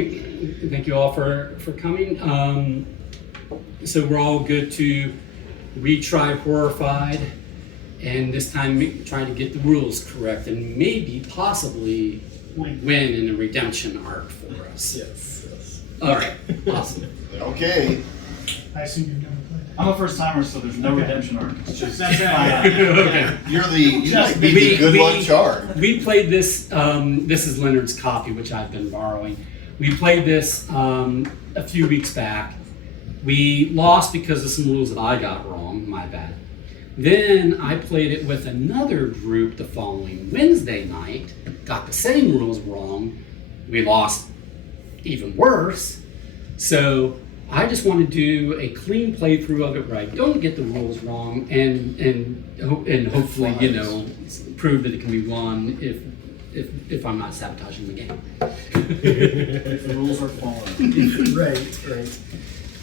Thank you all for coming. So we're all good to retry Horrified, and this time try to get the rules correct and maybe possibly win in a redemption arc for us. Yes. All right. Awesome. Okay. I assume you've never played it. I'm a first timer, so there's no redemption arc. It's just That's right. Okay. You might be the good luck charm. We played this. This is Leonard's copy, which I've been borrowing. We played this a few weeks back. We lost because of some rules that I got wrong. My bad. Then I played it with another group the following Wednesday night. Got the same rules wrong. We lost even worse. So I just want to do a clean playthrough of it where I don't get the rules wrong and hopefully, you know, prove that it can be won if I'm not sabotaging the game. if the rules are followed. Right.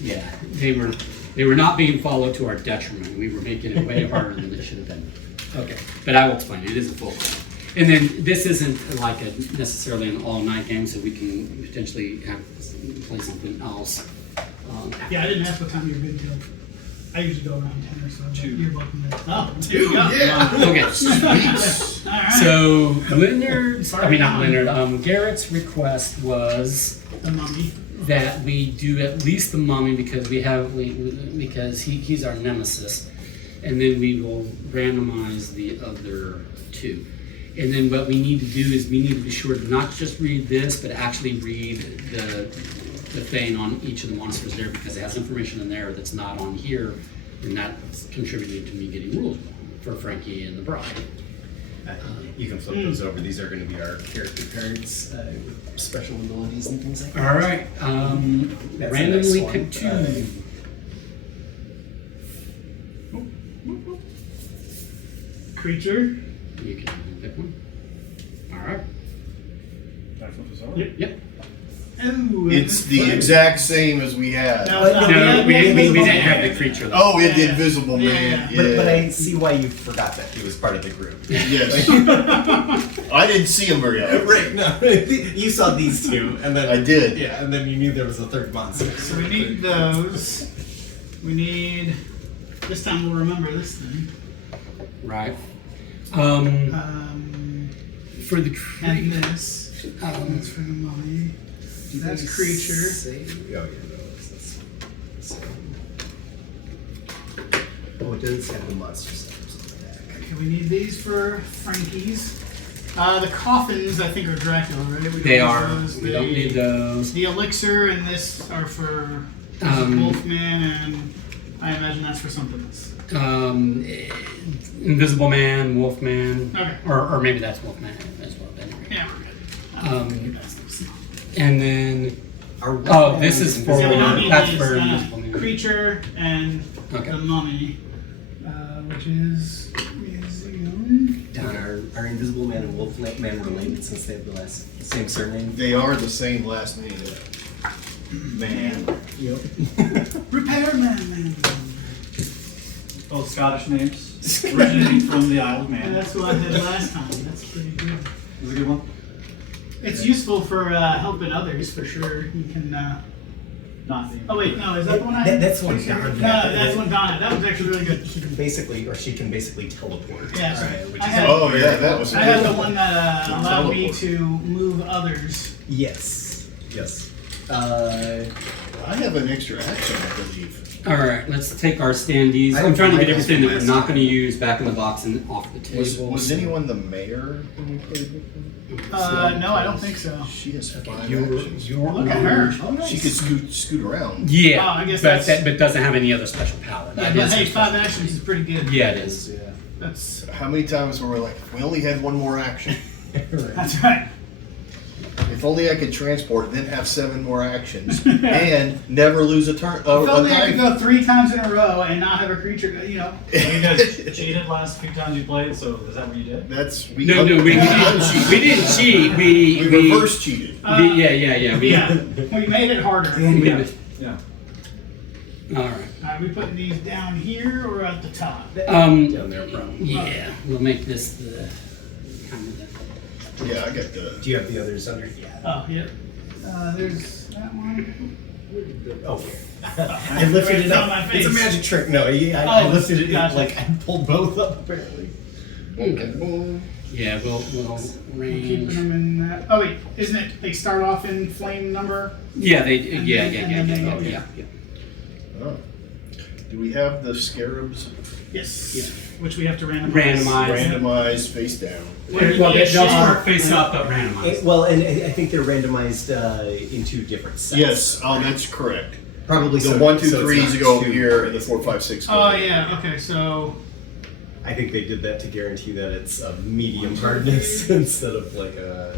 Yeah, they were not being followed to our detriment. We were making it way harder than it should have been. Okay, but I will explain. It is a full game. And then this isn't like necessarily an all-night game, so we can potentially play something else. Yeah, I didn't ask what time you're good till. I usually go around 10 or so. But 2. You're welcome to. Oh, 2, yeah. Okay. All right. So Garrett's request was The mummy. that we do at least the mummy because because he's our nemesis, and then we will randomize the other 2. And then what we need to do is we need to be sure to not just read this, but actually read the thing on each of the monsters there, because it has information in there that's not on here, and that's contributing to me getting rules wrong for Frankie and the bride. You can flip those over. These are going to be our character cards with special abilities and things like that. All right. That's Randomly the next pick 2. Creature. You can pick one. All right. Can I flip this over? Yep. Ooh, It's the exact same as we had. No, it's not. No, we Invisible didn't Man. have the creature. Though. Oh, it Yeah. did Invisible Yeah, Man. yeah. Yeah. But I see why you forgot that he was part of the group. Yes. I didn't see him very often. Right, no. You saw these 2, and then... I did. Yeah, and then you knew there was a third monster. So we need those. We need. This time we'll remember this thing. Right. For the And this. Um, That's for the mummy. That's creature. Oh, yeah, no, that's oh, it does have the monster stuff on the back. Okay, we need these for Frankie's. The coffins, I think, are Dracula, right? We don't they need are. those. We don't need those. The elixir and this are for Wolfman, and I imagine that's for something else. Invisible Man, Wolfman, Okay. or maybe that's Wolfman as well. Then. Yeah, we're good. And then this is for Yeah, we don't need that's these, for Invisible Man. creature and Okay. the mummy, which is museum. Don, are Invisible Man and Wolf Man related since they have the same surname? They are the same last name. Man. Yep. Repairman. Both Scottish names, originating from the Isle of Man. That's what I did last time. That's pretty good. Was a good one? It's useful for helping others, for sure. You can. Not the. Oh wait, no, is that the one I had? That's one No, Don. that's one Donna. That was actually really good. She can basically teleport. Yeah, so Right, which I is had- Oh yeah, that was. I had the one that allowed me to move others. Yes. I have an extra action, I believe. All right, let's take our standees. I'm trying to get everything that we're not going to use back in the box and off the table. Was anyone the mayor when we played with them? No, I don't think so. She has 5 You're actions. Look at her. She could scoot around. Yeah, Oh, I guess but that's- but doesn't have any other special power. Yeah, That but is hey, her 5 special- actions is pretty good. Yeah, it is. Yeah. That's How many times were we like, if we only had one more action? that's right. If only I could transport, then have 7 more actions, and never lose a turn. If only I could time. go 3 times in a row and not have a creature. You know. You guys cheated last few times you played, so is that what you did? That's we. No, we didn't. We didn't cheat. We reverse cheated. Yeah. We made it harder. Yeah. All right. Are we putting these down here or at the top? Down there, probably. Yeah, we'll make this the kind of the. Yeah, I got the. Do you have the others under? Yeah. Oh, yeah. There's that one. Oh, I lifted it Right on up. my It's a face. magic trick. No, I Oh, lifted it. gotcha. Like I pulled both up apparently. Okay. Yeah, we'll Keeping range. them in that. Oh wait, isn't it? They start off in flame number. Yeah, they. And Yeah, then- yeah, and yeah, then yeah. they Oh, get- yeah, yeah. Oh. Do we have the scarabs Yes. Yeah. Which we have to randomize. Randomize. randomized face down? Well, they'll start face up, but And, randomized. well, and I think they're randomized into different sets. Yes. Oh, that's correct. Probably The so, 1, 2, so it's 3s not go over two. here, and the 4, 5, 6 go Oh over yeah. Okay. So I think they did that to guarantee that it's a medium hardness instead of like a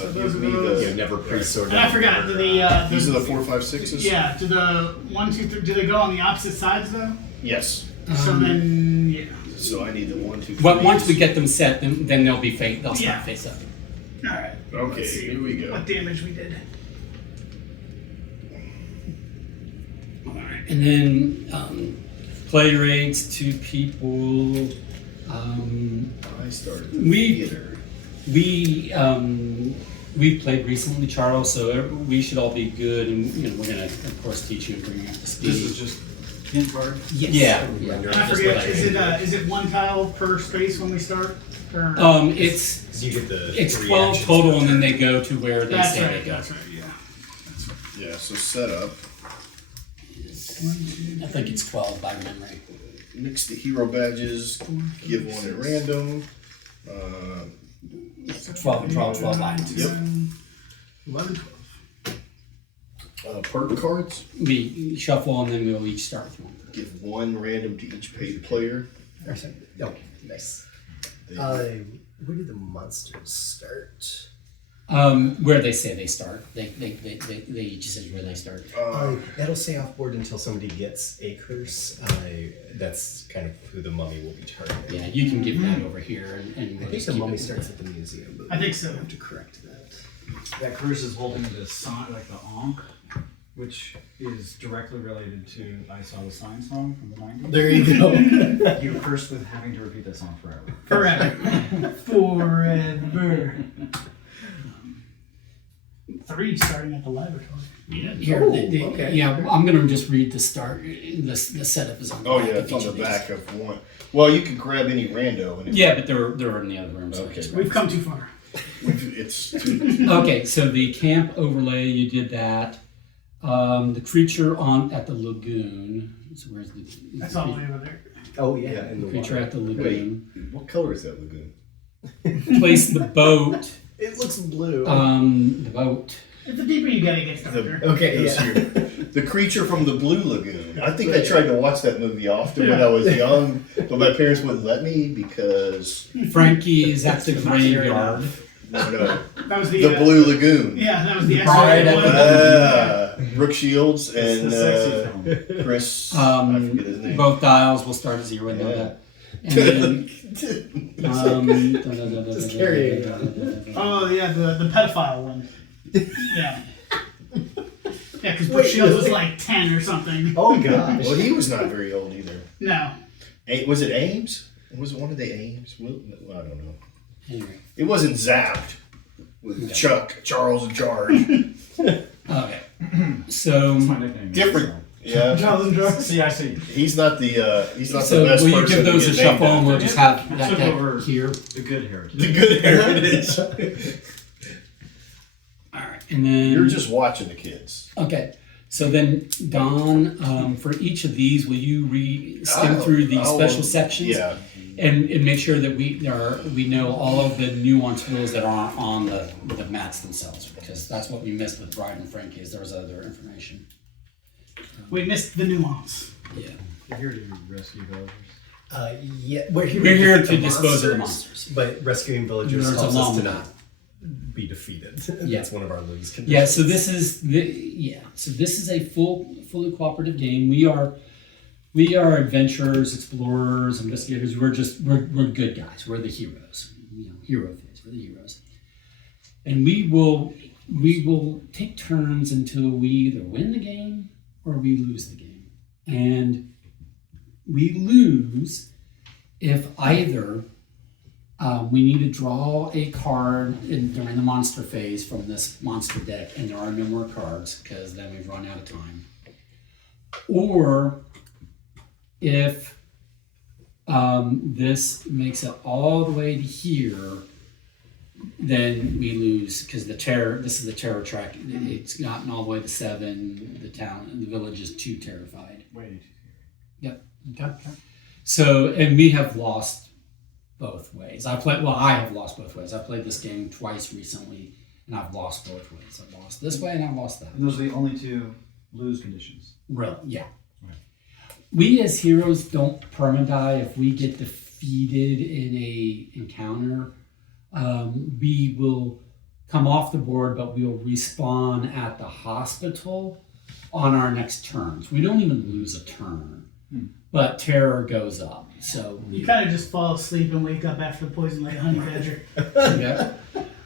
So those give are me those. you know, never pre-sorted. and I forgot. Do These are the the 4, 5, 6s? yeah. Do the 1, 2, 3? Do they go on the opposite sides though? Yes. So then yeah. So I need the 1, 2, 3. But once we get them set, then they'll be face. They'll start Yeah. face up. All right. Okay, Let's see here we go. what damage we did. And then play rates, 2 people. I started We- theater. We've played recently, Charles, so we should all be good, and we're gonna of course teach you and bring you up to speed. This is just hint card. Yes. Yeah. Render And I just forget. like- Is it one tile per space when we start? Or It's You get the it's three 12 actions total, per and then turn. they go to where they that's say right. they go. That's right. Yeah. Yeah, so set up. I think it's 12 by memory. Mix the hero badges. Give one at random. 12 and 12, 12 items. Yep. 11, 12. Perk cards. We shuffle, and then we'll each start with one. Give one random to each paid player. Okay, nice. They- Where did the monsters start? Where they say they start. They each says where they start. That'll stay off board until somebody gets a curse. That's kind of who the mummy will be targeting. Yeah, you can give that over here, and I we'll think just the keep mummy it. starts at the museum. But I think so. I have to correct that. That curse is holding the sign, like the Ankh, which is directly related to I Saw the Sign song from the 90s. There you go. You're cursed with having to repeat that song forever. Forever. Forever. 3 starting at the laboratory. Here, Oh, okay. yeah, I'm gonna just read the start. The setup is on. The Oh back yeah, of it's on each the of these. back of one. Well, you can grab any rando. And Yeah, but they're in the other room. So Okay. just- We've come too far. it's too, Okay, so the camp overlay, you did that. The creature at the lagoon. So where's the? That's all the way over there. Oh yeah, in the Creature water. at the lagoon. what color is that lagoon? Place the boat. It looks blue. The boat. The deeper you get, it gets darker. Okay, Those yeah. here. The creature from the Blue Lagoon. I think I tried to watch that movie often when I was young, but my parents wouldn't let me because Frankie is at the It's not scary graveyard. no, That was the Blue Lagoon. Yeah, that was the Bride X-ray at one. Brooke Shields It's and the sexy film. Chris. I forget his name. Both dials will start at 0. I know Yeah. that. And then, Just carrying it Oh yeah, the pedophile one. Yeah. Yeah, because Brooke Wait, Shields was really? like 10 or something. Oh gosh. Well, he was not very old either. No. Was it Ames? Was it one of the Ames? Well, I don't know. anyway, It wasn't Zapped with Chuck, Charles, and George. okay. So, My nickname. Different. Yeah. Jonathan Drugs. See, I see. He's not the best will person you give those to a get shuffle, named and we'll after. just have I that took over here. the good heritage. The good heritage. All right, and then You're just watching the kids. okay. So then, Don, for each of these, will you skim through the special sections? Yeah. And make sure that we know all of the nuanced rules that aren't on the mats themselves, because that's what we missed with Bride and Frankie. Is there was other information? We missed the nuance. Yeah. You're here to rescue villagers. Yeah, we're here, We're here defeat to the dispose of the monsters. But rescuing villagers There's a helps us long to one. not be defeated. Yeah. That's one of our lose conditions. Yeah. So this is a fully cooperative game. We are adventurers, explorers, investigators. We're good guys. We're the heroes. Hero phase. We're the heroes. And we will take turns until we either win the game or we lose the game. And we lose if either We need to draw a card during the monster phase from this monster deck, and there are no more cards because then we've run out of time. Or if this makes it all the way to here, then we lose because this is the terror track. It's gotten all the way to 7. The village is too terrified. Wait. Yep. Okay. So, and we have lost both ways. I have lost both ways. I played this game twice recently, and I've lost both ways. I've lost this way, and I've lost that. And those are the only 2 lose conditions. Real, yeah. Right. We as heroes don't permadie if we get defeated in a encounter. We will come off the board, but we will respawn at the hospital on our next turns. We don't even lose a turn, but terror goes up. So You kind of just fall asleep and wake up after the poison like honey badger. yeah.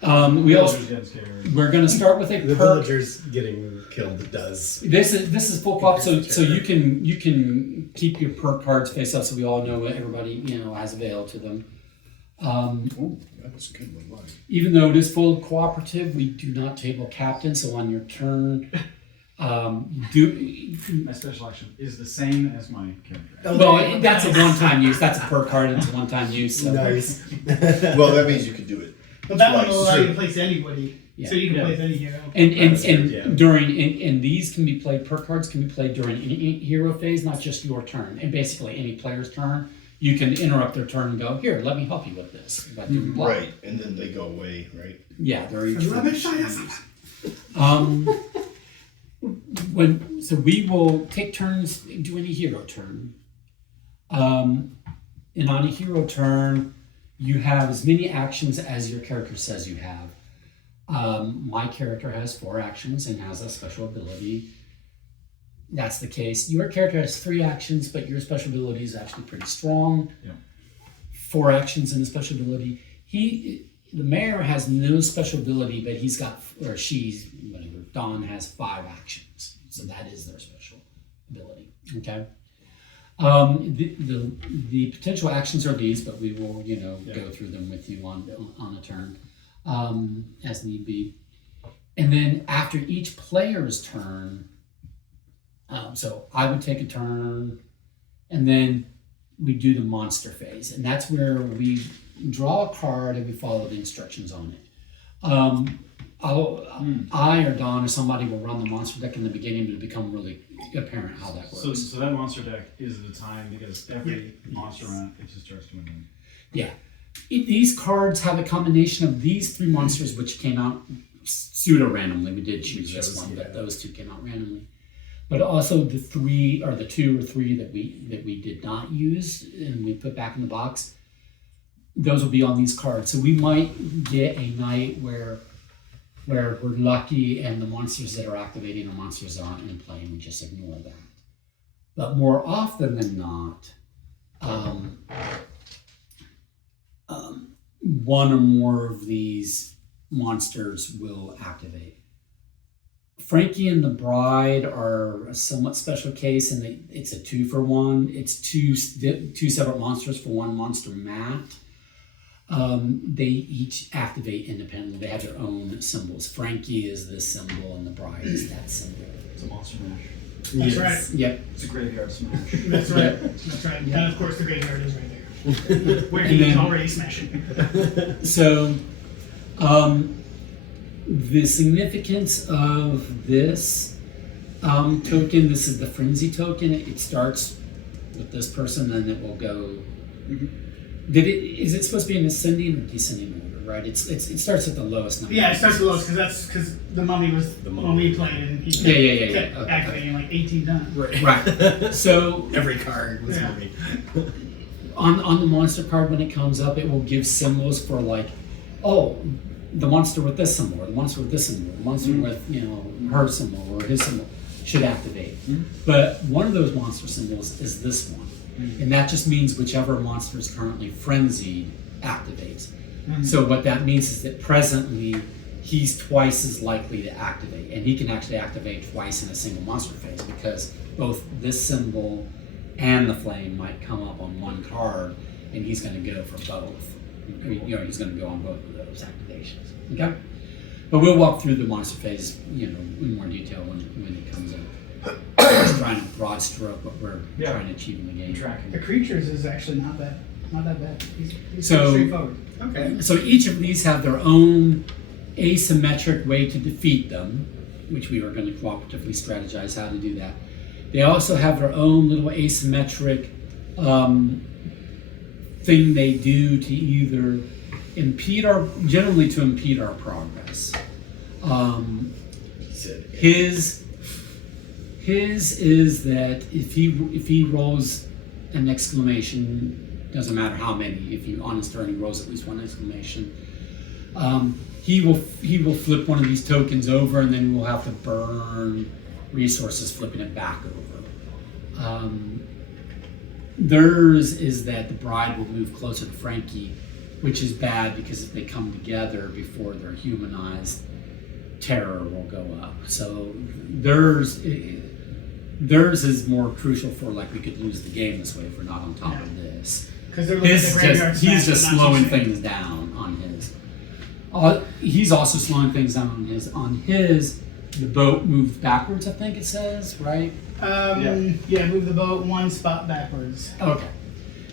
We're going to start with a The perk. villagers getting killed does. This is full pop, so you can keep your perk cards face up, so we all know what everybody has available to them. Oh, that's a good one. Mine. Even though it is full cooperative, we do not table captain. So on your turn, My special action is the same as my character. well, that's a one-time use. That's a perk card. It's a one-time use. So. Nice. Well, that means you could do it. But that one Twice. will allow you to place anybody. Yeah. So you can Yeah. place any hero. And during these can be played. Perk cards can be played during any hero phase, not just your turn. And basically any player's turn, you can interrupt their turn and go, here, let me help you with this. By doing blah. Right, and then they go away, right? Yeah, they're each. So we will take turns doing a hero turn. And on a hero turn, you have as many actions as your character says you have. My character has 4 actions and has a special ability. That's the case. Your character has 3 actions, but your special ability is actually pretty strong. Yeah. 4 actions and a special ability. The mayor has no special ability, but he's got, or she's, whatever, Dawn has 5 actions. So that is their special ability. Okay. The potential actions are these, but we will, go through them with you on a turn, as need be. And then after each player's turn, so I would take a turn, and then we do the monster phase, and that's where we draw a card and we follow the instructions on it. I or Don or somebody will run the monster deck in the beginning to become really apparent how that works. So that monster deck is the time because every monster round it just starts doing that. Yeah. These cards have a combination of these 3 monsters, which came out pseudo-randomly. We did choose this one, but those 2 came out randomly. But also the 2 or 3 that we did not use and we put back in the box, those will be on these cards. So we might get a night where we're lucky and the monsters that are activating are monsters that aren't in play and we just ignore that. But more often than not, one or more of these monsters will activate. Frankie and the Bride are a somewhat special case, and it's a 2-for-1. It's two separate monsters for 1 monster mat. They each activate independently. They have their own symbols. Frankie is this symbol, and the Bride is that symbol. It's a monster mash. That's right. Yep. It's a graveyard smash. That's right. That's right. And of course the graveyard is right there. Where he's already smashing. So, the significance of this token, this is the frenzy token. It starts with this person, and it will go. Is it supposed to be an ascending or descending order? Right. It starts at the lowest number. Yeah, it starts the lowest because the mummy was when we played and he kept Okay. activating like 18 times. Right. So Every card was moving. on the monster card, when it comes up, it will give symbols for like, the monster with this symbol, or the monster with this symbol, the monster with her symbol or his symbol should activate. But one of those monster symbols is this one, and that just means whichever monster is currently frenzied activates. So what that means is that presently he's twice as likely to activate, and he can actually activate twice in a single monster phase because both this symbol and the flame might come up on one card, and he's going to go for both. He's going to go on both of those activations. Okay, but we'll walk through the monster phase, in more detail when it comes in. We're trying to broad stroke what we're trying to achieve in the game. Tracking. The creatures is actually not that bad. He's So- pretty straightforward. Okay. So each of these have their own asymmetric way to defeat them, which we are going to cooperatively strategize how to do that. They also have their own little asymmetric thing they do to either generally to impede our progress. His is that if he rolls an exclamation, doesn't matter how many, if you on his turn he rolls at least one exclamation, he will flip one of these tokens over, and then we'll have to burn resources flipping it back over. Theirs is that the bride will move closer to Frankie, which is bad because if they come together before they're humanized, terror will go up. So theirs is more crucial for, like, we could lose the game this way if we're not on top of this. Because they're looking at the graveyard He's smash, just but not slowing succeeding. things down on his. He's also slowing things down on his. On his, the boat moves backwards, I think it says, right? Yeah, move the boat one spot backwards. Okay.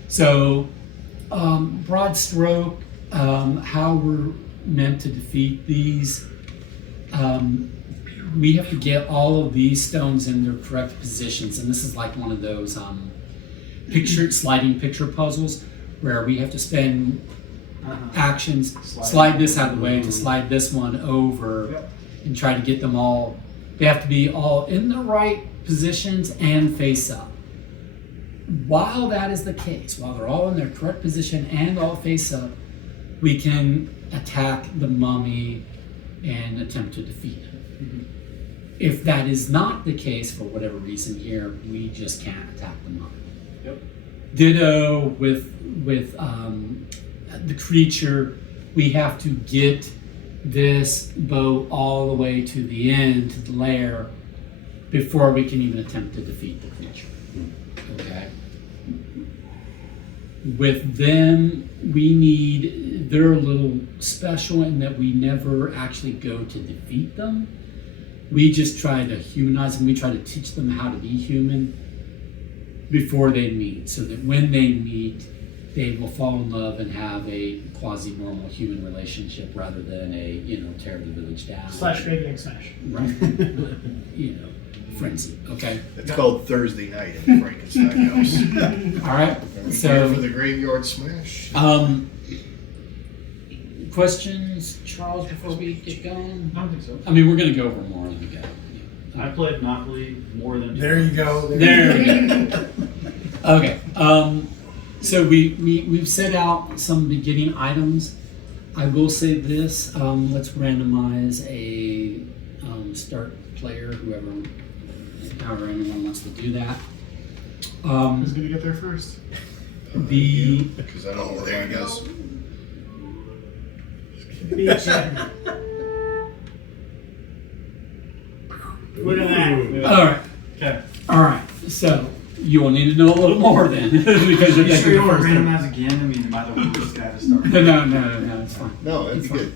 So, broad stroke, how we're meant to defeat these. We have to get all of these stones in their correct positions, and this is like one of those sliding picture puzzles where we have to spend actions, slide this out of the way to slide this one over, and try to get them all. They have to be all in the right positions and face up. While that is the case, while they're all in their correct position and all face up, we can attack the mummy and attempt to defeat him. If that is not the case for whatever reason here, we just can't attack the mummy. Yep. Ditto with the creature. We have to get this boat all the way to the end, to the lair, before we can even attempt to defeat the creature. Okay? With them, they're a little special in that we never actually go to defeat them. We just try to humanize them. We try to teach them how to be human before they meet, so that when they meet, they will fall in love and have a quasi-normal human relationship rather than a, tear the village down. / graveyard smash. Right. Frenzy. Okay. It's called Thursday night in the Frankenstein house. All right. Here So, for the graveyard smash. questions, Charles, before we get going? I don't think so. I mean, we're going to go over more as we go. I played Monopoly more than. There you go. There we go. Okay. So we've set out some beginning items. I will say this. Let's randomize a start player, however anyone wants to do that. Who's gonna get there first? Because I don't know where that goes. Beach. Look at that. All right. Okay. All right. So you will need to know a little more then, because you're You sure taking you the want to first one. randomize again? I mean, by the way, we just got to start. No, it's fine. No, that'd be good.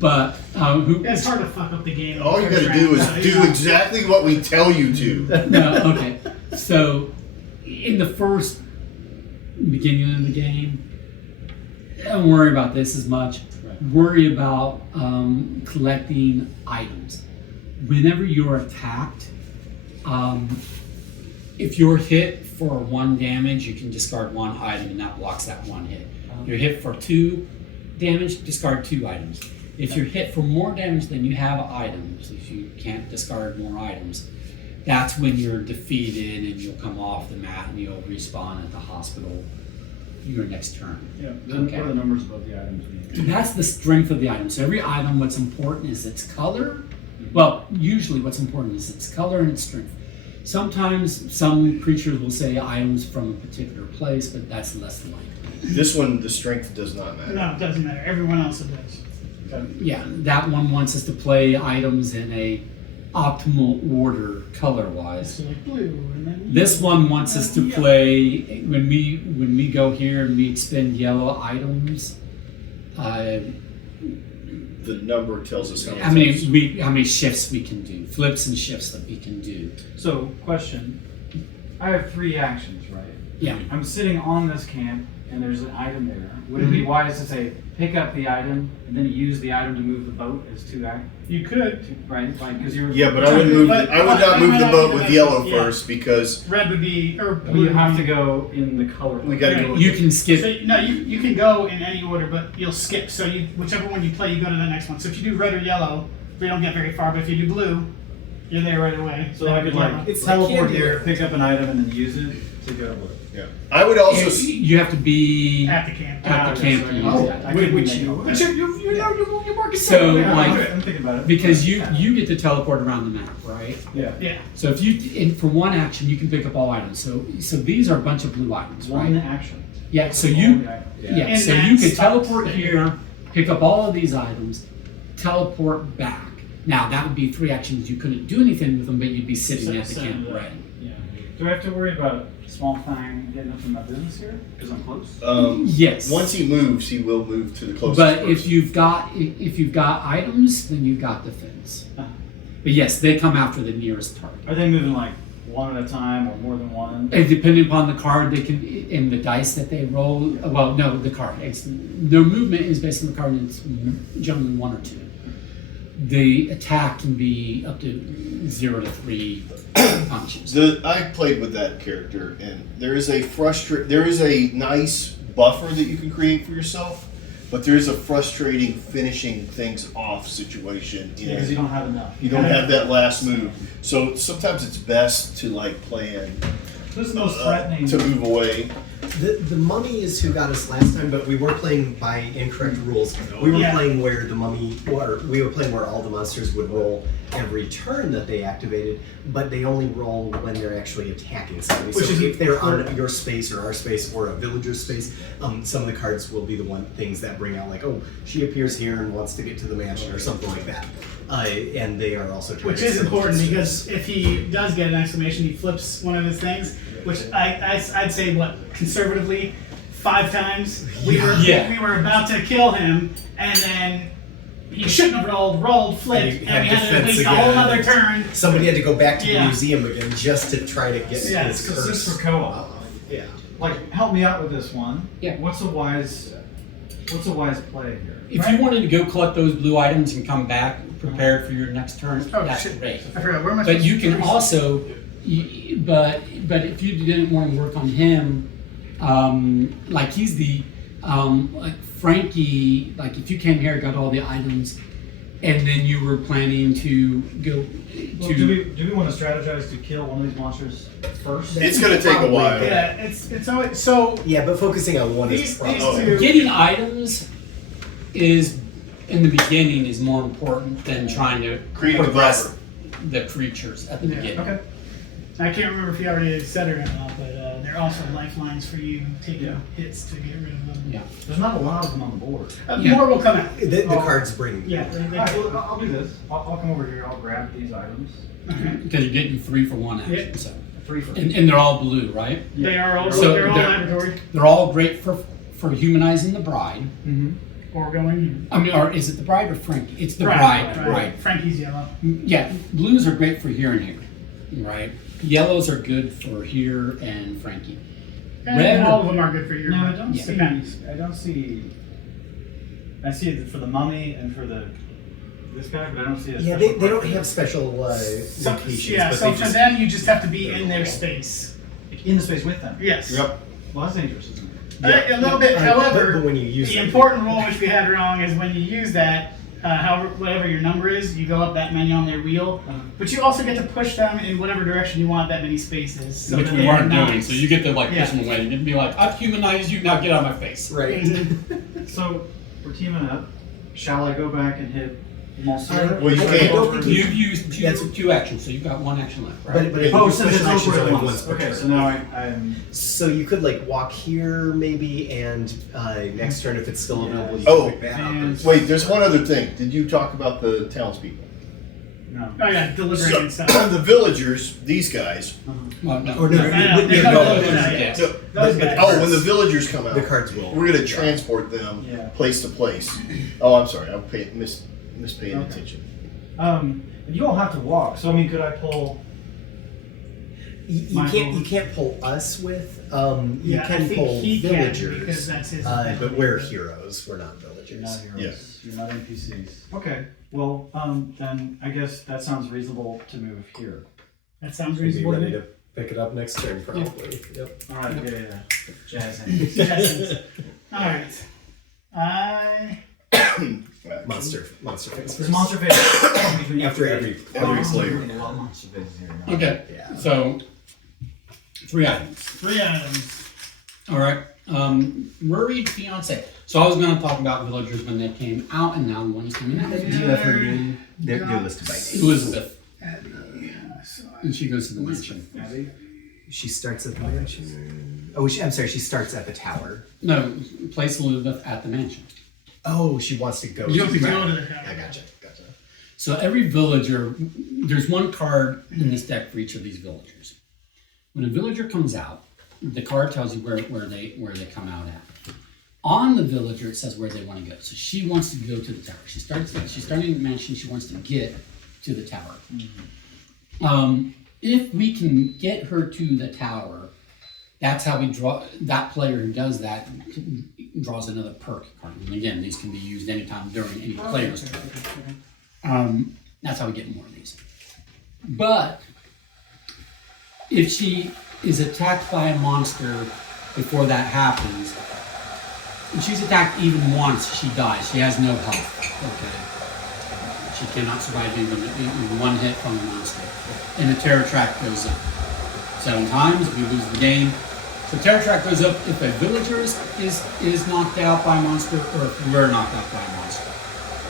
But who? Yeah, it's hard to fuck up the game. All you gotta do is do exactly what we tell you to. No, okay. So, in the first beginning of the game, don't worry about this as much. Worry about collecting items. Whenever you're attacked, if you're hit for 1 damage, you can discard 1 item, and that blocks that 1 hit. You're hit for 2 damage, discard 2 items. If you're hit for more damage than you have items, if you can't discard more items, that's when you're defeated and you'll come off the mat and you'll respawn at the hospital your next turn. Yeah. Okay. What are the numbers above the items? And that's the strength of the item. So every item, what's important is its color. Well, usually what's important is its color and its strength. Sometimes some creatures will say items from a particular place, but that's less likely. This one, the strength does not matter. No, it doesn't matter. Everyone else it does. Yeah, that one wants us to play items in a optimal order color-wise. So like blue, and then This one wants us to play when we go here and we expend yellow items. The number tells us how many shifts we can do, flips and shifts that we can do. So, question. I have 3 actions, right? Yeah. I'm sitting on this camp, and there's an item there. Would it be wise to say, pick up the item, and then use the item to move the boat as 2 actions? You could. Right? Like, because you're... Yeah, but I would move. But- I would not move the boat with but- yellow yeah. first because Red would be, or But blue. you have to go in the color. we got to go. You can skip. So, no, you can go in any order, but you'll skip. So whichever one you play, you go to the next one. So if you do red or yellow, we don't get very far. But if you do blue, you're there right away. So I could like It's like teleport candy. here, pick up an item, and then use it to go to Yeah. I would also. You have to be at the camp. at the camp to use that. I couldn't Which make you- it. But you're working. So, Yeah, like, I'm thinking about it. because you get to teleport around the map, right? Yeah. Yeah. So if for one action you can pick up all items. So these are a bunch of blue items, One right? action. Yeah. So All you the items. yeah. And So that you could stops teleport there. here, pick up all of these items, teleport back. Now that would be 3 actions. You couldn't do anything with them, but you'd be sitting at the Sitting camp, there. right? Yeah. Do I have to worry about small thing getting up in my business here? Because I'm close? Yes. Once he moves, he will move to the closest. But person. if you've got items, then you've got the fence. Uh-huh. But yes, they come after the nearest target. Are they moving like one at a time or more than one? And depending upon the card, they can and the dice that they roll. Well, no, the card. Their movement is based on the card, and it's generally 1 or 2. The attack can be up to 0 to 3 punches. I played with that character, and there is a nice buffer that you can create for yourself, but there is a frustrating finishing things off situation. Because you don't have enough. You don't have that last move, so sometimes it's best to like plan Who's the most threatening? to move away. The mummy is who got us last time, but we were playing by incorrect rules. We were Yeah. playing where the mummy, or we were playing where all the monsters would roll every turn that they activated, but they only roll when they're actually attacking somebody. Which so is if they're on your space or our space or a villager's space, some of the cards will be the things that bring out like, oh, she appears here and wants to get to the mansion or something like that. And they are also Which targets is for the important monsters. because if he does get an exclamation, he flips one of his things, which I'd say conservatively 5 times we were about to kill him, and then he shouldn't have rolled, flipped, And and we you had had to waste defense a whole again. other turn. Somebody had to go back to the Yeah. museum again just to try to get Yeah, his Because this curse. for co-op. Yeah. Like, help me out with this one. Yeah. What's a wise play here? If you wanted to go collect those blue items and come back prepared for your next turn, Oh, that's shit. great. I forgot, where am I But supposed you to can also, but if you didn't want to work on him, like he's the, like Frankie, like if you came here, got all the items, and then you were planning to go Well, to. do we want to strategize to kill one of these monsters first? It's going to take a while. Yeah, it's always so. Yeah, but focusing on one is These probably. two. Getting items is in the beginning is more important than trying to Create a progress buffer. the creatures at the Yeah. beginning. Okay. I can't remember if you already said it or not, but they're also lifelines for you taking Yeah. hits to get rid of them. Yeah. There's not a lot of them on the board. Yeah. More will come out. The cards bring. Yeah. Alright, well, I'll do this. I'll come over here. I'll grab these items. Okay. Because you're getting 3 for 1 action. Yeah. So. 3 for And they're all blue, right? They are all So they're all they're- laboratory They're all great for humanizing the bride. or going. I mean, or is it the bride or Frankie? It's the bride, right? Frankie's yellow. Yeah, blues are great for here and here, right? Yellows are good for here and Frankie. And Red all or- of them are good for your. No, I don't Yeah. see. Depends. I don't see. I see it for the mummy and for this guy, but I don't see a Yeah, special they don't card. have special So, locations. yeah, but so they for just, them, you just have to be in their space. in the space with them. Yes. Yep. Well, that's interesting. A little bit. However, but when you use the them- important rule which we had wrong is when you use that, however, whatever your number is, you go up that menu on their wheel. But you also get to push them in whatever direction you want that many spaces. So Which that we they weren't are doing, so you get to like Yeah. push them away. You get to be like, I've humanized you, now get out of my face. Right. So we're teaming up. Shall I go back and hit Monsieur? Well, you I can't. don't think You've used two actions, so you've got 1 action left, right? But if Oh, you since push it's an action, over only at once once. per Okay, turn. so now I'm. So you could like walk here maybe, and next turn if it's still Yeah. available, you Oh, can pick that up. and- Wait, there's one other thing. Did you talk about the townspeople? No. Oh yeah, delivering and So, stuff. the villagers, these guys. Well, no. Or no, They're no, not no, doing that yeah. yet. So, Those guys. oh, when the villagers come out, the cards will. we're gonna transport them Yeah. place to place. Oh, I'm sorry, I'm mispaying Okay. attention. But you all have to walk. So I mean, could I pull? You can't pull us with. You Yeah, I can think pull he can, because villagers. that's his But we're heroes. We're not You're villagers. not heroes. Yes. You're not NPCs. Okay. Well, then I guess that sounds reasonable to move here. That sounds We'll be reasonable. ready to pick it up next turn, probably. Yep. All right. Yeah. Jazz hands. Yes. All right. Monster face. There's monster face. After every player. A lot of monster faces here. Okay, Yeah. so 3 items. 3 items. All right. Worried fiance. So I was going to talk about villagers when they came out, and now one's coming out. Do you have her name? They're listed by name. Elizabeth, Abby. and she goes to the mansion. Abby? She starts at the mansion. Oh, I'm sorry. She starts at the tower. No, place Elizabeth at the mansion. Oh, she wants to go. You have to the go to the I gotcha. So every villager, there's one card in this deck for each of these villagers. When a villager comes out, the card tells you where they come out at. On the villager, it says where they want to go. So she wants to go to the tower. She's starting the mansion. She wants to get to the tower. If we can get her to the tower, that's how we draw. That player who does that draws another perk card. And again, these can be used anytime during any player's turn. That's how we get more of these. But if she is attacked by a monster before that happens, if she's attacked even once, she dies. She has no health. Okay. She cannot survive even one hit from the monster. And the terror track goes up. 7 times, we lose the game. So terror track goes up if a villager is knocked out by a monster, or if we're knocked out by a monster.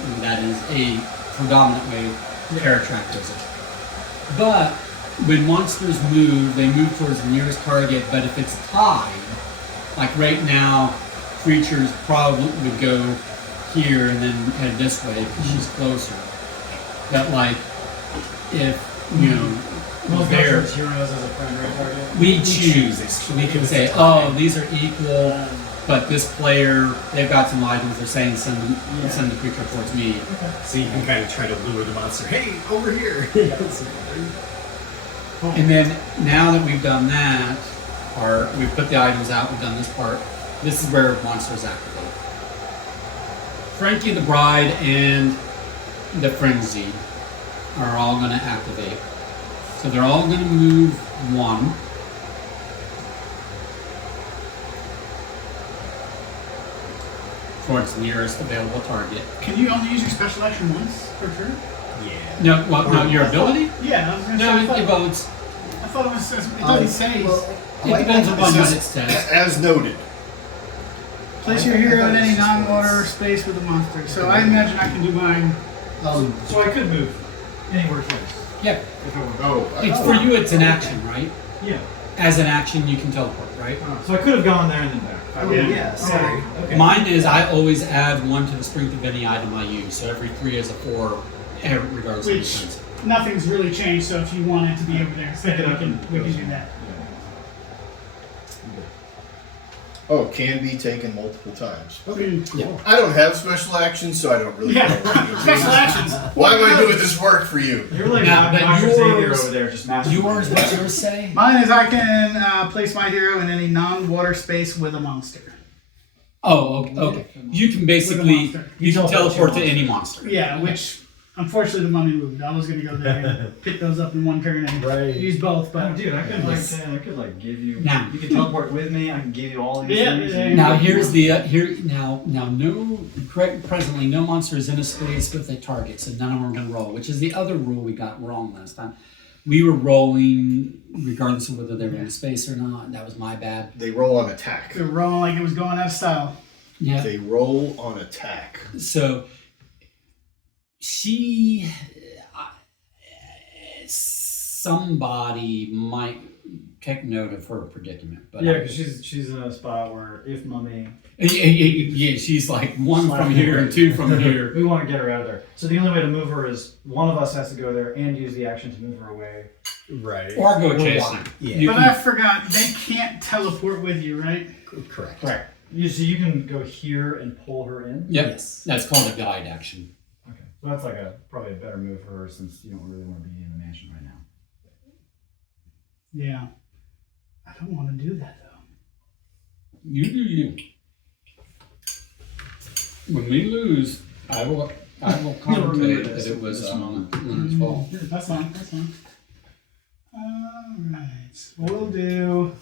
And that is a predominant way terror track goes up. But when monsters move, they move towards the nearest target, but if it's tied, like right now, creatures probably would go here and then head this way because she's closer. But like, if, you know, Most they're, monsters heroes as a primary target. we choose. We can say, oh, these are equal, but this player, they've got some items, they're saying send the creature towards me. So you can kind of try to lure the monster. Hey, over here. And then now that we've done that, or we've put the items out, we've done this part, this is where monsters activate. Frankie the Bride and the Frenzy are all going to activate. So they're all going to move 1. Towards the nearest available target. Can you only use your special action once per turn? Yeah. No, what? No, your ability? Yeah, I was gonna No, say. well, it's, I thought it was. It doesn't say. it depends upon what it says. As noted. Place your hero in any non-water space with a monster. So I imagine I can do mine. So I could move anywhere close Yeah, if it were. Oh, it's for you. It's an action, right? Yeah. As an action, you can teleport, right? So I could have gone there and then back. Oh, yeah. Yeah, sorry. Okay. Mine is I always add 1 to the strength of any item I use. So every 3 is a 4, regardless of Which defense. nothing's really changed. So if you wanted to be over there instead, we can do that. Oh, can be taken multiple times. Okay. Yeah. I don't have special actions, so I don't really know. Yeah. Special actions. Why am I doing this work for you? You're like Now, but Dr. Xavier yours- over there, just mashing. Yours, what's yours say? Mine is I can place my hero in any non-water space with a monster. Oh, okay. You can basically monster. you can teleport teleport to your any monster. Yeah, which unfortunately the mummy moved. I was gonna go there and pick those up in one turn and Right. use both, Oh, but dude, I could Yes. like give you. Now- You can teleport with me. I can give you all these Yeah, things. yeah, Now here's the now no presently no monster is in a space with a target, so none of them are going to roll. Which is the other rule we got wrong last time. We were rolling regardless of whether they were in a space or not. That was my bad. They roll on attack. they're rolling like it was going out of style. Yeah. They roll on attack. somebody might take note of her predicament. But Yeah, because she's in a spot where if Mummy, yeah, she's like one from here and two from here. we want to get her out of there. So the only way to move her is one of us has to go there and use the action to move her away. Right. Or go Or chasing. walk. Yeah. You But can- I forgot, they can't teleport with you, right? Correct. Correct. So you can go here and pull her in. Yep, Yes. that's called a guide action. Okay. So that's like probably a better move for her since you don't really want to be in the mansion right now. Yeah. I don't want to do that though. You do you. When we lose, I will commentate that it was Leonard's fault. That's fine. That's fine. All right. We'll do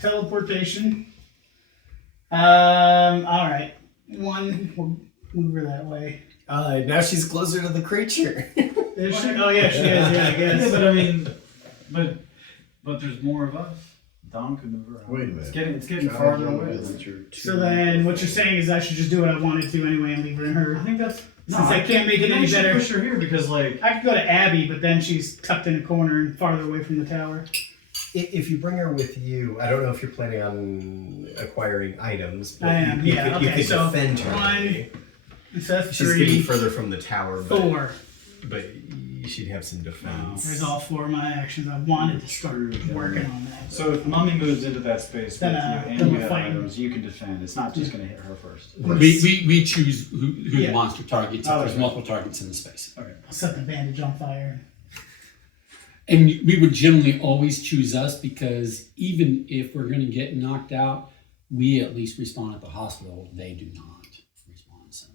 teleportation. All right. One. We'll move her that way. Now she's closer to the creature. Is she? Oh yeah, she is. Yeah, I Yeah, guess. but I mean, but there's more of us. Dom could move her. Wait a minute. It's getting farther away. So then, what you're saying is I should just do what I wanted to anyway and leave her in her. I think that's Since I can't make it any better. Push her here because like I could go to Abby, but then she's tucked in a corner and farther away from the tower. If you bring her with you, I don't know if you're planning on acquiring items. But I am, You yeah, could, you okay, could so defend her. one- So that's She's getting 3, further from the tower, but, 4. but she'd have some defense. There's all 4 of my actions. I wanted to start working on that. so if Mummy moves into that space Then, with you then and you we're have fighting. items, you can defend. It's not just going to hit her first. We choose who Yeah. the monster targets if Oh, there's okay. multiple targets in the space. Okay. I'll set the bandage on fire. And we would generally always choose us because even if we're going to get knocked out, we at least respawn at the hospital. They do not respawn. So.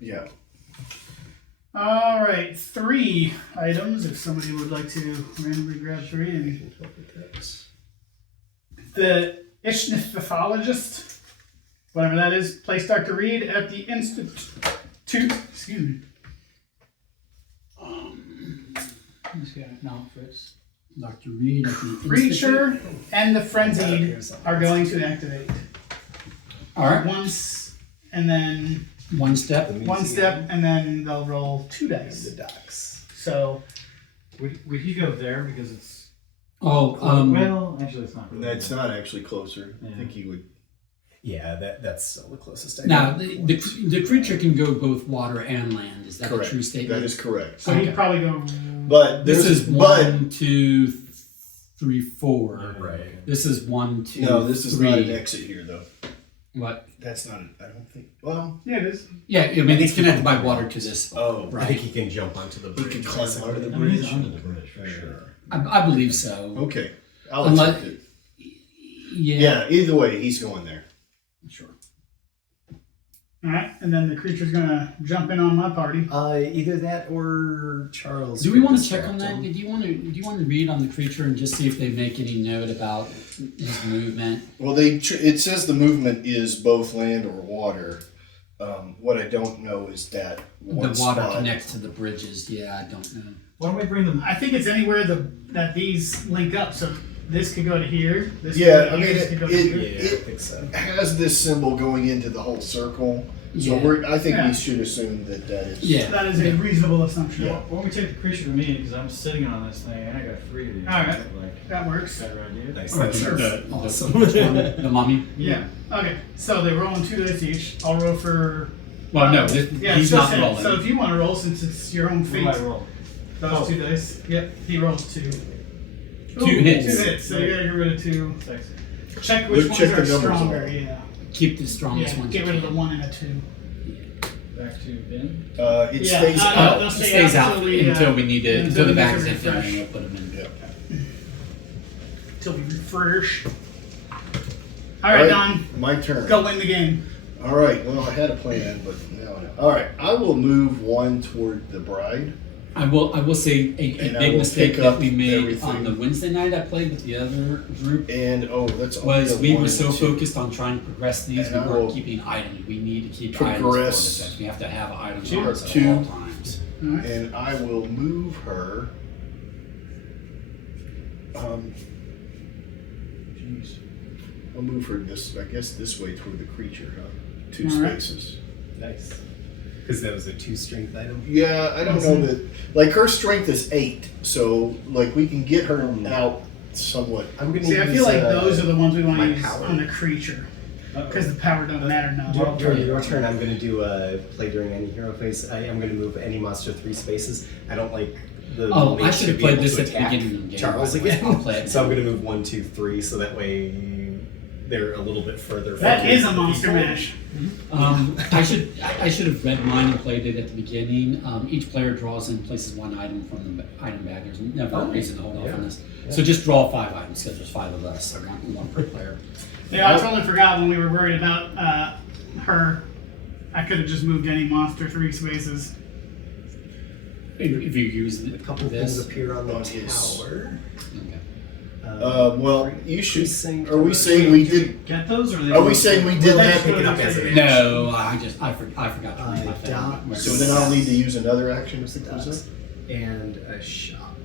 Yeah. All right, 3 items. If somebody would like to randomly grab 3, and the Ishnithologist, whatever that is, place Dr. Reed at the Institute. Excuse me. This guy, no, Fritz. Dr. Reed at the Creature and the Frenzied are going to activate. All right, Once, and then one step. one step, and then they'll roll 2 The dice. docks. So, Would he go there because it's Oh, well, actually it's not. Really That's not actually closer. I Yeah. think he would. Yeah, that's still the closest. I now think. the creature can go both water and land. Is that Correct. a true statement? That is correct. so he'd probably go. But This there's is but 1, 2, 3, 4. Right. This is 1, 2. no, this is 3. not an exit here though. What? That's not. I don't think. Well, Yeah, it is. Yeah, I mean it's connected by water to this. spot. oh, I think he can jump onto the he bridge. can climb onto the I mean, he's bridge. under the bridge for sure. I believe so. Okay, I'll Unless- accept it. Yeah. Yeah, either way, he's going there. Sure. All right, and then the creature's gonna jump in on my party. Either that or Charles. Do we could want to check on distract that? him. Do you want to read on the creature and just see if they make any note about his movement? Well, it says the movement is both land or water. What I don't know is that one The water spot. connects to the bridges. Yeah, I don't know. Why don't we bring them? I think it's anywhere that these link up. So this could go to here. This Yeah, could I go to mean, here, this could go to it- here. Yeah, I think so. has this symbol going into the whole circle. So Yeah. I think Yeah. we should assume that is. Yeah. That is a reasonable assumption. Yeah. Why don't we take the creature to me because I'm sitting on this thing and I got 3 of these. All right. Like That works. better idea. Nice. Or That's the awesome. first one, the mummy. Yeah. Okay. So they're rolling 2 dice each. I'll roll for. Well, no, Yeah, he's still not saying. rolling. So if you want to roll, since it's your own What fate, do I roll? those Oh. 2 dice. Yep. He rolls 2. Two hits. 2 hits. So you gotta get rid of 2. Sexy. Check which Check ones the are numbers stronger. on. Yeah. Keep the strongest Yeah. ones. Get you rid of the can. 1 and a 2. Back to Ben. It Yeah, stays no, out. they'll It stay stays out out until we, until we need to, until until the we need to bag's empty, and refresh. then we'll put them in. Yeah. Till we refresh. All right, Don. My turn. Go win the game. All right. Well, I had a plan, but now. All right. I will move 1 toward the bride. I will say a And I big will mistake pick that up we made everything. on the Wednesday night I played with the other group And that's was the we 1 were and so 2. focused on trying to progress these, And we I weren't will keeping items. We need to keep progress items for effects. We have to have items on us at 2. all times. All right. And I will move her. Jeez. I'll move her I guess this way toward the creature, huh? 2 All right. spaces. Nice. Because that was a 2 strength item. Yeah, I don't know that. Like her strength is 8, so like we can get her out somewhat. I'm gonna See, I use, feel like those are the ones we want my to use power. on the creature. Because the power don't matter now. During your turn, I'm going to do a play during any hero phase. I am going to move any monster 3 spaces. I don't like the. Oh, I mage should to have be played able this to at the attack beginning of the game. Charles by the way. again. I'll play it. So I'm going to move 1, 2, 3, so that way they're a little bit further. That from is a the monster people. mash. I should have read mine and played it at the beginning. Each player draws and places 1 item from the item bag. There's never a reason to hold off on this. So just draw 5 items because there's 5 of us, so one per player. Yeah, I totally forgot when we were worried about her. I could have just moved any monster 3 spaces. If you use A couple this. things appear on the On his- tower. Okay. Well, you should. Precinct Are we or- saying we did? Get those, or Are we saying we did Well, that? Pick it up as a No, I forgot to read my thing. dot. So then I'll need to use another action to Does. close it. And a shop.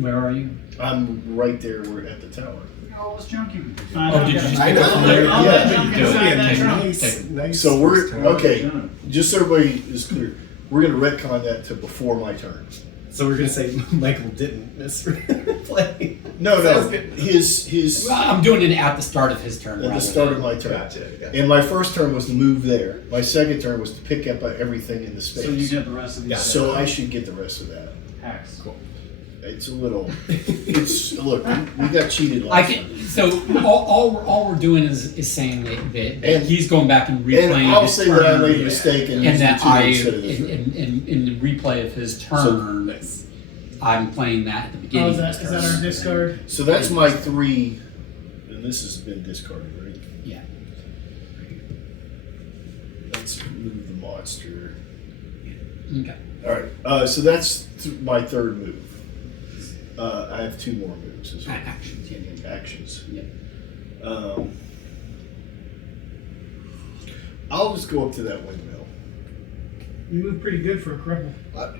Where are you? I'm right there. We're at the tower. All this junk you can do. Oh, did you just I pick it know. from there? All that Yeah. junk Do it. inside that Take it. trunk. Nice, nice. So we're first turn. okay. Just so everybody is clear, we're gonna retcon that to before my turn. So we're gonna say Michael didn't misplay. No, Sounds no. good. His Well, I'm doing it at the start of his turn. at the rather start than- of my turn. Gotcha. And my first turn was to move there. My second turn was to pick up everything in the space. So you get the rest of these. Yeah. So I should get the rest of that. hacks. Cool. It's a little. It's look. We got cheated I last can. time. So all we're doing is saying that And- he's going back and replaying And I'll his say turn, that I made a mistake and and used the that 2 I instead of the 3. in the replay of his turn, Nice. I'm playing that at the Oh, beginning. is that, of is his that turn. our discard? So that's my 3, and this has been discarded, right? Yeah. Let's move the monster. Okay. All right. So that's my 3rd move. I have 2 more moves as well. Actions. Yeah. Actions. Yeah. I'll just go up to that windmill. You move pretty good for a cripple.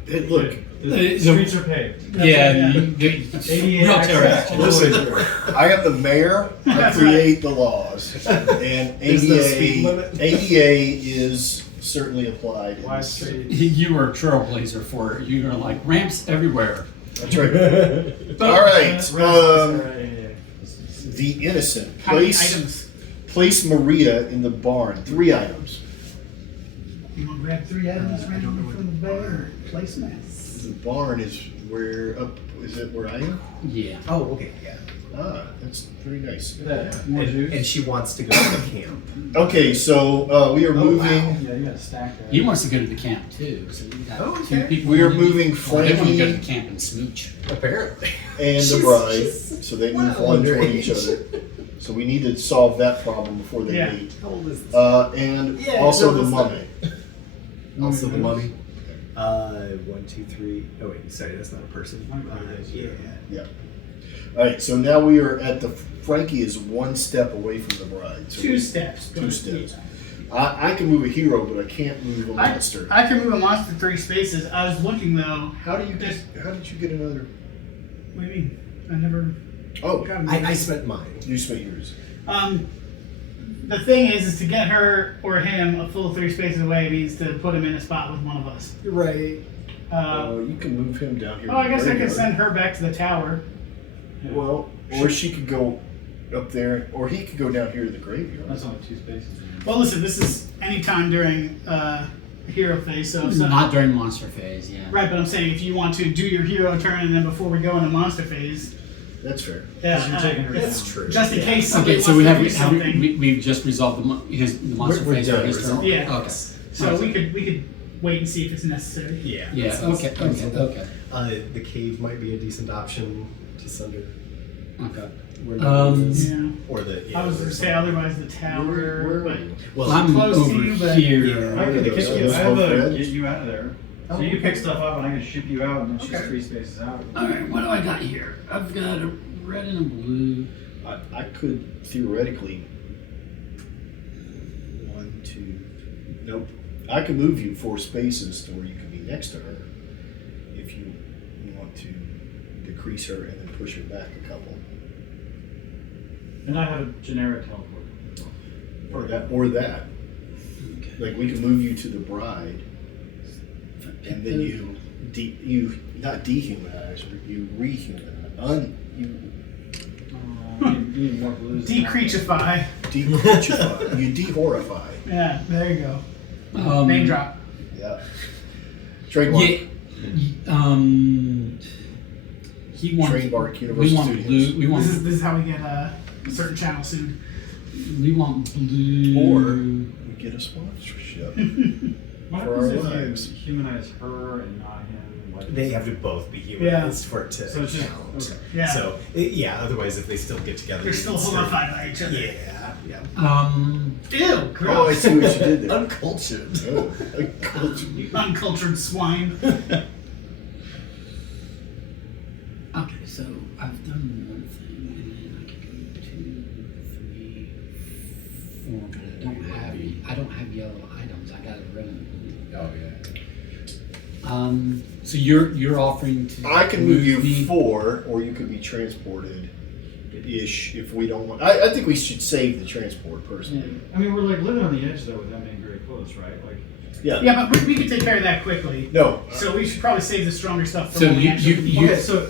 Hey, look, The streets are paved. Yeah. That's Wheelchair action. listen. I am the mayor. I That's create the laws, and There's no speed ADA limit. is certainly applied. in Wide this. street. You were a trailblazer for it. You were like ramps everywhere. That's right. All right. The innocent. How many Place items? place Maria in the barn. 3 items. You want to grab 3 items randomly from the bear? Placement. The barn is where up. Is it where I am? Yeah. Oh, okay, yeah. Ah, that's pretty nice. More And juice. she wants to go to the camp. Okay, so we are moving. Yeah, you got a stack there. He wants to go to the camp too. So you got Oh, 2 okay. people. We are in it. moving Or they want to go to Frankie the camp and smooch. Apparently. and the She's- bride, she's so they move well one toward underage. each other. So we need to solve that problem before they Yeah. meet. How old is this? And Yeah, also no, the that's mummy. Also the mummy. 1, 2, 3. Oh wait, sorry, that's not a person. Yeah. Yeah. All right, so now we are at the. Frankie is 1 step away from the bride. So 2 we- steps. 2 steps. I can move a hero, but I can't move a monster. I can move a monster 3 spaces. I was looking though. How do you get? How did you get another? What do you mean? I never Oh, got I spent mine. you spent yours. The thing is to get her or him a full 3 spaces away means to put him in a spot with one of us. You're right. You can move him down here. Oh, I to guess the I could graveyard. send her back to the tower. Well, or she could go up there, or he could go down here to the graveyard. That's only 2 spaces. Well, listen, this is anytime during hero phase, so if some- Not during monster phase. Yeah. right. But I'm saying if you want to do your hero turn and then before we go into monster phase, That's fair. yeah, You're taking her That's down. true. just in case somebody Okay, so wants we to do have something. we've just resolved the monster We're phase done for his turn. resolving. Yeah. Okay. So we could wait and see if it's necessary. Yeah. Yeah. that sounds Okay. reasonable. Okay. The cave might be a decent option to sunder. Okay. Where no one is. Yeah. Or the. I was going to say otherwise the tower. Where but are you? Well, I'm close to over you, but- here. Yeah. I could those kick you. those I have both to red? get you out of there. So you pick stuff up and I can ship you out, and it's just 3 spaces out. All right. What do I got here? I've got a red and a blue. I could theoretically. 1, 2. Nope. I could move you 4 spaces to where you could be next to her, if you want to decrease her and then push her back a couple. And I have a generic teleport. Or that. Like we can move you to the bride, and then you not dehumanize, but you rehumanize. You need more blues. Decreechify. decreechify. You dehorrify. Yeah, there you go. Um, Name drop. Yeah. Trademark. Yeah, he wants. Trademark Universal We want Studios. blue. We want. This is how we get a certain channel sued. We want blue. Or we get a sponsorship. What For happens our if lives. you humanize her and not him? Like, They have to both be humanized for it to So it's just- count. okay. Yeah. So yeah, otherwise if they still get together, They're still it's horrified by each other. Yeah. Ew, Oh, I gross. see what you did there. Uncultured. Oh, uncultured. Uncultured swine. Okay, so I've done one thing, and then I can go 2, 3, 4, but I don't have yellow items. I got a red one. Oh yeah. So you're offering to. I can move you me- 4, or you could be transported. Ish, if we don't want. I think we should save the transport personally. I mean, we're like living on the edge though, with them being very close, right? Like, Yeah. Yeah, but we can take care of that quickly. No. So we should probably save the stronger stuff for So when we you- actually you- okay, so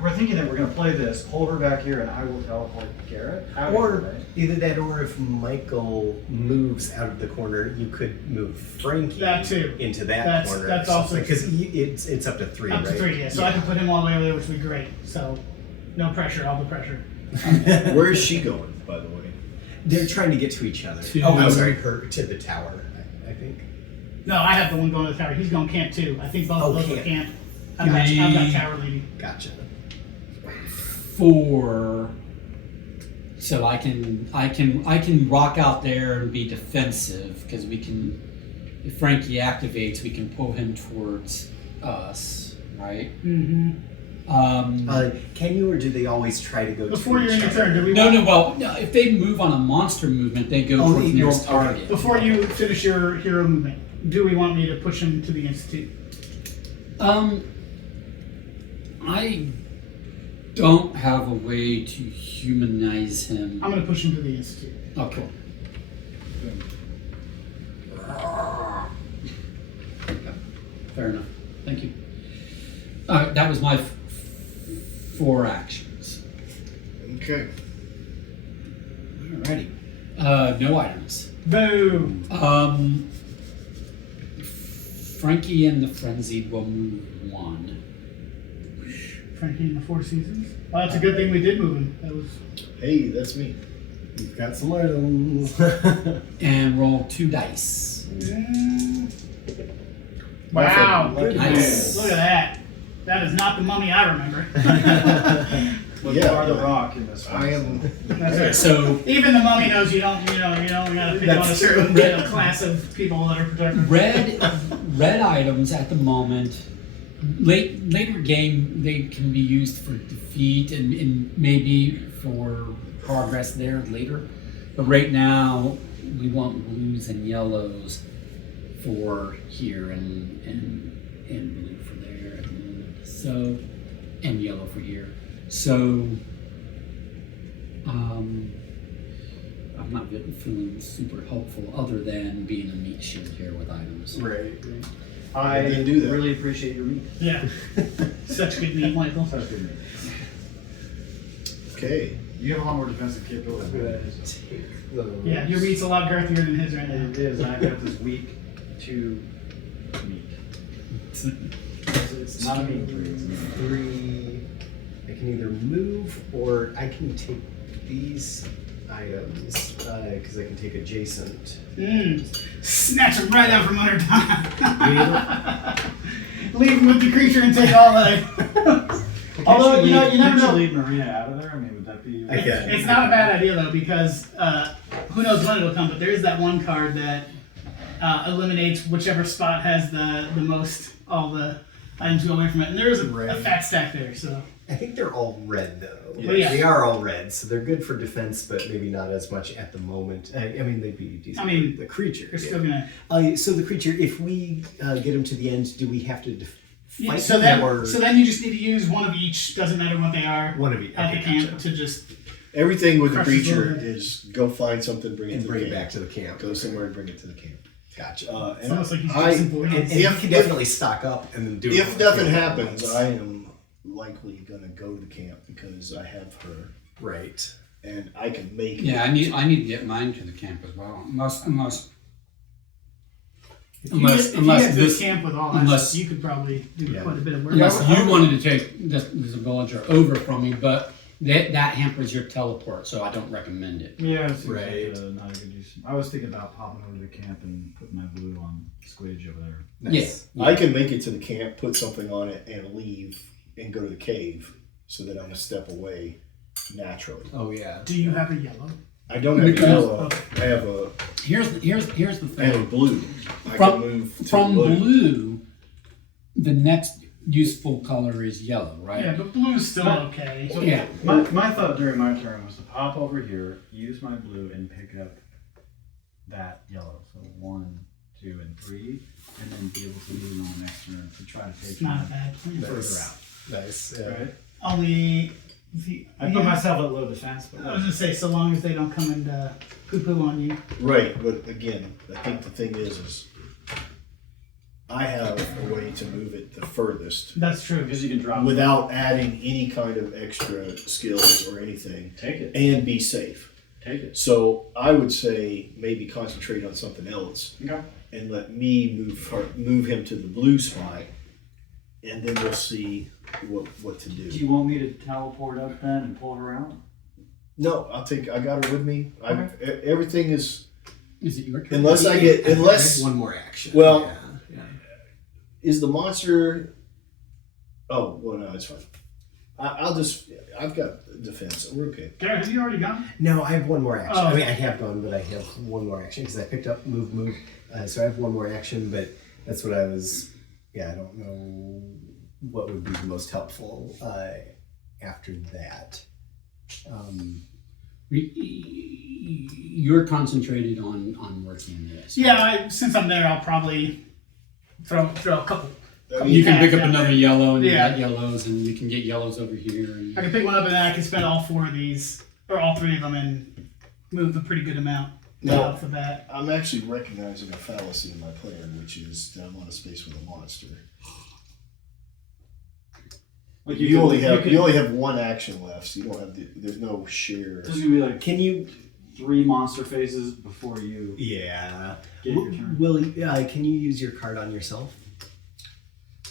we're thinking that we're gonna play this, hold her back here, and I will teleport Garrett out of here, Or right? either that, or if Michael moves out of the corner, you could move Frankie That too. into that That's- corner. that's also because it's up to 3, up right? to 3, yeah. So I can put him all the way over there, which would be great. So no pressure, all the pressure. Where is she going, by the way? They're trying to get to each other. To- I'm sorry, her to the tower. I think. No, I have the one going to the tower. He's going camp too. I think both of those are camp. camp. I've got tower leading. Gotcha. 4. So I can rock out there and be defensive because we can. If Frankie activates, we can pull him towards us, right? Mm-hmm. Can you, or do they always try to go Before to you're in each your other? turn, do we No, want, no. Well, no, if they move on a monster movement, they go towards the nearest okay. target. before you finish your hero movement, do we want me to push him to the institute? I don't have a way to humanize him. I'm going to push him to the institute. Oh, cool. Fair enough. Thank you. That was my 4 actions. Okay. Alrighty. No items. Boom. Frankie and the Frenzied will move 1. Frankie in the Four Seasons. Well, that's a good thing we did move him. That was. Hey, that's me. You've got some items. And roll 2 dice. Wow. Lucky Nice. Look at that. That is not the mummy I remember. But Yeah, you are the yeah. rock in this one. I am. That's right. So Even the mummy knows you don't gotta pick on a That's certain true. class of people that are protected. red items at the moment. Later game they can be used for defeat and maybe for progress there later. But right now we want blues and yellows for here and blue for there and yellow for here. So I'm not feeling super helpful other than being a meat shield here with items. Right. I Then do that. really appreciate your meat. Yeah. Such good meat, Michael. Such good meat. Okay. You have a lot more defensive capability than I do. Take those. Yeah, your meat's a lot girthier than his right now. It is, and I've got this weak to meat. It's not a meat tree, it's a meat. 3. I can either move or I can take these items because I can take adjacent. Snatch him right out from under time. Leave him with the creature and take all that. Although, you never know. Leave Marina out of there? I mean, would that be... I can. It's not a bad idea though, because who knows when it'll come, but there is that one card that eliminates whichever spot has the most, all the items go away from it. And there is a Right. fat stack there, so. I think they're all red though. Well, yeah. They are all red, so they're good for defense, but maybe not as much at the moment. I mean, they'd be decent. I mean, for the creature. You're still gonna. So the creature, if we get him to the end, do we have to Yeah, fight so them then, or so then you just need to use one of each. Doesn't matter what they are. one of each? At the Okay, camp gotcha. to just. Everything with the Crush his creature little- is go find something, bring it And to bring the it camp. back to the camp. Go somewhere and bring it to the camp. Gotcha. It's And almost like he's I- Jason Voorhees. And you can definitely stock up and then do. if it nothing like happens, once. I am likely gonna go to the camp because I have her Right. and I can make it. Yeah, I need to get mine to the camp as well. Unless If you get to this, the camp with all that unless- stuff, you could probably do Yeah. quite a bit of work. unless you wanted to take this villager over from me, but that hampers your teleport, so I don't recommend it. Yeah, it's Right. not a good use. I was thinking about popping over to the camp and putting my blue on Squidge over there. Nice. Yeah. I can make it to the camp, put something on it, and leave and go to the cave so that I'm a step away naturally. Oh yeah. Do you have a yellow? I don't have Because- yellow. I have a Here's the I have a thing. blue. I From- can move to From blue. blue, the next useful color is yellow, right? Yeah, but blue's still But- okay. So Yeah. my thought during my turn was to pop over here, use my blue, and pick up that yellow. So 1, 2, and 3, and then be able to move on the next turn to try to take It's not a them bad plan. further out. Nice. Yeah. Right? Only I put myself at low defense, but I was gonna say, so long as they don't come and poo-poo on you. Right, but again, I think the thing is I have a way to move it the furthest That's true. because you can drop without adding any kind of extra skills or anything Take it. and be safe. Take it. So I would say maybe concentrate on something else Okay. and let me move him to the blue spot, and then we'll see what to Do do. you want me to teleport up then and pull her out? No, I got her with me. Everything is Is it your turn? unless I get unless one more action. Well- Yeah. is the monster. Oh well, no, it's fine. I've got defense. We're okay. Garrett, have you already gone? No, I have one more action. Oh. I mean, I have gone, but I have one more action because I picked up move. So I have one more action, but that's what I was. Yeah, I don't know what would be the most helpful after that. You're concentrated on working this. Yeah, since I'm there, I'll probably throw a couple. You can pick up Yeah. another yellow, and Yeah. you got yellows, and you can get yellows over here. And I can pick one up and then I can spend all 4 of these, or all 3 of them, and move a pretty good amount right No. off the bat. I'm actually recognizing a fallacy in my plan, which is that I'm on a space with a monster. Like You only have one action left, so you don't have there's no share. There's gonna be like Can you? 3 monster phases before you Yeah. get your turn. Will can you use your card on yourself?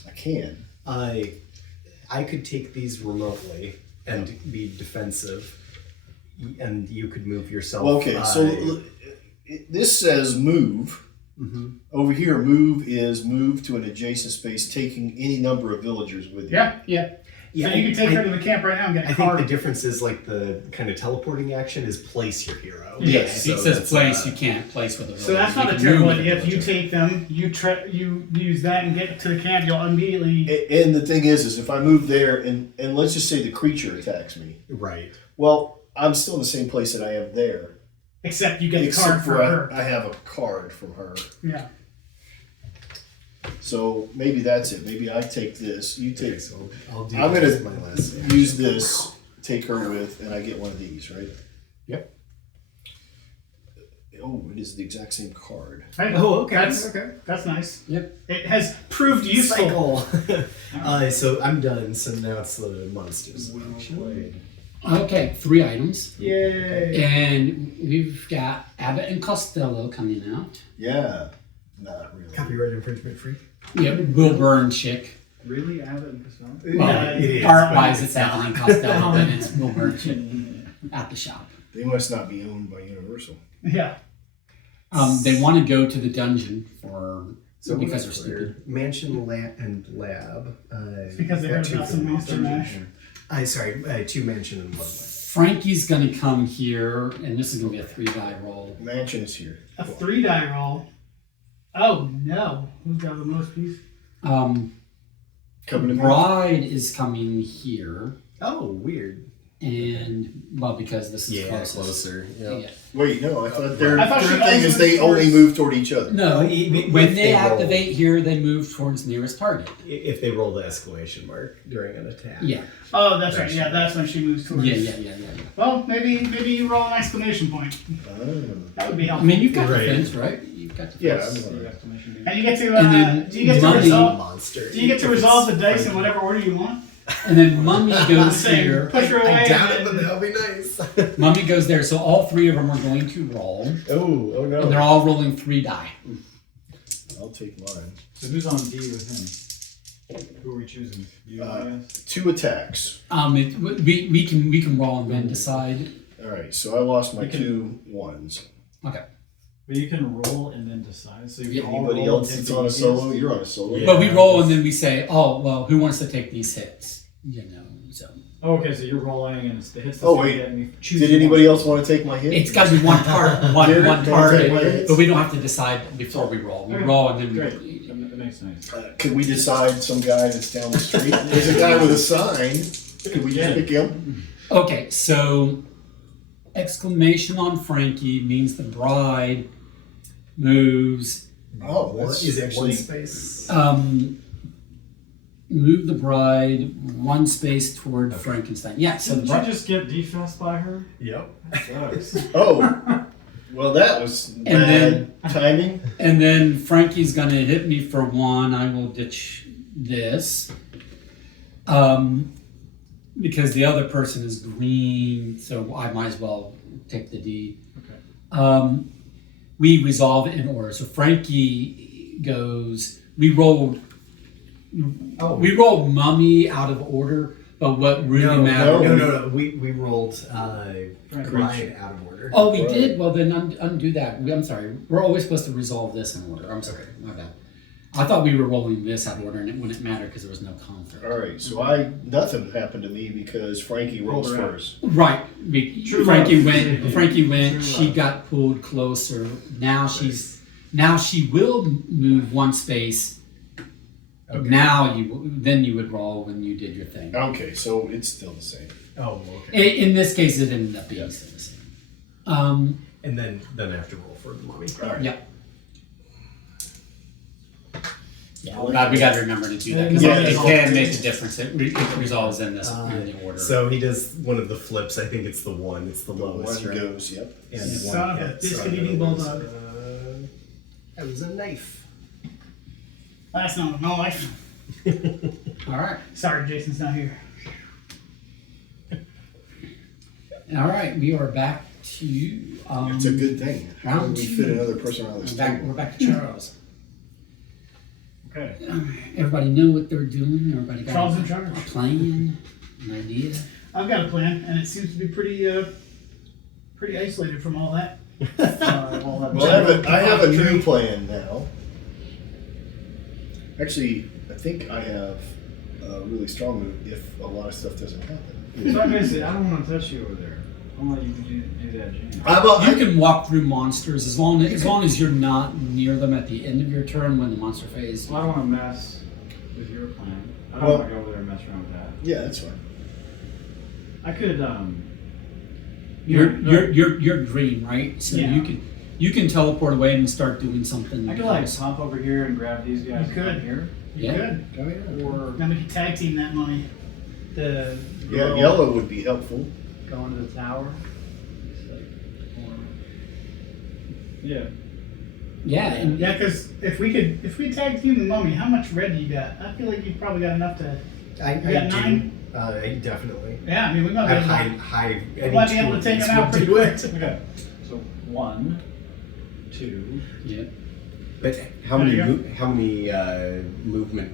I can. I could take these remotely and be defensive, and you could move yourself. Well, okay, so this says move. Over here, move is move to an adjacent space, taking any number of villagers with you. Yeah. yeah, So you can take her to the camp right now and get I a think card. the difference is like the kind of teleporting action is place your hero. yes, So it says that's, place. You can't place with a So that's villager. not a You can terrible move with idea. a If you villager. take them, you use that and get to the camp, you'll immediately. And the thing is if I move there and let's just say the creature attacks me, Right. well, I'm still in the same place that I am there. Except you get the Except card for for her. I have a card from her. Yeah. So maybe that's it. Maybe I take this. You Okay, take. so I'll do I'm that gonna as my last action. use this. Take her with, and I get one of these, right? Yep. Oh, it is the exact same card. Right? Oh, okay. That's nice. Yep. It has proved useful. Cycle. So I'm done. So now it's the monsters. Okay, 3 items, Yay. and we've got Abbott and Costello coming out. Yeah, not really. Copyright infringement free. Yeah, Will Burn chick. Really, Abbott and Costello? Well, Yeah, it is, art but wise, it's it's Alan Costello, but it's Will Burn chick at the shop. They must not be owned by Universal. Yeah. They want to go to the dungeon for So because they're stupid. Mansion and lab. Because they heard about some monster mash. Sorry, 2 mansion and 1 lab. Frankie's gonna come here, and this is gonna be a 3-die roll. Mansion is here. A 3-die roll. Oh no. Who's got the most piece? Coming to Bride is coming here, Oh, weird. and well, because this is Yeah, closest. closer. Yeah. Yeah. Wait, no, I thought their I thought she thing always is they moves only towards- move toward each other. No, If when they they roll. activate here, they move towards nearest target. If they roll the exclamation mark during an attack. Yeah, Oh, that's right. Yeah, that's when she moves towards. yeah. Well, maybe you roll an exclamation point. Oh. That would be I helpful. mean, you've got Right. defense, right? You you've got the Yeah, first. I'm- Exclamation D. And you get to And then do you get to mummy- resolve? monster. Do you get to If resolve the it's dice in Frankie. whatever order you want? And then Mummy goes Saying, here. push her away. I doubt it, and but then- that'll be nice. Mummy goes there. So all three of them are going to roll. Oh no. And they're all rolling 3 die. I'll take mine. So who's on D with him? Who are we choosing? You, I guess? 2 attacks. We can roll and then decide. All right, so I lost my You can- 2 ones. Okay. But you can roll and then decide. So you Yeah, can all Anybody roll else and that's take on a the solo? easiest. You're on a solo. Yeah. But we roll and then we say, oh, well, who wants to take these hits? You know, so. Oh, okay, so you're rolling and it's the hits the Oh, same wait. hit and you choose Did one. anybody else want to take my hit? It's got to be one Jared, one wanna take my target, hits? but we don't have to decide before we roll. We Okay. roll and then Great. we. That makes sense. Could we decide some guy that's down the street? There's a guy with a sign. Could we just pick him? Okay, so exclamation on Frankie means the bride moves. Oh, that's Is it actually one space? Move the bride 1 space toward Frankenstein. Yeah, so the Didn't you bride. just get defessed by her? Yep. That sucks. Oh, well, that was bad timing. And then Frankie's gonna hit me for 1. I will ditch this. Because the other person is green, so I might as well take the D. Okay. We resolve it in order. So Frankie goes. We rolled Mummy out of order, but what really mattered. No. We rolled bride out of order. Oh, we did. Well, then undo that. I'm sorry. We're always supposed to resolve this in order. I'm sorry. My bad. I thought we were rolling this out of order, and it wouldn't matter because there was no conflict. All right, so nothing happened to me because Frankie rolls Rolled her first. Right. True Frankie love. went. Frankie went. True She love. got pulled closer. Now she will move 1 space. Okay. Now you would roll when you did your thing. Okay, so it's still the same. Oh, okay. In this case, it ended up being still the same. And then I have to roll for the mummy. All right. Yeah. Yeah, we got to remember to do that because Yeah. it can make a difference. It resolves in this in the order. So he does one of the flips. I think it's the 1. It's the lowest, One right? goes, yep. And Son of a hits. biscuit-eating bulldog. That was a knife. That's not my life. All right, Sorry, Jason's not here. all right. We are back to. It's a good thing. How round do we 2. fit another person on this We're back, table? we're back to Charles. Okay. Everybody know what they're doing. Everybody got Charles a in charge. plan, an idea. I've got a plan, and it seems to be pretty isolated from all that. Well, I have a new plan now. Actually, I think I have a really strong move if a lot of stuff doesn't happen. So I'm gonna say, I don't want to touch you over there. I'm gonna let you do that, James. You can walk through monsters as long as you're not near them at the end of your turn when the monster phase. Well, I don't want to mess with your plan. I don't Well- want to go over there and mess around with that. Yeah, that's fine. I could, You're green, right? So Yeah. you can teleport away and start doing something. I could like else. hop over here and grab these guys You could. from here. Yeah. Good. Oh, yeah. Or Then we can tag team that money. The Yeah, girl yellow would be helpful. go into the tower. Yeah. Yeah, and yeah, because if we tag team the mummy, how much red do you got? I feel like you've probably got enough to. I You got do. 9? I definitely. Yeah, I mean we might I be have able to. high. We might be able to take him out pretty quick. Okay. So 1, 2. yeah. But how many There you how many movement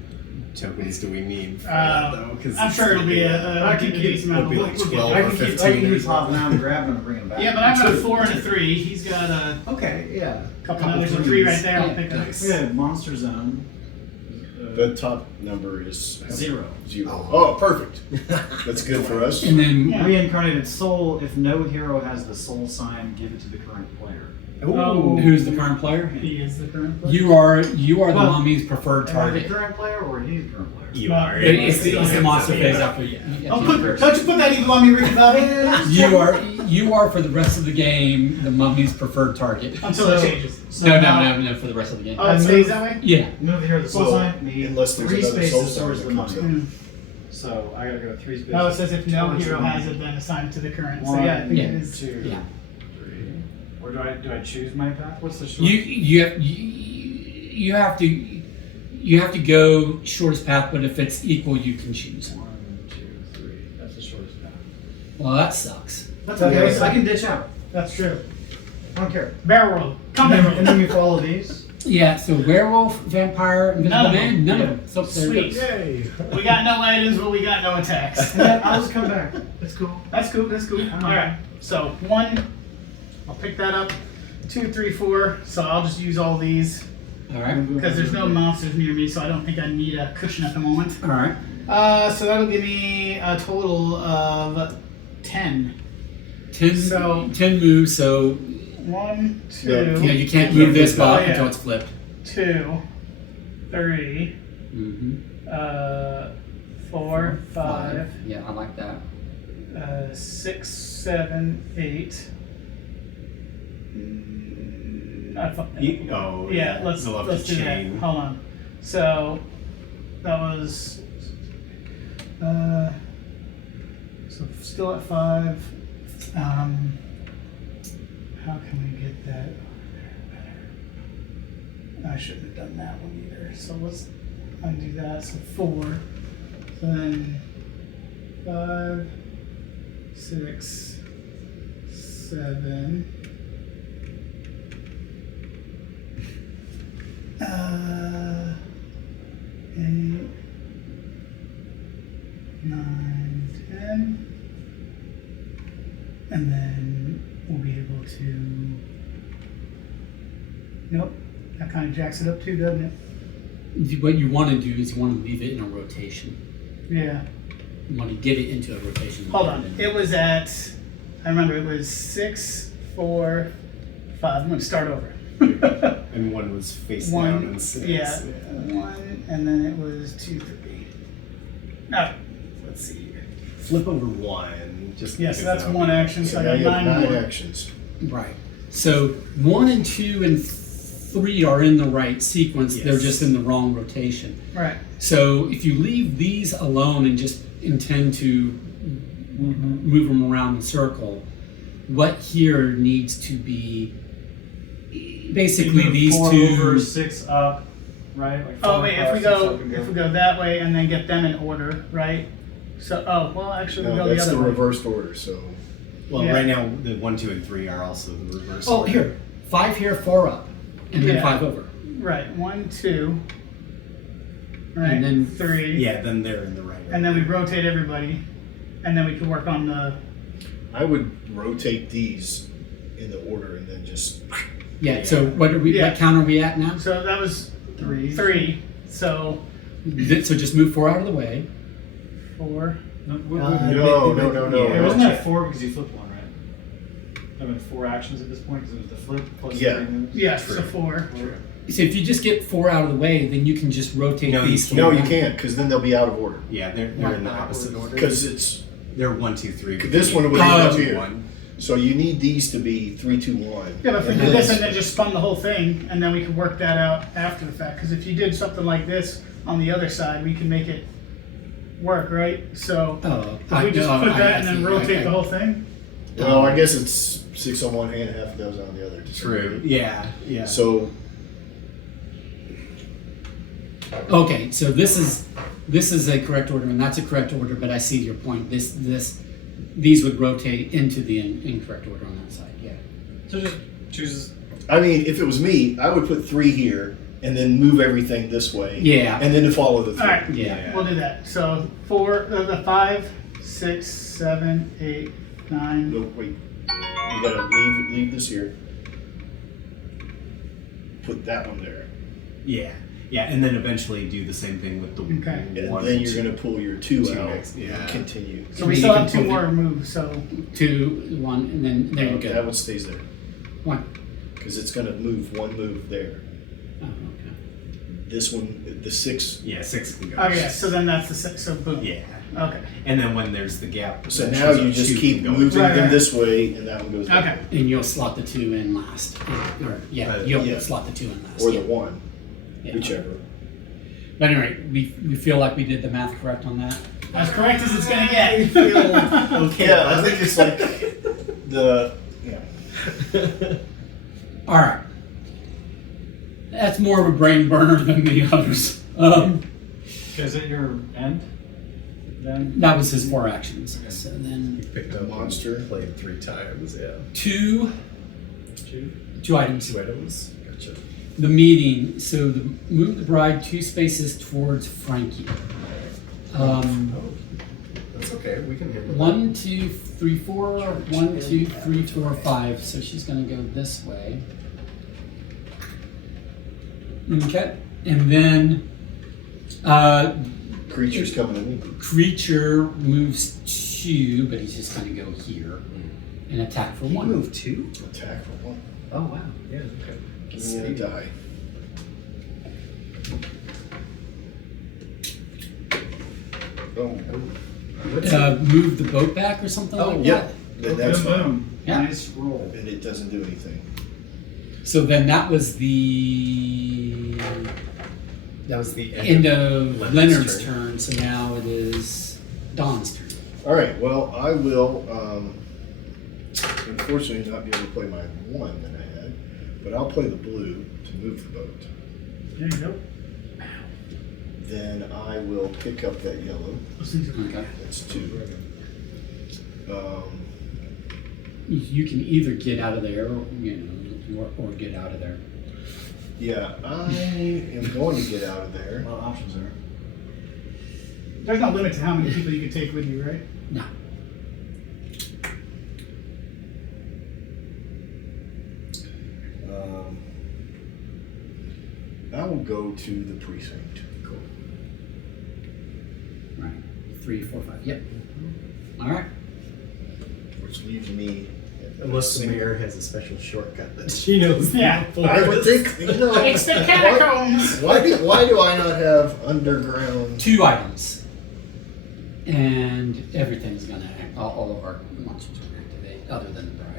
tokens do we need for that though? 'Cause I'm sure it'll be a decent amount. It'll be like We'll get 12 there. or I 15 can or keep hopping something. out and grabbing them and bringing them back. Yeah, but I've got a 4 and a 3. He's got a Okay, yeah. couple numbers of 3 right there. I'll pick up. Nice. We have Monster Zone. The top number is 0. 0. Oh, perfect. That's good for us. And then Yeah. Reincarnated Soul. If no hero has the soul sign, give it to the current player. Oh. who's the current player? He is the current player. You are the Well, mummy's preferred Am I the target. current player or he's the current player? You are. It's the monster phase after you. Don't you put that evil on me, Ricky Bobby. You are for the rest of the game the mummy's preferred target. Until it changes. No, for the rest of the game. Oh, it stays that way? Yeah. Move here, the soul Well, sign. Me. unless there's 3 another soul spaces sign towards that the comes money. up. Mm. So I gotta go 3 spaces. No, it says if no towards hero the has money. it, then assigned to the current. So 1, yeah, I think Yeah. it is. 2, Yeah. 3. Or do I choose my path? What's the short? You have to go shortest path, but if it's equal, you can choose. 1, 2, 3. That's the shortest path. Well, that sucks. That's okay. I can ditch out. That's true. I don't care. Barrel roll. Come And barrel. then you follow these. Yeah. So werewolf, vampire, invisible None of man, them. none of them. So there it Sweet. goes. Yay. We got no items, but we got no attacks. And then I'll just come back. That's cool. That's cool. That's cool. All right. So 1, I'll pick that up. 2, 3, 4. So I'll just use all these All right. because there's no monsters near me, so I don't think I need a cushion at the moment. All right. So that'll give me a total of 10. 10 moves. So 1, 2. yeah, you can't move this Oh, block yeah. until it's flipped. 2, 3, Mm-hmm. 4, 5, Yeah, I like that. 6, 7, 8. I fucked that up. Oh, Yeah, let's They'll have do to that. chain. Hold on. So that was so still at 5. How can we get that better? I shouldn't have done that one either. So let's undo that. So 4. So then 5, 6, 7. 8, 9, 10. And then we'll be able to. Nope, that kind of jacks it up too, doesn't it? What you want to do is you want to leave it in a rotation. Yeah. You want to get it into a rotation. Hold on. It was at. I remember it was 6, 4, 5. I'm going to start over. And one was face 1, down and 6. yeah, 1, and then it was 2, 3. No, let's see here. Flip over 1. Just Yes, because that's that would 1 be- action, so So I now got you have 9 9 more. actions. Right. So 1 and 2 and 3 are in the right sequence. Yes. They're just in the wrong rotation. Right. So if you leave these alone and just intend to move them around the circle, what here needs to be basically Move these 4 two. over, 6 up, right? Like Oh 4 wait, across, if we 6 go up and if we go that way and then get them in order, right? So well actually we No, go the that's other the way. reversed order. So Well, Yeah. right now, the 1, 2, and 3 are also the reverse. Oh, order. here, 5 here, 4 up, and then Yeah. 5 over. Right. 1, 2. Right. And then- 3. Yeah, then they're in the right order. And then we rotate everybody, and then we can work on the. I would rotate these in the order and then just. Yeah. So what are we? Yeah. What count are we at now? So that was 3. 3. So So just move 4 out of the way. 4. No, No, no. Yeah. It wasn't that 4 because you flipped 1, right? There been 4 actions at this point because it was the flip plus Yeah. 3 moves. Yeah. True. So 4. So if you just get 4 out of the way, then you can just rotate No, you these. can't. No, four you back. can't because then they'll be out of order. Yeah, they're in the opposite order. Because it's They're 1, 2, 3. but This you one need would be one, up two, here. one. so you need these to be 3, 2, 1. Yeah, but if we And did this and then then just spun the whole thing, and then we could work that out after the fact. Because if you did something like this on the other side, we can make it work, right? So Oh, if we just put that and then see. rotate Okay. the whole thing. Well, I guess it's 6 on one hand, half a dozen on the other. True. Yeah, yeah. So Okay, so this is a correct order, and that's a correct order. But I see your point. These would rotate into the incorrect order on that side. Yeah. So just choose. I mean, if it was me, I would put 3 here and then move everything this way. Yeah. And then to follow the 3. All right. Yeah. We'll do that. So 4, the 5, 6, 7, 8, 9. No, wait. You gotta leave this here. Put that one there. Yeah, yeah, and then eventually do the same thing with the Okay. And 1 then and you're 2. gonna pull your 2 Two out next, yeah. and continue. So we You still can have 2 pull more moves. So 2, 1, and then there you That go. one stays there. 1. Because it's gonna move 1 move there. Oh, okay. This one, the 6. Yeah, 6 can go. oh yeah. So then that's the 6. So boom. Yeah. Okay. And then when there's the gap, So that now shows you up, just 2 keep can go. moving Right, them right. this way, and that one goes back. Okay. And you'll slot the 2 in last. Or yeah, you'll yeah. slot the 2 in last. Or yeah. the 1, Yeah. whichever. But anyway, we feel like we did the math correct on that. As correct as it's gonna get. Okay. Yeah, I think it's like the. Yeah. All right. That's more of a brain burner than the others. Is it your end? Then? That was his 4 actions. So then Picked up Monster. Played 3 times. Yeah. two items. 2 items. Gotcha. The meeting. So move the bride 2 spaces towards Frankie. Oh, that's okay. We can handle that. 1, 2, 3, 4. 1, 2, 3, 4, 5. So she's going to go this way. Okay. And then Creature's coming to me. creature moves 2, but he's just going to go here and attack for 1. Move 2? Attack for 1. Oh wow. Yeah. Okay. Give me a die. Oh, Move the boat back or something like yeah. that. That's Boom, fine. boom. Yeah. Nice roll. And it doesn't do anything. So then that was the That was the end of Leonard's Leonard's turn. turn. So now it is Don's turn. All right. Well, I will. Unfortunately, not be able to play my 1 that I had, but I'll play the blue to move the boat. There you go. Then I will pick up that yellow. Those things are Okay. That's 2. You can either get out of there, or get out of there. Yeah, I am going to get out of there. A lot of options there. There's no limit to how many people you can take with you, right? No. I will go to the precinct. Cool. Right. 3, 4, 5. Yep. All right. Which leaves me. Unless the mayor has a special shortcut that she knows. Yeah. I would think, It's the catacombs. why do I not have underground? 2 items. And everything's going to act. All of our monsters are going to activate, other than the bride.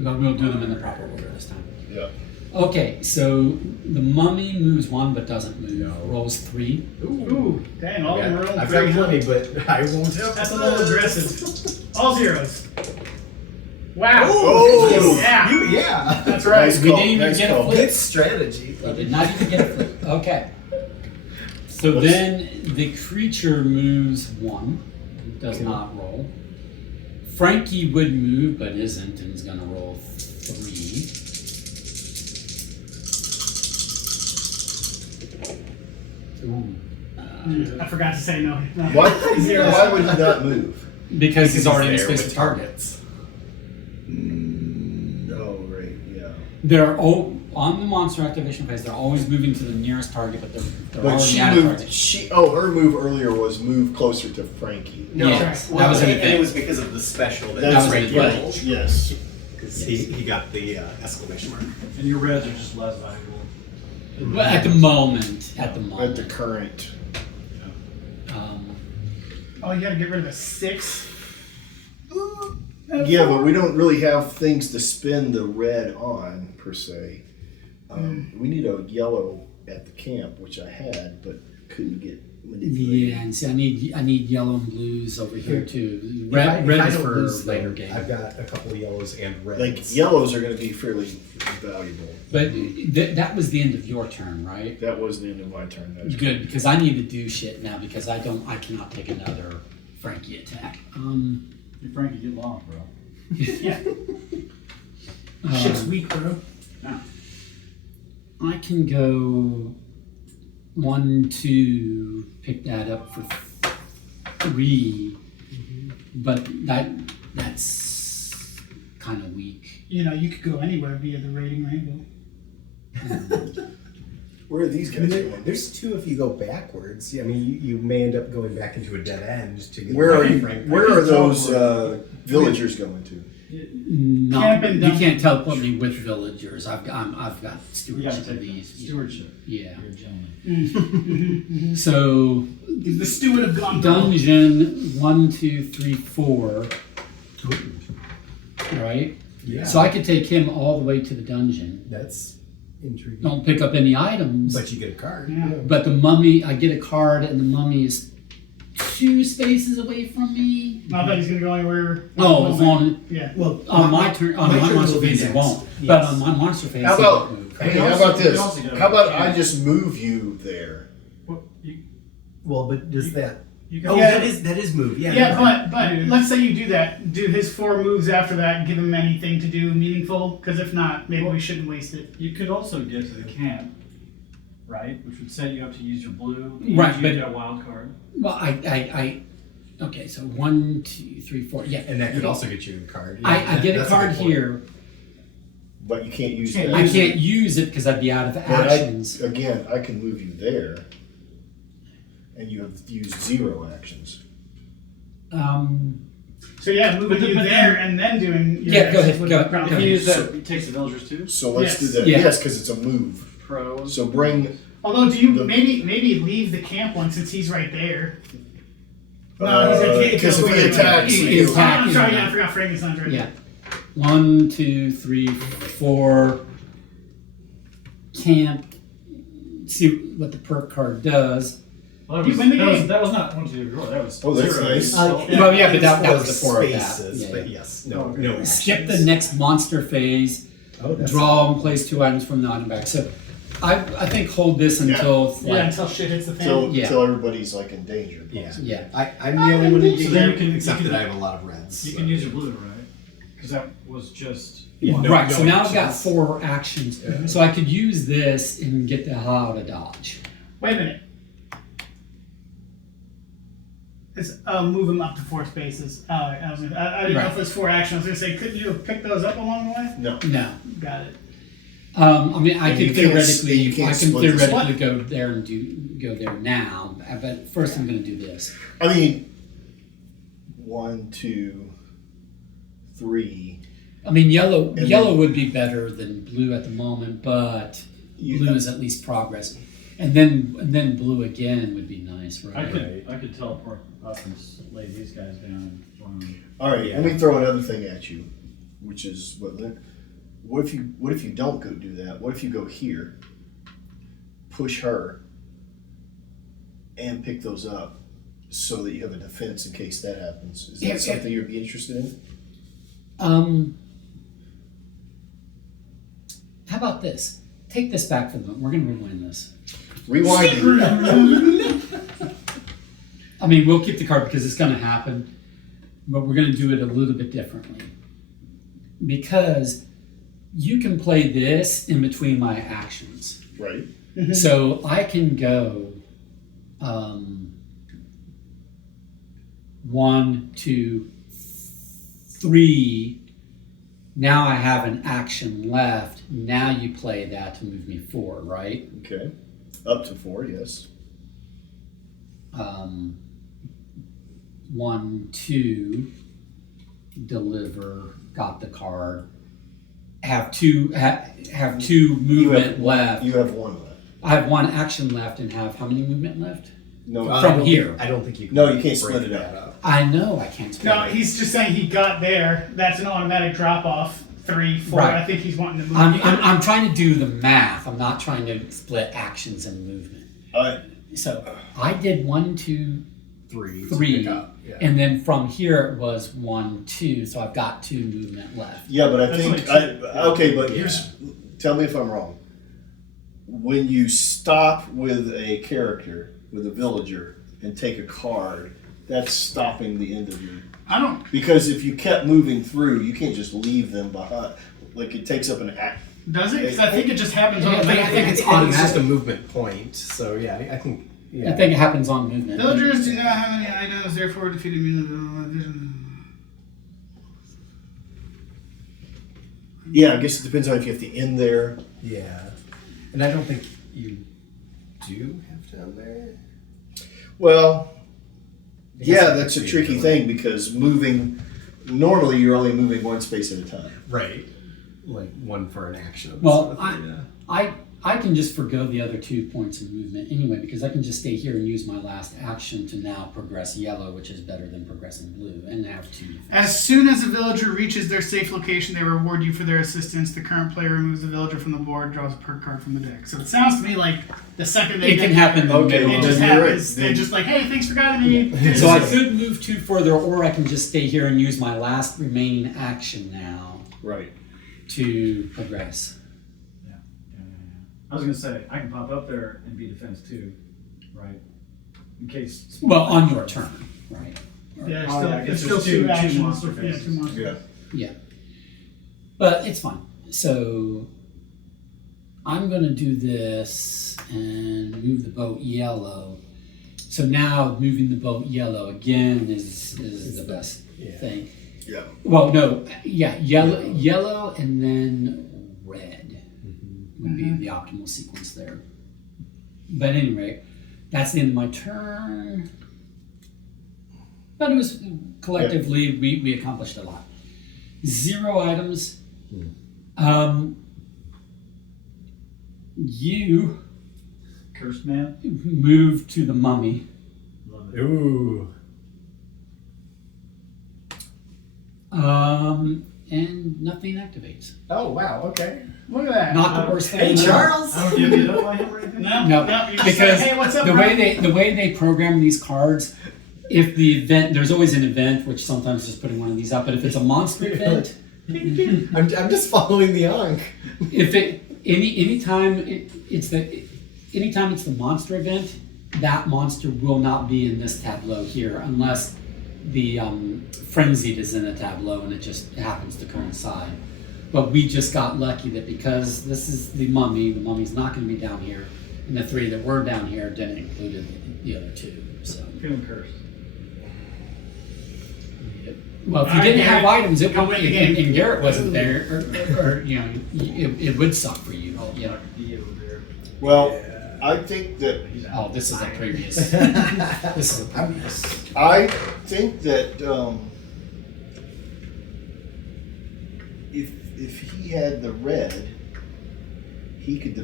We'll do them in the proper order this time. Yeah. Okay, so the mummy moves 1 but doesn't move. No. Rolls 3. Ooh, dang, all of them are rolling I've got 3. plenty, but I won't have. That's a little aggressive. All zeros. Wow. Oh! Yeah. Yeah. That's right. Nice We call, didn't even nice get a call. flip. Good strategy. They did not even get a flip. Okay. So What's- then the creature moves 1. It does not roll. Frankie would move but isn't and is going to roll 3. Ooh. I forgot to say no. Why would he not move? Because he's already in there space with to target. targets. Oh, right, yeah. They're on the monster activation phase. They're always moving to the nearest target, but they're But already she at a moved. target. Her move earlier was move closer to Frankie. No, Yes, well, that was an and it event. was because of the special that That was right an here. event. Yes. Because he got the exclamation mark. And your reds are just less valuable. Well, at the moment. At the current. Oh, you gotta get rid of a 6? Yeah, but we don't really have things to spin the red on per se. We need a yellow at the camp, which I had, but couldn't get manipulated. Yeah, and see, I need yellow and blues over here too. If Red I is don't for lose, later though, game. I've got a couple of yellows and reds. Like yellows are going to be fairly valuable. But that was the end of your turn, right? That was the end of my turn. That's Good, because I need to do shit now because I cannot take another Frankie attack. Hey, Frankie, get long, bro. Yeah. Shit's weak, bro. I can go 1, 2, pick that up for 3, but that's kind of weak. You know, you could go anywhere via the rating rainbow. Where are these I mean, guys going? there's 2 if you go backwards. I mean, you may end up going back into a dead end to get Where are away you? from Where are those villagers going to? No, Camping you down- can't teleport me with villagers. I've got You gotta stewardship take of these. stewardship. Yeah. You're a gentleman. So He's the steward of Gondor. dungeon 1, 2, 3, 4. Right. Yeah. So I could take him all the way to the dungeon. That's intriguing. Don't pick up any items. But you get a card. Yeah. But the mummy, I get a card, and the mummy is 2 spaces away from me. Not that he's gonna go anywhere. Oh, as long Yeah. Well, on my turn, on my turn monster will be phase it next. won't. Yes. But on my monster phase, How he about, won't move. hey, You how also- about this? you also get a- How about I just move you there? Well, you, Well, but does that? you can Oh, Yeah. that is move. Yeah. Yeah, you're right. but let's say you do that. Do his 4 moves after that give him anything to do meaningful? Because if not, maybe we shouldn't waste it. You could also get to the camp, right? Which would set you up to use your blue. Right, you but- get a wild card. Well, okay, so 1, 2, 3, 4. Yeah. And that could also get you a card. I get a That's card good point. here. But you can't use Can't that. I use can't use it because I'd be out of But actions. I can move you there, and you have used 0 actions. So yeah, moving But you then- there and then doing your Yeah, go actions ahead, would go- be probably- If you Okay. use that, it takes the villagers too. So let's Yes. do that. Yeah. Yes, because it's a move. Pros. So bring. Although, do you The- maybe leave the camp one since he's right there? No, he's gonna Because if he wait, attacks, He you- attack- I'm sorry, yeah, I forgot Frankie's not right. Yeah. 1, 2, 3, 4. Camp. See what the perk card does. Well, You win the game. that was not 1, 2, 3, 4. That was Oh, that's 0. nice. Well, yeah, but that was the 4 of that. spaces, Yeah, but yeah. yes, no. Skip the actions. next monster phase. Oh, that's Draw and place 2 items from the item bag. So I think hold this until Yeah, like, until shit hits the fan. Till, Yeah. till everybody's like in danger. Yeah. yeah. I'm the only one in So then danger, you except can- that I have a lot of reds. You so. can use your blue, right? Because that was just. Yeah, one. no- Right, so now I've got actions. 4 actions. So I could use this and get the hell out of dodge. Wait a minute. It's move him up to 4 spaces. I didn't know if it was 4 actions. I was gonna say, couldn't you have picked those up along the way? No. No. Got it. I mean, I And could you can't- theoretically, you can't I can split this. theoretically go there and go there now, but first I'm going to do this. I mean, 1, 2, 3. I mean, yellow And would be better than blue at the moment, but You- blue is at least progress, and then blue again would be nice, I right? could teleport up and lay these guys down. All right, let me throw another thing at you, which is what if you don't go do that? What if you go here, push her, and pick those up, so that you have a defense in case that happens? Is that Yeah, something you'd be interested in? How about this? Take this back for the moment. We're going to rewind this. Rewinding. I mean, we'll keep the card because it's going to happen, but we're going to do it a little bit differently. Because you can play this in between my actions. Right. So I can go 1, 2, 3. Now I have an action left. Now you play that to move me 4, right? Okay. Up to 4, yes. 1, 2, deliver, got the card. Have two movement left. You have 1 left. I have 1 action left and have how many movement left? No. From here. I don't think you can. No, you can't break split it that up. I know I can't split No, it. he's just saying he got there. That's an automatic drop off. 3, 4. Right. I think he's wanting to move. I'm trying to do the math. I'm not trying to split actions and movement. So I did 1, 2, Three. to 3, pick up, yeah. and then from here it was 1, 2. So I've got 2 movement left. Yeah, but I That's think only 2. okay, but here's tell me if I'm wrong. When you stop with a character, with a villager, and take a card, that's stopping the end of your. I don't. Because if you kept moving through, you can't just leave them behind. Like it takes up an act. Does it? Because I think it just happens Yeah, on the I think it's It's just a automatic. movement point. So yeah, I think. Yeah. I think it happens on movement. Villagers do not have any items, therefore defeated vision. Yeah, I guess it depends on if you have to end there. Yeah, and I don't think you do have down there. Well, I guess yeah, it that's a could be tricky really- thing because moving. Normally, you're only moving 1 space at a time. Right. Like one for an action. Well, sort of thing, yeah. I can just forgo the other 2 points of movement anyway, because I can just stay here and use my last action to now progress yellow, which is better than progressing blue, and have 2 defense. As soon as a villager reaches their safe location, they reward you for their assistance. The current player removes the villager from the board, draws a perk card from the deck. So it sounds to me like the second they It can happen in the Okay, middle. it well, just then you're right. happens. They're just like, hey, thanks for guiding me. So I could move 2 further, or I can just stay here and use my last remaining action now Right. to progress. I was gonna say, I can pop up there and be defense too, right? In case. Well, on your turn, right? Yeah, Oh, yeah, I guess there's still there's two two actions. monster Yeah, phases. 2 monster. Yeah. Yeah. But it's fine. So I'm going to do this and move the boat yellow. So now moving the boat yellow again is the best thing. Yeah. Well, no, yeah, yellow and then red would be the optimal sequence there. But anyway, that's the end of my turn. But it was collectively, we accomplished a lot. 0 items. You Cursed man. move to the mummy. Love it. Ooh. And nothing activates. Oh wow. Okay. Look at that. Not the worst thing. Hey in the world. Charles. I don't get beat up by him or anything? No, you just because say, hey, what's up, the bro? way they program these cards, if the event, there's always an event, which sometimes just putting one of these up, but if it's a monster event, I'm just following the Ankh. if it anytime it's the monster event, that monster will not be in this tableau here unless the frenzied is in a tableau and it just happens to coincide. But we just got lucky that because this is the mummy's not going to be down here, and the 3 that were down here didn't include the other 2. So, Feeling cursed. well, if you All right, didn't have Garrett, items, it go would, win the game. and Garrett wasn't there, or it would suck for you. Yeah. Like D over there. Well, I think that Oh, this is a previous. This is a previous. I think that if he had the red, he could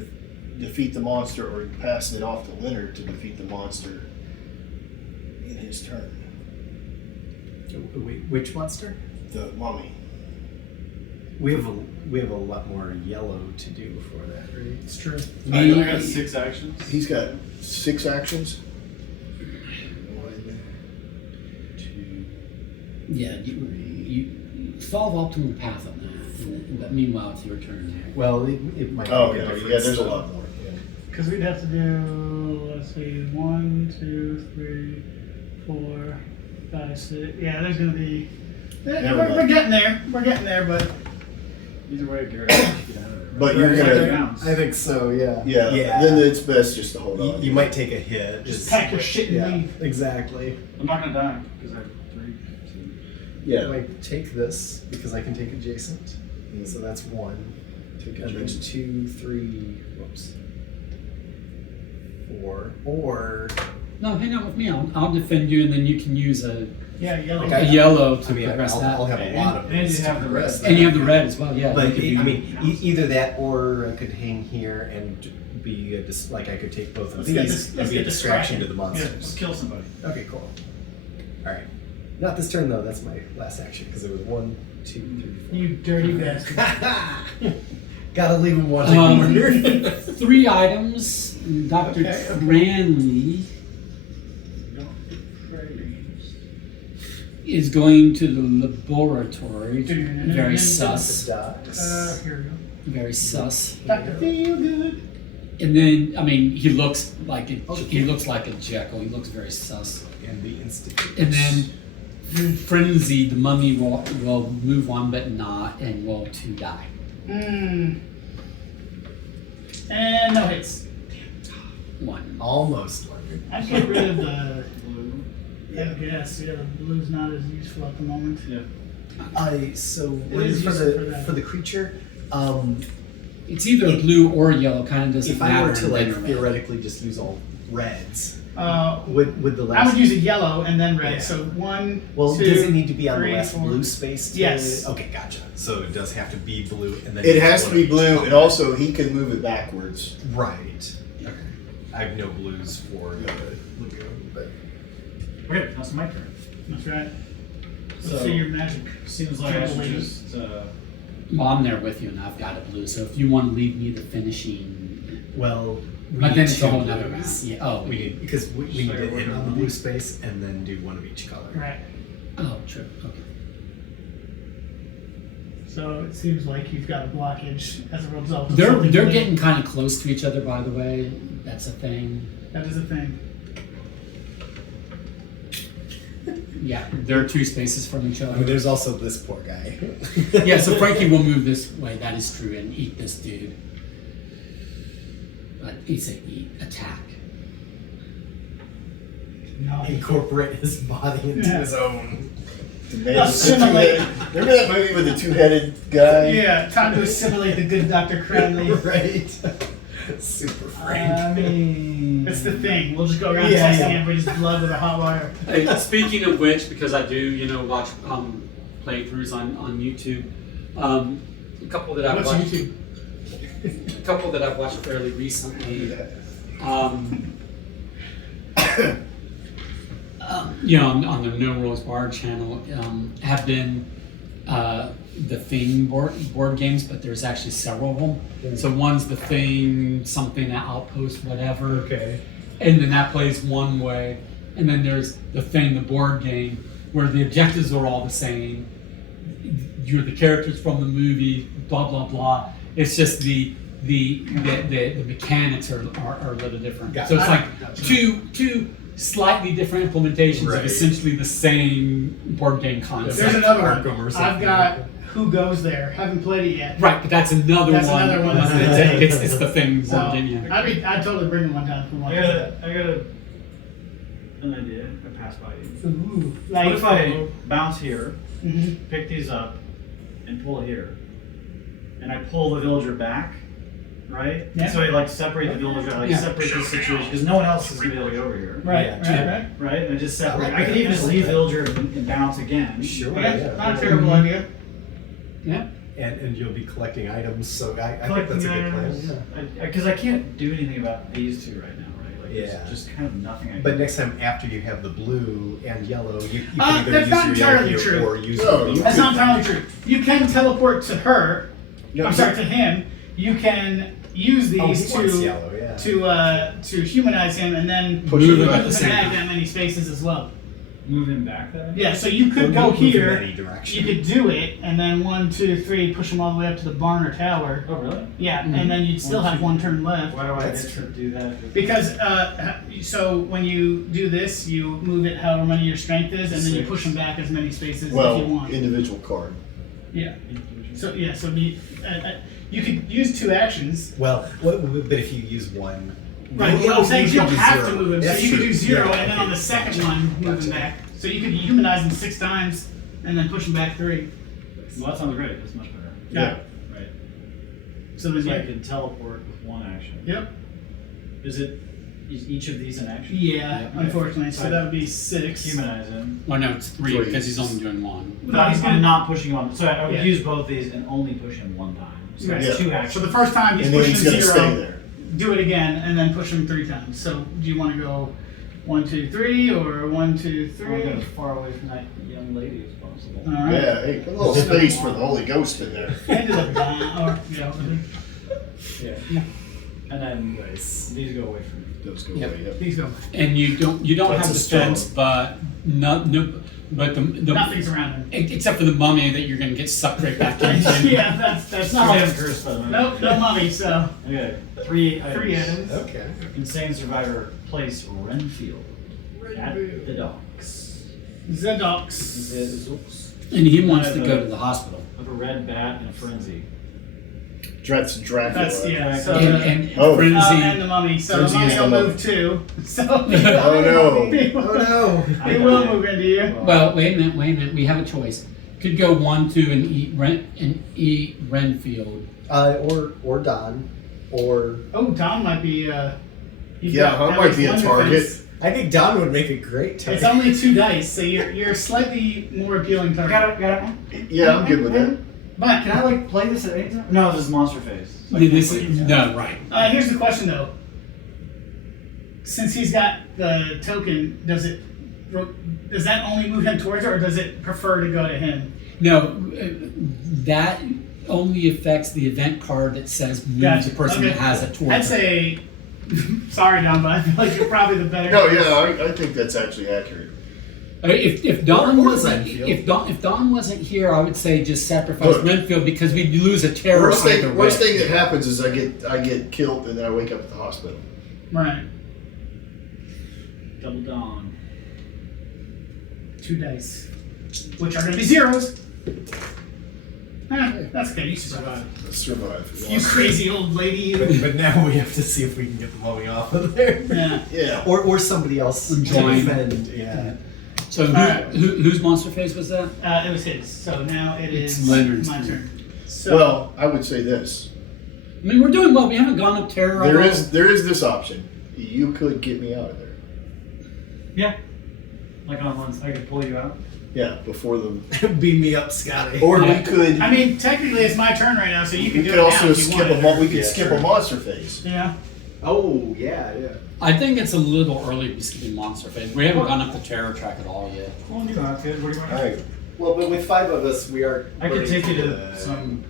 defeat the monster, or pass it off to Leonard to defeat the monster in his turn. Wait, which monster? The mummy. We have a lot more yellow to do for that, right? It's true. I only got 6 actions. He's got 6 actions. 1, 2. Yeah, you solve optimal path on that. But meanwhile, it's your turn there. Well, it might Oh, make a okay. difference. Yeah, there's a lot more. Yeah. Because we'd have to do, let's see, 1, 2, 3, 4, 5, 6. Yeah, there's going to be. We're getting there. We're getting there, but. Either way, Garrett, get out of there. Right? But you're gonna- Bounce. I think so. Yeah. Yeah. Then it's best just to hold on. You might take a hit. Just pack your shit and Yeah, leave. exactly. I'm not gonna die because I have 3. So. I Yeah. might take this because I can take adjacent. Mm. So that's 1. Take And then adjacent. 2, 3, whoops. 4. Or No, hang out with me. I'll defend you, and then you can use a Yeah, yellow. a yellow to I mean, progress I'll that. have a lot of And those you to have the progress red. that. And you have the red as well. Yeah. But you could I do- mean, either that, or I could hang here and be like I could take both of Let's these get this- and let's be a get distraction to distracted. the Yeah, let's monsters. kill somebody. Okay, cool. All right, not this turn though. That's my last action because it was 1, 2, 3, You dirty bastard. 4. Gotta leave him wanting murdered. 3 items. Dr. Okay, okay. Cranley is going to the laboratory. Very sus. Dice. Here we go. Very sus. Dr. Feel Good. And then, I mean, he looks like a Jekyll. He looks very sus. And the institute. And then, Frenzy, the mummy will move on, but not, and will 2 die. And no hits. 1. Almost one. I'd get rid of the. Blue. I guess, yeah, the blue's not as useful at the moment. Yeah. So It what is is for useful for the that. for the creature? It's either blue or yellow, kind of doesn't If matter. I were to in like later mode. theoretically just use all reds, Would the I last? would use a yellow and then red. Yeah. So 1, Well, 2, does it need to be on the 3, last 4. blue space? To, Yes. Okay, gotcha. So it does have to be blue, and then It has to one be of each blue, color. and also he can move it backwards. Right. Okay. I have no blues for the lagoon, but Okay, that's my turn. That's right. Let's So- see your magic. Seems like I should Jubilee. just. Well, I'm there with you, and I've got a blue. So if you want to leave me the finishing, well, we but need then it's a two whole another round. blues. Yeah. Oh, We need because we need Sorry, to what hit on the am I? blue space and then do one of each color. Right. oh, true. Okay. So it seems like you've got a blockage as a result of They're something blue. getting kind of close to each other, by the way. That's a thing. That is a thing. Yeah, they're 2 spaces from each I mean, other. there's also this poor guy. Yeah, so Frankie will move this way. That is true, and eat this dude. But he's a attack. No. Incorporate his body into Yeah. his own. The man with the Assimilate. two-headed- Remember that movie with the two-headed guy? Yeah, time to assimilate the good Dr. Cranley. Right. Super frank. It's the thing. We'll just go around Yeah, testing yeah. everybody's blood with a hot wire. Hey, speaking of which, because I do, watch playthroughs on YouTube. A couple that I've What's watched. YouTube? A couple that I've watched fairly recently. On the No Rules Bar channel, have been the Thing board games, but there's actually several of them. So one's the Thing, something Outpost, whatever. Okay. And then that plays one way. And then there's the Thing, the board game, where the objectives are all the same. You're the characters from the movie, blah blah blah. It's just the mechanics are a little different. Gotcha. So it's like Gotcha. two slightly different implementations Right. of essentially the same board game concept. There's another Arkham one. or I've something. got Who Goes There. Haven't played it yet. Right, but that's another That's one. another one. It's the Thing board So game. Yeah. I'd totally bring it one time if we I wanted. got an idea. I passed by you. Ooh, What if I bounce here, Mhm. pick these up, and pull here, and I pull the villager back, right? Yeah. So I like separate the villager, Yeah. separate this situation because no one else is gonna be able to get over here, Right, Yeah. right. right? And I just separate. I like I could that. even just leave villager and bounce again. Sure. Yeah, Yeah. not a terrible idea. Yeah. And you'll be collecting items, so I think Collecting that's a good items. plan. Because I can't do anything about these two right now, right? Like Yeah. there's just kind of nothing I can But do. next time after you have the blue and yellow, you can That's either not use your yellow entirely here true. or use No, blue. you That's not entirely true. You can teleport to her. No, I'm sorry, to him. You can use Oh, these he wants to yellow, yeah. to humanize him and then Push Move it him back. at the same bag time. that many spaces as well. Move him back then? Yeah, so you Or could go move in here. any direction. You could do it, and then 1, 2, 3, push them all the way up to the barn or tower. Oh, really? Yeah, and then you'd still have 1 turn left. Why do I That's get to do that? Because so when you do this, you move it however many your strength is, and then you push them back as many spaces as you Well, want. individual card. Yeah. So you could use 2 actions. Well, but if you use one, Right. you- Well, I'm saying you don't can do have to zero. move him, so That's you could true. do 0, Yeah, and then okay. on the second one, move Gotcha. him back. So you could humanize him 6 times, and then push him back 3. Well, that sounds great. That's much better. Yeah. Right. So then So I you. can teleport with one action. Yep. Is each of these an action? Yeah, Okay. unfortunately. So that would be 6. Humanize him. Well, no, it's 3 Three. because he's only doing 1. No, he's I'm gonna not pushing him on. So I would Yeah. use both these and only push him one time. So Right. that's Yeah. 2 So actions. the first time he's And then pushing he's going to 0, stay there. do it again, and then push him 3 times. So do you want to go 1, 2, 3, or 1, 2, I'm 3? as far away from that young lady as possible. All right. Yeah, hey, put a little space for the Holy Ghost in there. And do the or Yeah. And then these go away from me. Those go Yep. away. Yep. please go. And you don't That's have a stone. defense, but but the Nothing's around him. except for the mummy that you're going to get sucked right back into. Yeah, that's It's not. not even cursed by the way. Nope, no mummy. So Okay. 3 3 items. items. Okay. Insane Survivor place Renfield at the docks. Zedox. And he wants to go to the hospital. With a red bat and a frenzy. That's Dracula. That's yeah. So And Oh. Frenzy. and the mummy. So the Frenzy mummy is will the mummy. move too. So Oh, no. He will, Oh no. he will move into you. Well, wait a minute. We have a choice. Could go 1, 2, and eat Renfield. Or Don, or Oh, Don might be. He's Yeah, got Don at might least be a one target. defense. I think Don would make a great It's target. only 2 dice, so you're slightly more appealing target. Got it. Yeah, I'm good with that. But Can I like play this at any time? No, this is monster phase. So I Yeah, can't this play is, it. no, right. here's the question though. Since he's got the token, does that only move him towards it, or does it prefer to go to him? No, that only affects the event card that says move Gotcha. the person Okay. that has it towards I'd it. say, sorry Don, but I feel like you're probably the better. No, yeah, I think that's actually accurate. If Don Or wasn't Renfield. if Don wasn't here, I would say just sacrifice Look. Renfield because we'd lose a terror Worst either way. thing that happens is I get killed and then I wake up at the hospital. Right. Double down. 2 dice, which are going to be zeros. That's good. You survived. Survive. You crazy old lady. You. But now we have to see if we can get the mummy off of there. Yeah. Yeah. Or somebody else to Join. defend. Yeah. So Alright. whose monster phase was that? It was his. So now it is It's Leonard's my turn. turn. So, Well, I would say this. I mean, we're doing well. We haven't gone up terror. There at is this option. You could get me out of there. Yeah. Like on one, I could pull you out. Yeah, before the. Beam me up, Scotty. Or Yeah. we could. I mean, technically it's my turn right now, so you can We do could it also now if you skip wanted. we could Yeah, skip sure. a monster phase. Yeah. Oh, yeah. I think it's a little early to be skipping monster phase. We haven't gone up the terror track at all yet. Well, you know, that's good. What do you want? All right. Well, but with 5 of us, we are. I could running take you to the some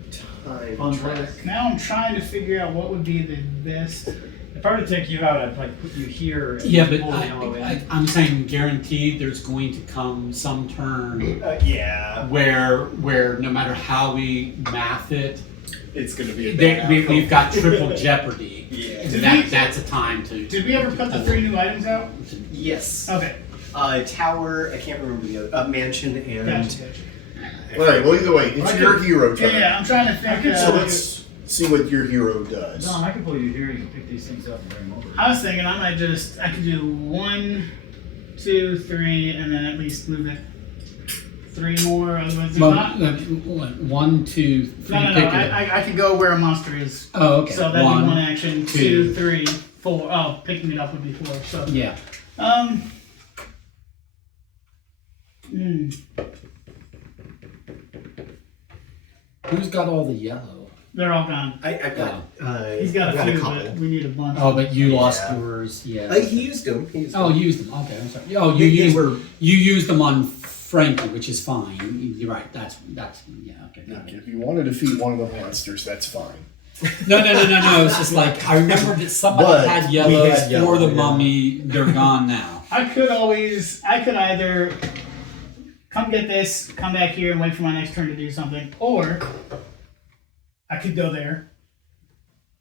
time fun track. place. Now I'm trying to figure out what would be the best. If I were to take you out, I'd like put you here. And Yeah, but pull the yellow in. I'm saying guaranteed there's going to come some turn Yeah. where no matter how we math it, It's going to be a bad we've got outcome. triple jeopardy. Yeah. And that's a time to. Did we ever put the 3 new items out? Yes. Okay. Tower, I can't remember the other. Mansion and. Gotcha. All right. Well, either way, it's your hero Yeah, turn. yeah, I'm trying to think. So let's see what your hero does. Don, I can pull you here. You can pick these things up and bring them over. I was thinking I could do 1, 2, 3, and then at least move it 3 more. Otherwise, Well, not. 1, 2, 3. No. pick it. I could go where a monster is. Oh, okay. So that'd be 1, one action. 2, 3, 4. Oh, picking it up would be 4. So Yeah. Who's got all the yellow? They're all gone. I've got. He's got I've a few, couple. but we need a bunch. Oh, but you lost Yeah. yours. Yeah. He used them. Oh, you used them. Okay, I'm sorry. Oh, you used them on Frankie, which is fine. You're right. That's yeah. Okay. Got it. If you want to defeat one of the monsters, that's fine. No. It's just like I remember that somebody But had we yellows had yellow, for the yeah. mummy. They're gone now. I could either come get this, come back here and wait for my next turn to do something, or I could go there,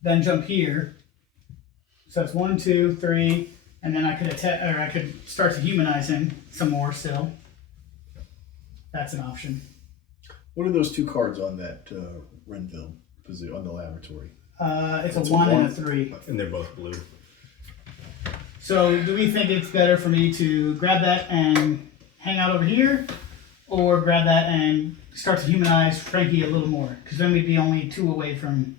then jump here. So it's 1, 2, 3, and then I could attack, or I could start to humanize him some more still. That's an option. What are those 2 cards on that Renville position on the laboratory? It's It's a a 1 and a one. 3. And they're both blue. So do we think it's better for me to grab that and hang out over here, or grab that and start to humanize Frankie a little more? Because then we'd be only 2 away from.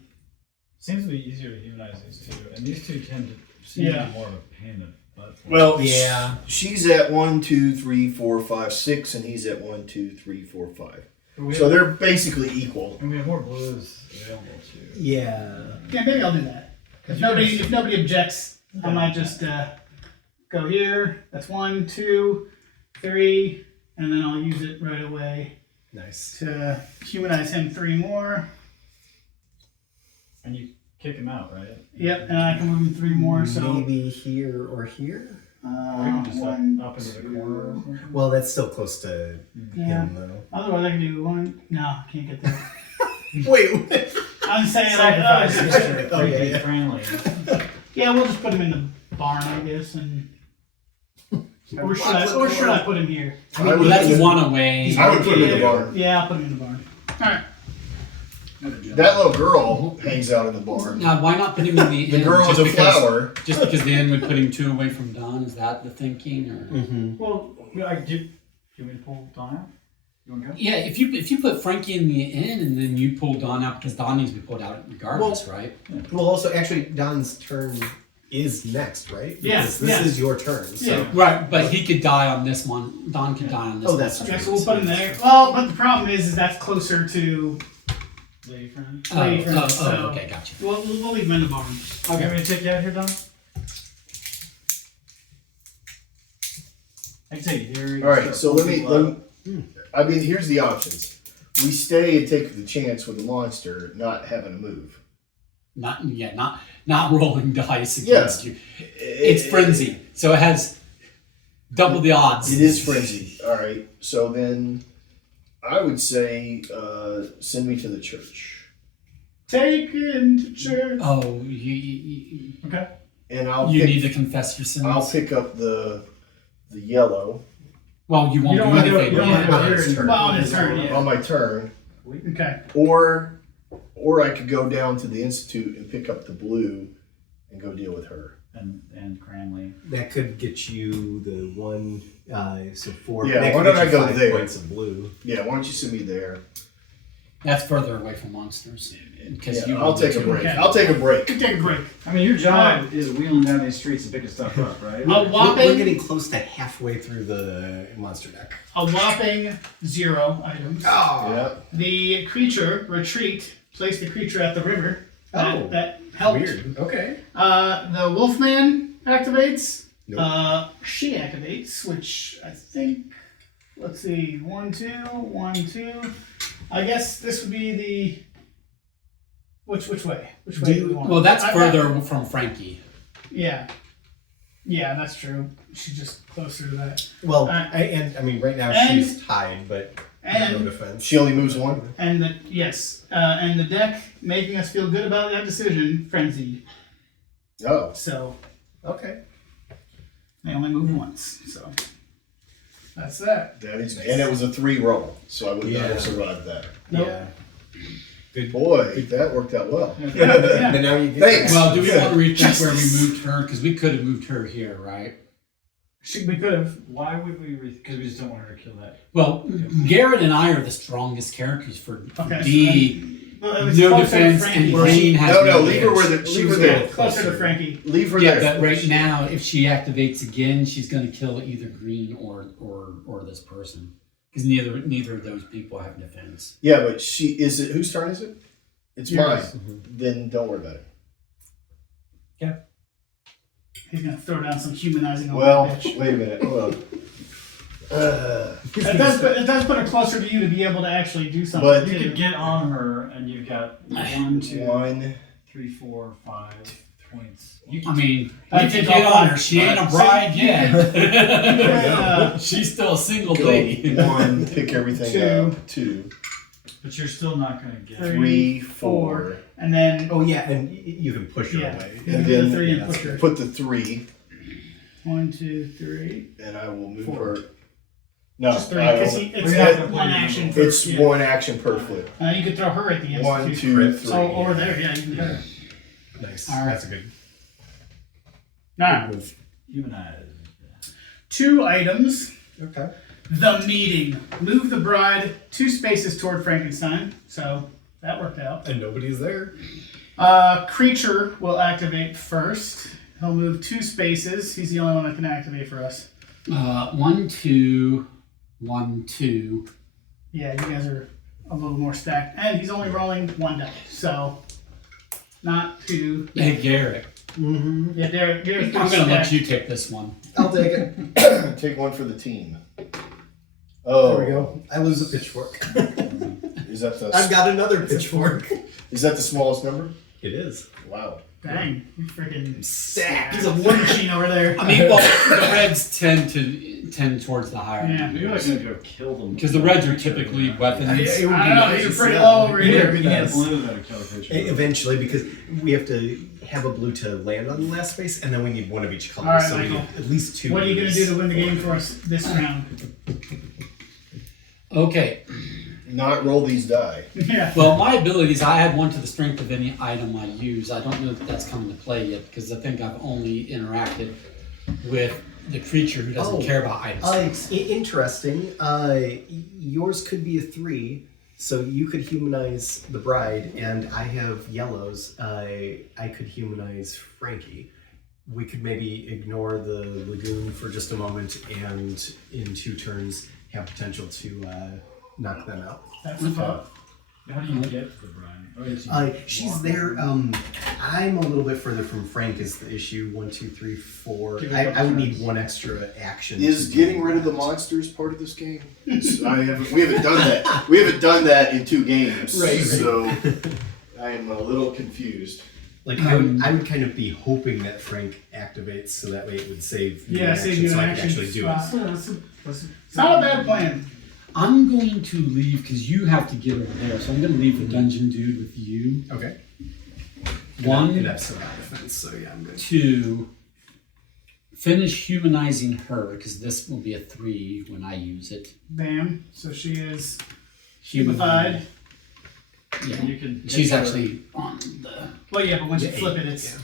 Seems to be easier to humanize these two, and these two tend to seem to be more of a pain in the butt. Well, Yeah. she's at 1, 2, 3, 4, 5, 6, and he's at 1, 2, 3, 4, 5. But we So have, they're basically equal. and we have more blues available too. Yeah. Yeah, maybe I'll do that. If nobody objects, I might just go here. That's 1, 2, 3, and then I'll use it right away Nice. to humanize him 3 more. And you kick him out, right? Yep, and I can move him 3 more. So Maybe here or here? Or even just like 1, up into the corner or something. Well, that's still close to Yeah. him, though. Otherwise, I can do 1. No, I can't get there. Wait, what? I'm saying Sacrifice like, is Oh, yeah, yeah. friendly. yeah, we'll just put him in the barn, I guess, and or should I put him here? I Well, would that's put him- one away. I would put him in the barn. Yeah, I'll put him in the barn. All right. That little girl hangs out in the barn. Now, why not put him in the The inn? girl with just the because- flower. Just because the inn would put him 2 away from Don? Is that the thinking? Or? Mm-hmm. Well, do you want me to pull Don out? You want to go? Yeah, if you put Frankie in the inn and then you pull Don out because Don needs to be pulled out regardless, right? Well, also, actually, Don's turn is next, right? Yeah, Because this yeah. is your turn. So. Yeah. Right, but he could die on this one. Don could die on this Oh, one. that's Okay, so we'll put him there. Well, but the problem is that's closer to Lady friend. Lady friend, so- okay, gotcha. we'll leave him in the barn. You want me to take you out here, Don? I can take you here. All right, so let me. I mean, here's the options. We stay and take the chance with the monster not having to move. Not rolling dice against you. It's It- frenzy, so it has double the odds. It is frenzy. All right, so then I would say send me to the church, Take him to church. Oh, you Okay. and I'll need to confess your sins. I'll pick up the yellow Well, you won't You don't do wanna do it- anything. you don't wanna yet. do it on here his in turn. Well, on his turn, yeah. on my turn, Okay. or I could go down to the institute and pick up the blue and go deal with her. And Cranley. That could get you the one, so 4. Yeah, that why could don't get I you go 5 there? points of blue. Yeah, why don't you send me there? That's further away from monsters. Because Yeah, you I'll will take a too. break. Okay. I'll take a break. Take a break. I mean, your job is wheeling down these streets and picking stuff up, right? A We're whopping, getting close to halfway through the monster deck. 0 items. Yeah. The creature retreat. Place the creature at the river. Oh, That helped. Weird. Okay. The Wolfman activates. Nope. She activates, which I think. Let's see. 1, 2, 1, 2. I guess this would be the. Which way? Which way do we want? Well, that's I've got- further from Frankie. Yeah. Yeah, that's true. She's just closer to that. Well, Uh, I mean, right now and- she's tied, but no And defense. She only moves one. and the and the deck making us feel good about that decision, frenzied. Oh. So Okay. they only move once. So that's that. That is, and it was a 3 roll, so I would not Yeah. have survived that. Nope. Yeah. Good. Boy, that worked out well. Yeah. But now you get Thanks. Well, do we Good. want to rethink where we moved her? Because we could have moved her here, right? We could have. Why would we? Because we just don't want her to kill that. Well, Garrett and I are the strongest characters for Okay, D. Well, it was No closer to defense, Frankie. and Green has No, no leave her where defense. the She leave her was there. there. Closer to Frankie. Leave her Yeah, there. but right now, if she activates again, she's going to kill either Green or this person. Because neither of those people have defense. Yeah, but she is it. Whose turn is it? It's Yours. mine. Then don't worry about it. He's gonna throw down some humanizing on Well, that bitch. wait a minute. Hold on. It does put her closer to you to be able to actually do something. But- You too. could get on her, and you've got 1, 2, 1. 3, 4, 5 points. I mean, I you can take get off on on- her. She ain't a Alright, bride so you yet. She's still a single Go lady. 1. Pick everything 2. up. 2, But you're still not going to get. 3, 4. and then Oh yeah, and you can push her yeah, away. you And can do the then- 3 yeah, and push her. Put the 3, 1, 2, 3. and I will move 4. her. No, Just 3 I because will, it's We're not got gonna one play action. the For, it's yeah. 1 action per flip. You could throw her at the end. 1, 2, 3. Oh, over there, yeah, you can hit her. Nice. All right. That's a good Now, move. Humanize. 2 items. Okay. The meeting. Move the bride 2 spaces toward Frankenstein. So that worked out. And nobody's there. Creature will activate first. He'll move 2 spaces. He's the only one that can activate for us. 1, 2, 1, 2. Yeah, you guys are a little more stacked. And he's only rolling 1 die. So, not 2. Hey, Garrett. Mm-hmm. Yeah, Derek's I'm going to let you take this one. I'll take it. Take 1 for the team. Oh, There we go. I lose a pitchfork. Is that I've the got another pitchfork. smallest number? It is. Wow. Dang, you freaking Stacked. He's a war machine over there. I mean, well, the reds tend towards the higher Yeah. You're not going to go kill them. because the reds are typically weapons. I don't know, these are pretty low over You're here. going to get Yes. blue that'll kill the creature. Eventually, because we have to have a blue to land on the last space, and then we need one of each color. All right, so we Michael. need at least 2. What are you going to blues. do to win the game for us this round? Okay. Not roll these die. Yeah. Well, my abilities, I add 1 to the strength of any item I use. I don't know if that's coming to play yet because I think I've only interacted with the creature who doesn't care about items. Interesting. Yours could be a 3, so you could humanize the bride, and I have yellows. I could humanize Frankie. we could maybe ignore the lagoon for just a moment, and in 2 turns have potential to knock them out. That's the thought. How do you get to the bride? Oh, yes, you She's walk there. over. I'm a little bit further from Frank. Is the issue 1, 2, 3, 4? Give it a couple I would need turns. 1 extra action. Is to do getting rid of the that. monsters part of this game? We haven't done that. We haven't done that in 2 games. Right. So I am a little confused. Like I would kind of be hoping that Frank activates, so that way it would save me an save you so an I could action actually do it. spot. It's not a bad plan. I'm going to leave because you have to get over there. So I'm going to leave the dungeon dude with you. Okay. One, and that's so bad defense. So yeah, I'm good. 2, finish humanizing her because this will be a 3 when I use it. Bam. So she is Humanified. humanified. Yeah. You can She's hit her, actually on the. Well, yeah, but once you Yeah, flip it, yeah. it's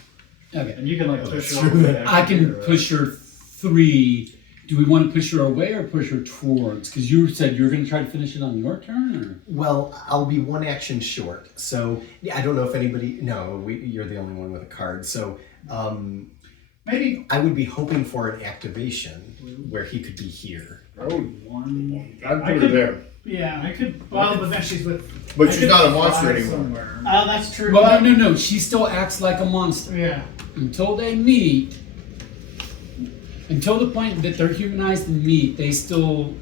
Okay. and you can like Oh, push that's her true. away. I can Or, push her 3. Do we want to push her away or push her towards? Because you said you're going to try to finish it on your turn, Well, I'll be 1 action short. So yeah, I don't know if anybody. No, you're the only one with a card. So maybe. I would be hoping for an activation where he could be here. Oh, one. I'd I put her could- there. Yeah, I could. Well, but then she's with. But I she's could not a monster fly anymore. somewhere. Oh, that's true. or? Well, no. She still acts like a monster Yeah. until they meet. Until the point that they're humanized and meet, they still.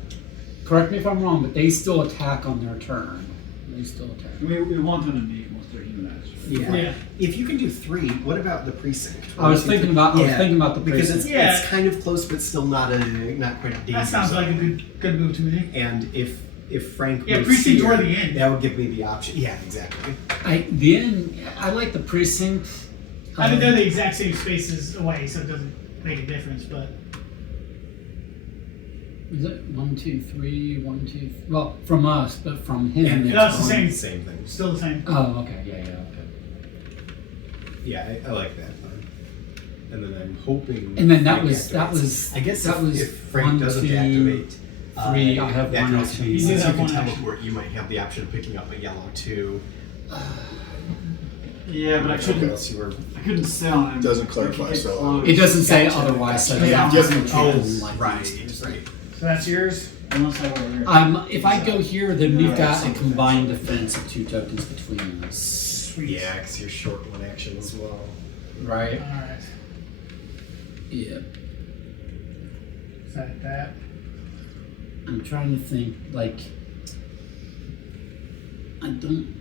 Correct me if I'm wrong, but they still attack on their turn. They still attack. We want them to meet once they're humanized. Right? Yeah. If you can do 3, what about the precinct? I was thinking about the because precinct. it's kind of close, but still not quite a danger That sounds zone. like a good move to me. And if Frank Yeah, moves precinct here, or the end. that would give me the option. Yeah, exactly. The end. I like the precinct. I think they're the exact same spaces away, so it doesn't make a difference. But Is it 1, 2, 3, 1, 2? Well, from us, but from him. And it's No, it's the one- same. thing. still the same. Oh, okay. Yeah. Okay. Yeah, I like that. And then I'm hoping. And then that Frank was activates. I guess that was if Frank 1, doesn't 2, activate, 3. I have that 1 could also action. be- You since do you have can 1 action. teleport, you might have the option of picking up a yellow too. Yeah, but I couldn't. Unless you were. I couldn't sit on him. Doesn't clarify, Get so- close. It doesn't say Gotcha, otherwise, so gotcha. you Yeah. just Yeah. can't Oh, like right, these. right. So that's yours. Unless I were here. If I go here, then we've got a combined defense of 2 tokens between us. Sweet. Yeah, because you're short 1 action as well. Right? All right. Yeah. Is that? I'm trying to think, like, I don't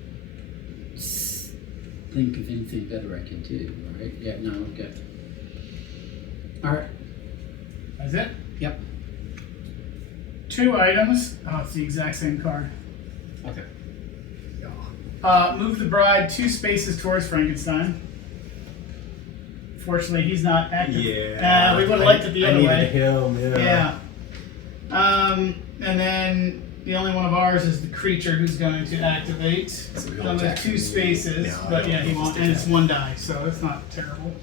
think of anything better I can do, right? Yeah, no, okay. Alright. That's it. Yep. 2 items. Oh, it's the exact same card. Okay. Move the bride 2 spaces towards Frankenstein. Fortunately, he's not active. Yeah. We would have liked it the I other needed way. him, yeah. Yeah. And then the only one of ours is the creature who's going to activate. So he'll So there's attack 2 me. spaces, Yeah, but yeah, he he'll won't, just and it's attack. 1 die, so it's not terrible.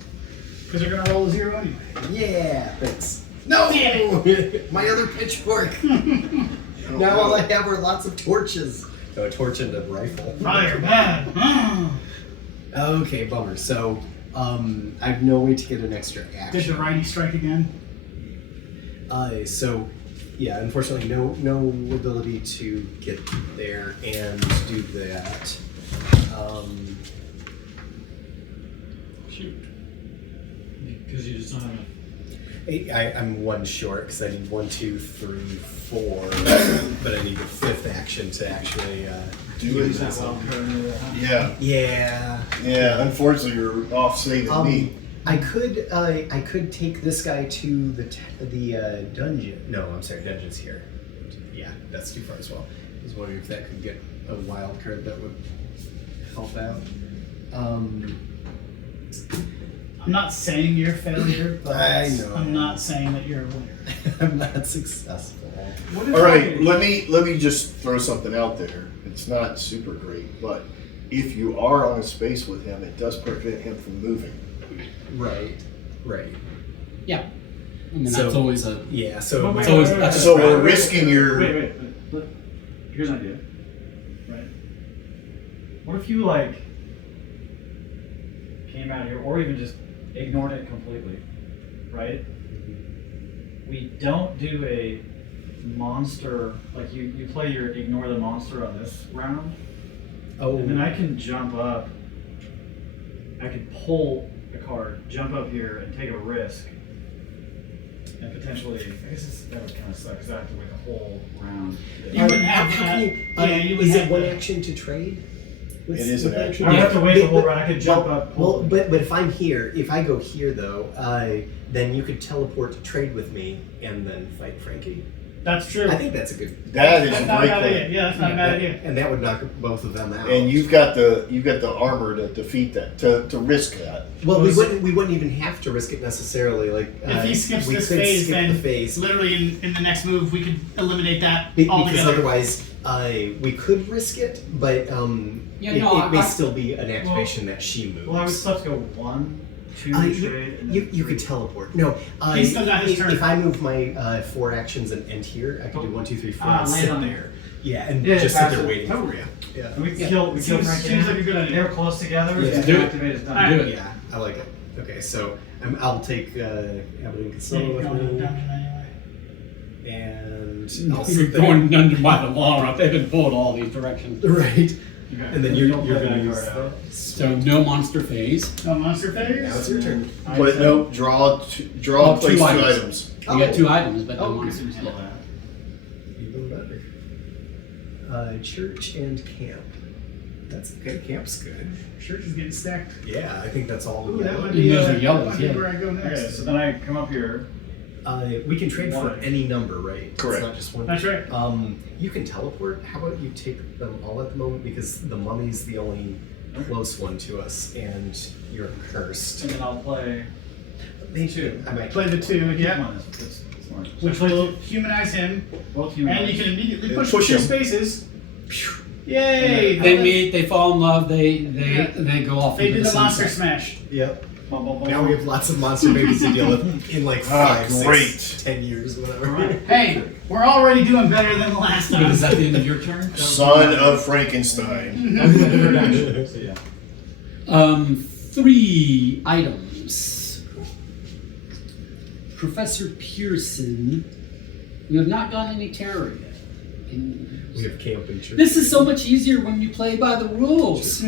Because they're gonna roll a 0 anyway. Yeah, thanks. No! My other pitchfork! Now all I have are lots of torches. Oh, a torch and a rifle. Fire bad. Okay, bummer. So, I have no way to get an extra Did action. the righty strike again? So, yeah, unfortunately, no ability to get there and do that. Shoot. Because you just don't have enough. I'm 1 short because I need 1, 2, 3, 4, but I need the 5th action to actually Do Use it. that wild card. Yeah. Yeah. Unfortunately, you're off saving me. I could take this guy to the dungeon. No, I'm sorry, dungeon's here. Yeah, that's too far as well. I was wondering if that could get a wild card that would help out. I'm not saying you're a failure, but I know. I'm not saying that you're a winner. I'm not successful. What if All right, I- let me just throw something out there. It's not super great, but if you are on a space with him, it does prevent him from moving. Right. Yeah. I mean, So- that's always a. Yeah. So Wait, my- wait, always- wait, that's wait, So wait, we're wait, risking your. Wait. Here's an idea. Right. What if you like came out here, or even just ignored it completely, right? We don't do a monster, like you play your ignore the monster on this round, Oh, and then I can jump up, I could pull a card, jump up here and take a risk, and potentially, I guess that would kind of suck because I have to wait a whole round. You wouldn't have how that. can you, Yeah, you would is it have one that. action to trade? It is an action. I would have to wait the whole But- round. I could jump up. Well, pull. but if I'm here, if I go here though, then you could teleport to trade with me and then fight Frankie. That's true. I think that's a good. That is That's a not a great bad idea. plan. Yeah, that's not a bad idea. And that would knock both of them out. And you've got the armor to defeat that, to risk that. well, we wouldn't even have to risk it necessarily. Like If he skips we this could phase, skip then the phase. literally in the next move we could eliminate that Because altogether. otherwise, we could risk it, but Yeah, it, no, it may I- still be an activation that she moves. Well, I would still have to go 1, 2 trade. And then You could teleport. No, He's still got his if, turn. if I move my 4 actions and end here, I could do 1, 2, 3, 4, and land sit on there. Yeah, and Yeah, just sit pass there it. waiting for Totally. you. Yeah. And we can Yeah. kill Seems Frankie. like a good idea. They're close together. Yeah. Just Do it. activate is done. Alright. Do it. Yeah, I like it. Okay, so I'll take Abbott and Yeah, Costello you're with going me, down anyway. and I'll We're sit there. going under by the long run. They've been pulled all these directions. Right, Okay. and then you're Don't going play to that use card out. that. So no monster phase. No monster phase? Now it's your turn. I But said- no, draw Oh, place two 2 items. items. We got 2 items, but no Oh, You monsters. can handle that. Even better. Church and camp. That's okay. Camp's good. Church is getting stacked. Yeah, I think that's all. Ooh, that yellow. might be, Those are yellows, that might be yeah. where I go Okay, next. so then I come up here. We can trade for One. any number, right? Correct. It's not just one. That's right. You can teleport. How about you take them all at the moment because the mummy's the only close one to us, and you're cursed. And then I'll play. Maybe Two. I might Play the 2, yeah. Come on, that's smart. Which will humanize him, Both humans. and you can immediately And push, push 2 him. spaces. Yay! They meet, they fall in love, they go off They into did the monster sunset. smash. Yep. Bum, bum, bum, Now we have lots of monster babies to deal with in like 5, great. 6, 10 years, whatever. Alright. Hey, we're already doing better than the last But time. is that the end of your turn? Son of Frankenstein. That was my third action, so yeah. 3 items. Professor Pearson. We have not gotten any terror yet. We have camp and church. This is so much easier when you play by the rules.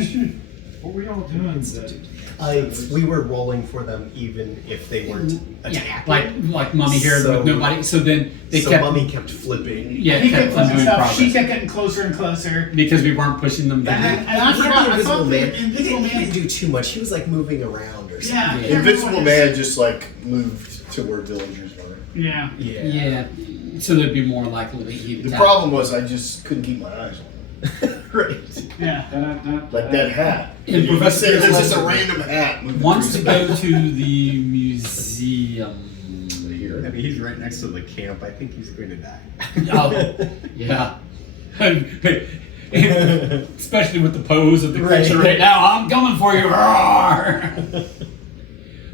What were y'all doing? We were rolling for them even if they weren't Yeah, attacking. like Mummy here So- with nobody. So then they so kept Mummy kept flipping. yeah he kept kept them pushing doing stuff. She progress kept getting closer and closer. because we weren't pushing them And back. I He had forgot. the I Invisible thought Man. the He Invisible didn't Man. do too much. He was like moving around or something. Yeah. Yeah. Invisible Man just like moved to where villagers were. Yeah. Yeah, so they'd be more likely to heat The attack. problem was I just couldn't keep my eyes on them. Right. Yeah. Like that hat. And You Professor said there's Pearson just a random hat moving wants to through go space. to the museum. Here. I mean, he's right next to the camp. I think he's going to die. Oh, yeah. Especially with the pose of the creature right now. I'm coming for you. Roar!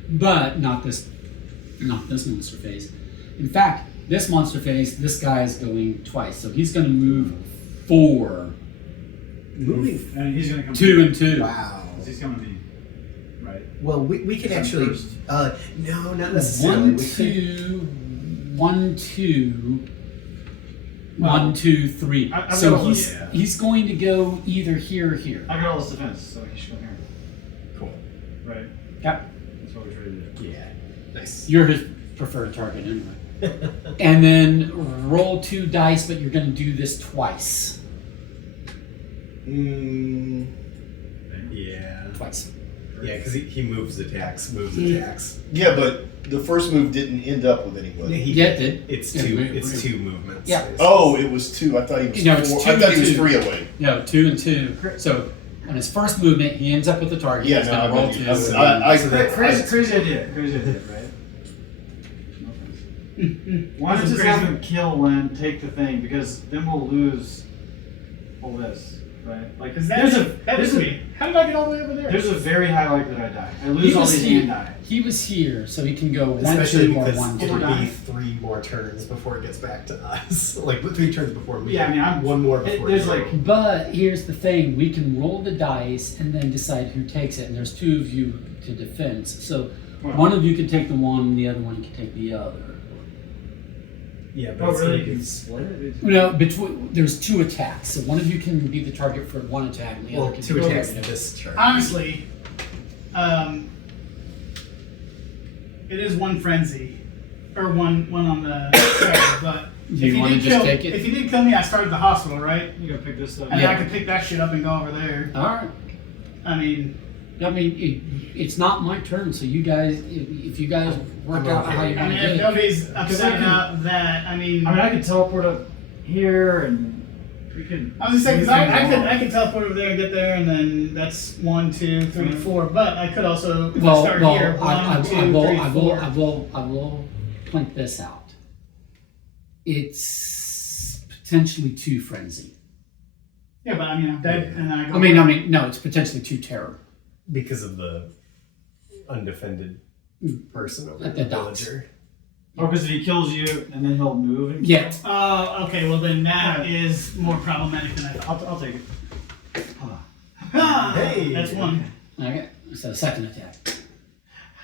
But not this monster phase. In fact, this monster phase, this guy is going twice. So he's going to move 4. Moving. And he's gonna come. 2 and 2. Wow. He's coming to me. Right. Well, we could Some actually. first. No, not necessarily. 1, We could- 2, 1, 2. 1, 2, 3. I've So got all he's this. he's going to go either here or here. I got all this defense, so he should come here. Cool. Right. Yep. That's what we traded it. Yeah. Nice. You're his preferred target anyway. And then roll 2 dice, but you're going to do this twice. Yeah. Twice. Yeah, because he moves attacks, Yeah, but the first move didn't end up with anybody. he Yeah, it did. It's Yeah, two. we- It's 2 movements. Yeah. Oh, it was 2. I thought he was No, it's 4. 2 I thought he and was 2. 3 away. No, 2 and 2. So on his first movement, he ends up with the target. Yeah, He's no, going to I'm roll with 2. you. I Crazy idea. Crazy idea, right? No offense. Why not just have him kill Len, take the thing, because then we'll lose all this, right? Like Because that there's is me. How did I get all the way over there? there's a very high likelihood I die. I He lose all was, these here, and die. he was here, so he can go 1, Especially 2, or because 1, it 2. would die. be 3 more turns before it gets back to us. Like 3 turns before me. Yeah, I mean, I'm- one more before there's you. like- But here's the thing, we can roll the dice and then decide who takes it, and there's 2 of you to defend. So One of you can take the one, the other one can take the other. Yeah, but Oh, it's really? gonna You be- can split it? There's 2 attacks, so one of you can be the target for one attack, and the well, other can 2 be the attacks target. this turn. Honestly, it is one frenzy, or one on the card, but Do you want to just take it? If you did kill me, I started the hospital, right? You gotta pick this up. And Yeah. I could pick that shit up and go over there. All right. I mean, It's not my turn, so you guys, if you guys work out how you I want mean, to if do it. nobody's I upset can- about that, I mean, I could teleport up here and we could. I was just saying, move because things along. I could teleport over there and get there, and then that's 1, 2, 3, 4. But I could also if I Well, start well, here. 1, 2, 3, 4. I will point this out. It's potentially 2 frenzy. Yeah, but I mean, I'm dead, and then I go. No, it's potentially 2 terror. Because of the undefended person over At the the docks. villager. Oh, because if he kills you and then he'll move and Yeah. Oh, okay. Well, then that is more problematic than I thought. I'll take it. Ah, Hey. that's 1. Okay, so second attack.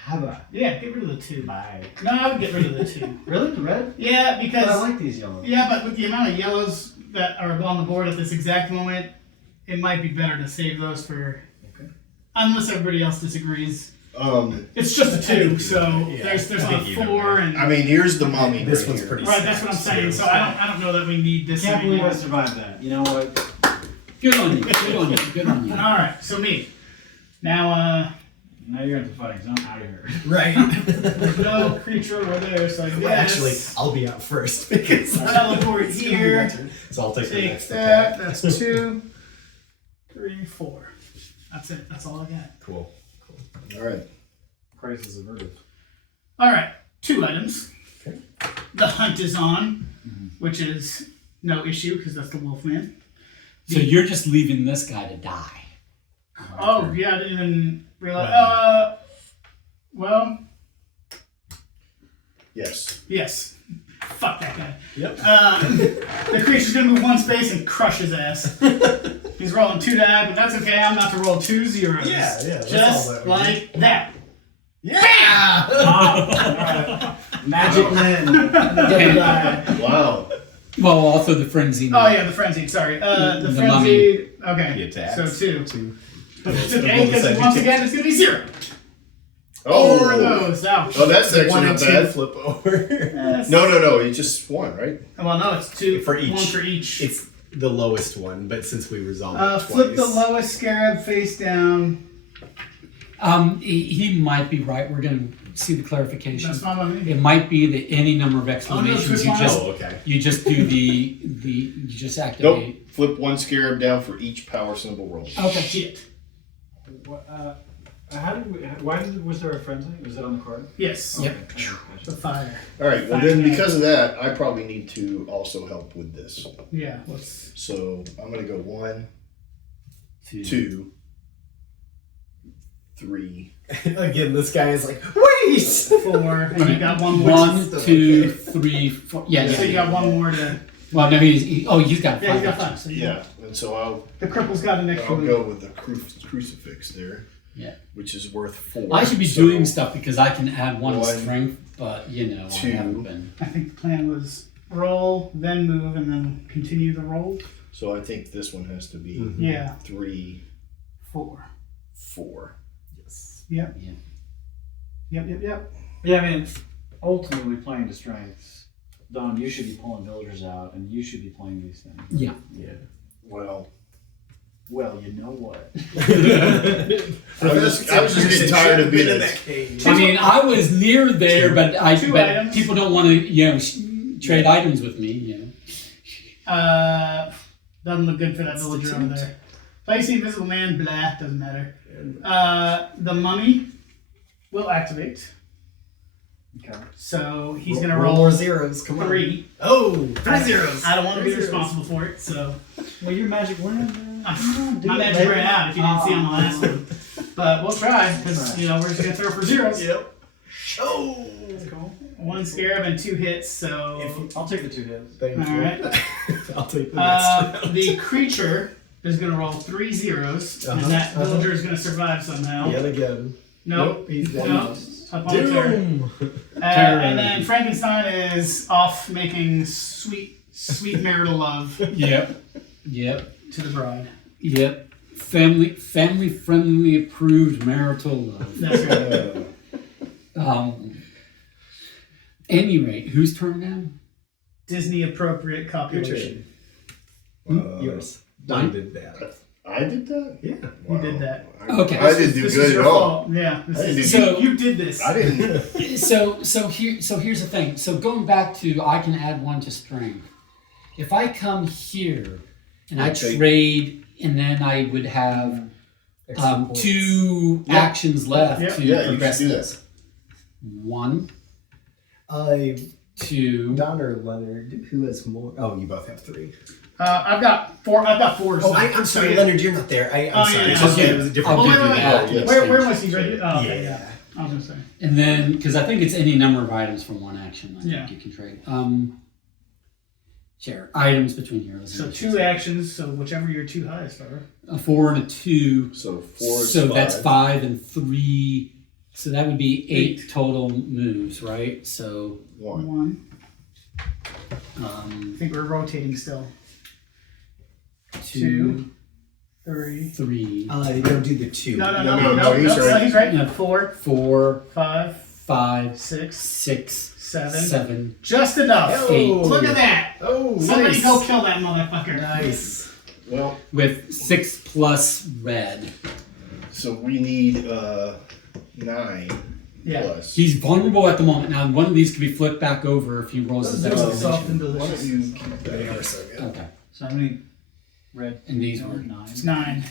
How about? Yeah, get rid of the 2. Bye. No, I would get rid of the 2. Really? The red? Yeah, But because I like these yellows. yeah, but with the amount of yellows that are on the board at this exact moment, it might be better to save those for. Okay. Unless everybody else disagrees. It's just a 2, so yeah, there's I not think a either 4 way. and. I mean, here's the mummy. This right one's here. pretty Right, that's what I'm saying. So I don't know that we need this. Can't believe I anymore. survived that. You know what? Good on you. Good on you. Good on you. All right, so me. Now, Now you're into fighting, so I'm out of here. Right. there's no creature over there, so I guess. Well, actually, I'll be out first because Teleport it's gonna be my here. turn. So I'll take the Take next that. attack. That's 2, 3, 4. That's it. That's all I got. Cool. All right. Crisis averted. All right, 2 items. Okay. The hunt is on, which is no issue because that's the Wolfman. So you're just leaving this guy to die. Oh yeah, I didn't even realize. Well, Yes. yes. Fuck that guy. Yep. The creature's gonna move 1 space and crush his ass. He's rolling 2 die, but that's okay. I'm about to roll 2 zeros. Yeah, that's Just all that we like that. Yeah. Magic Lynn. Wow. Well, also the frenzy. Oh yeah, the frenzied. Sorry, the The frenzied. Okay, He attacks. so 2. 2. But it's okay because once again it's gonna be 0. Oh. 4 of those. Ouch. Oh, that's actually 1 not and 2 bad. flip over. No. It's just 1, right? Well, no, it's 2 For each. 1 for each. It's the lowest one, but since we resolved it twice. Flip the lowest scarab face down. He might be right. We're going to see the clarification. That's not on me. It might be that any number of exclamations twist you one just out. Oh, okay. you just do you just activate. Nope. Flip 1 scarab down for each power symbol roll. Okay. Shit. Was there a frenzy? Was that on the card? Yes. Yep. Okay, gotcha. The fire. All right. Well, then because of that, I probably need to also help with this. Yeah. Let's. So I'm gonna go 1, 2, 3. Again, this guy is like, wait! 4, and you got 1 more. 1, 2, 3, 4. Yeah. So you got 1 more to. Well, no, he's got 5. Yeah, you got 5. So you Yeah. And so The cripple's got an extra I'll move. go with the crucifix there. Yeah. Which is worth 4. I should be So, doing stuff because I can add 1 1, strength, but I 2. haven't been. I think the plan was roll, then move, and then continue the roll. So I think this one has to be Yeah. 3, 4. 4. Yes. Yep. Yeah. Yep. Yeah, I mean, ultimately playing to strengths. Don, you should be pulling villagers out, and you should be playing these things. Yeah. Yeah. Well, You know what? I was just getting tired of being in that. I mean, I was near there, but Two but items. people don't want to, trade items with me. Doesn't look good for that villager over there. Place the invisible man, blah, doesn't matter. The mummy will activate. Okay. So he's gonna roll roll more zeros. Come on. 3. Oh, 3 zeros. I don't want to be 3 zeros. responsible for it, so Well, your magic win. my magic ran out if you didn't see on the last one. But we'll try, because we're just gonna throw for zeros. Yep. Oh. That's cool. 1 scarab and 2 hits, so I'll take the 2 hits. Thank you. Alright. I'll take the next round. the creature is gonna roll 3 zeros, and that villager is gonna survive somehow. Yet again. Nope. He's No. down. Up on the turret. Doom. And then Frankenstein is off making sweet marital love Yep. to the bride. Yep. Family friendly approved marital love. That's right. Any rate, whose turn now? Disney appropriate copulation. Yours. Mine? Don did that. I did that? Yeah. You did that. Okay. I didn't do This good is at your all. fault. Yeah. I didn't do So- You did this. I didn't. So here's the thing. So going back to I can add one to string. If I come here and I Okay. trade, and then I would have Extra points. 2 actions left Yep. to Yeah, you progress should do this. 1, I 2. Don or Leonard, who has more? Oh, you both have 3. I've got 4. I've got 4. Oh, I'm sorry, Leonard, you're not there. I'm Oh, sorry. yeah, okay. It was a different. I'll wait, do wait, wait. that. yes. Where was he? Right here? Oh, okay, Yeah. yeah. I was gonna say. And then, because I think it's any number of items from one action, I Yeah. think you can trade. Share items between heroes. So 2 actions. So whichever your 2 highest are. A 4 and a 2. So 4 is So 5. that's 5 and 3. So that would be 8 total moves, right? So 1. 1. I think we're rotating still. 2, 3. 3, Don't do the 2. No, he's right. He's right. Yeah. 4, 4, 5, 5, 6, 6, 7. 7. Just enough. Oh. Look at that. Oh, Somebody nice. go kill that motherfucker. Nice. Well, With 6 plus red. so we need 9 Yeah. plus. He's vulnerable at the moment. Now, one of these can be flipped back over if he rolls his Those are soft and exclamation. Why don't delicious. you keep They that? are so good. Okay. So how many red? And these No, were 9. It's 9.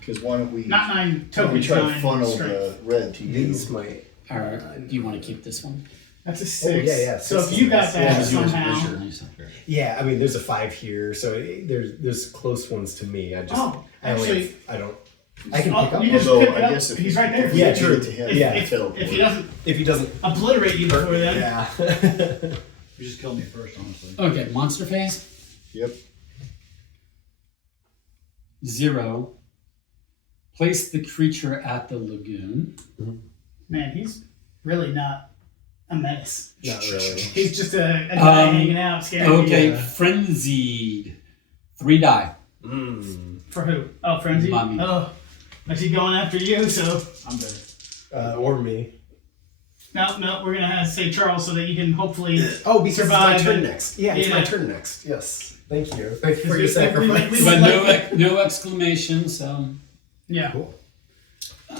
Because why don't we, Not 9 why don't we tokens, try to 9 funnel strength. the red to you? These might. All right. Do you want to keep this one? That's a 6. yeah. So if 6 you is got nice. that Yeah, Yours are somehow. nice. Yeah, I mean, there's a 5 here, so there's close ones to me. I just, Oh, I only actually- have, I don't. I can pick Oh, up. you just Although, pick it I up. guess if He's you- right there. if for you you. do it to him, Yeah. If he doesn't If he doesn't. obliterate you before then. Yeah. You just killed me first, honestly. Okay, monster phase. Yep. 0. Place the creature at the lagoon. Man, he's really not a menace. Not really. He's just a guy hanging out, scaring Okay, you. frenzied. 3 die. For who? Oh, Frenzy? Mommy. Oh. Is he going after you? So. I'm there. Or me. No, we're going to say Charles so that you can hopefully. Oh, because Survive it's my turn and- next. Yeah, it's Yeah. my turn next. Yes. Thank you. Thank you for we- your sacrifice. we- But no exclamation, so Yeah. Cool. that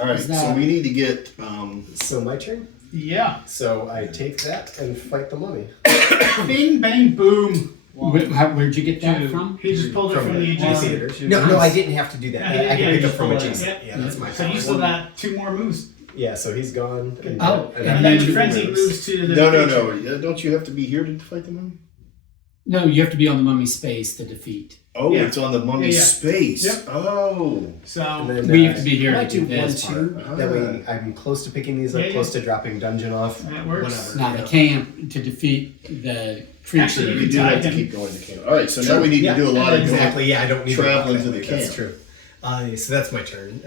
All right. was So that. we need to get. So my turn. Yeah. So I take that and fight the mummy. Bing, bang, boom. Where'd you get that from? He just pulled it from the adjacent. No, I didn't have to do that. Yeah, I yeah, can yeah, pick you up from just pull it. adjacent. Yeah, that's my So you power. still got 2 more moves. Yeah, so he's gone. And Oh, and and I then got you two Frenzy moves. moves to the. No. creature. Don't you have to be here to fight the mummy? No, you have to be on the mummy space to defeat. Oh, Yeah. it's on the mummy's Yeah, yeah. space. Yep. Oh. So. And then, We have to be here I might to do do 1, this 2. part. That way I'm close to picking these up, Yeah, close to dropping dungeon off. That works. Whatever. Now the camp to defeat the creature. Actually, You do tie have to him. keep going to camp. All right. So now we need Yeah, to do a lot of exactly. Yeah, I don't need traveling walk to that the way. That's camp. true. So that's my turn.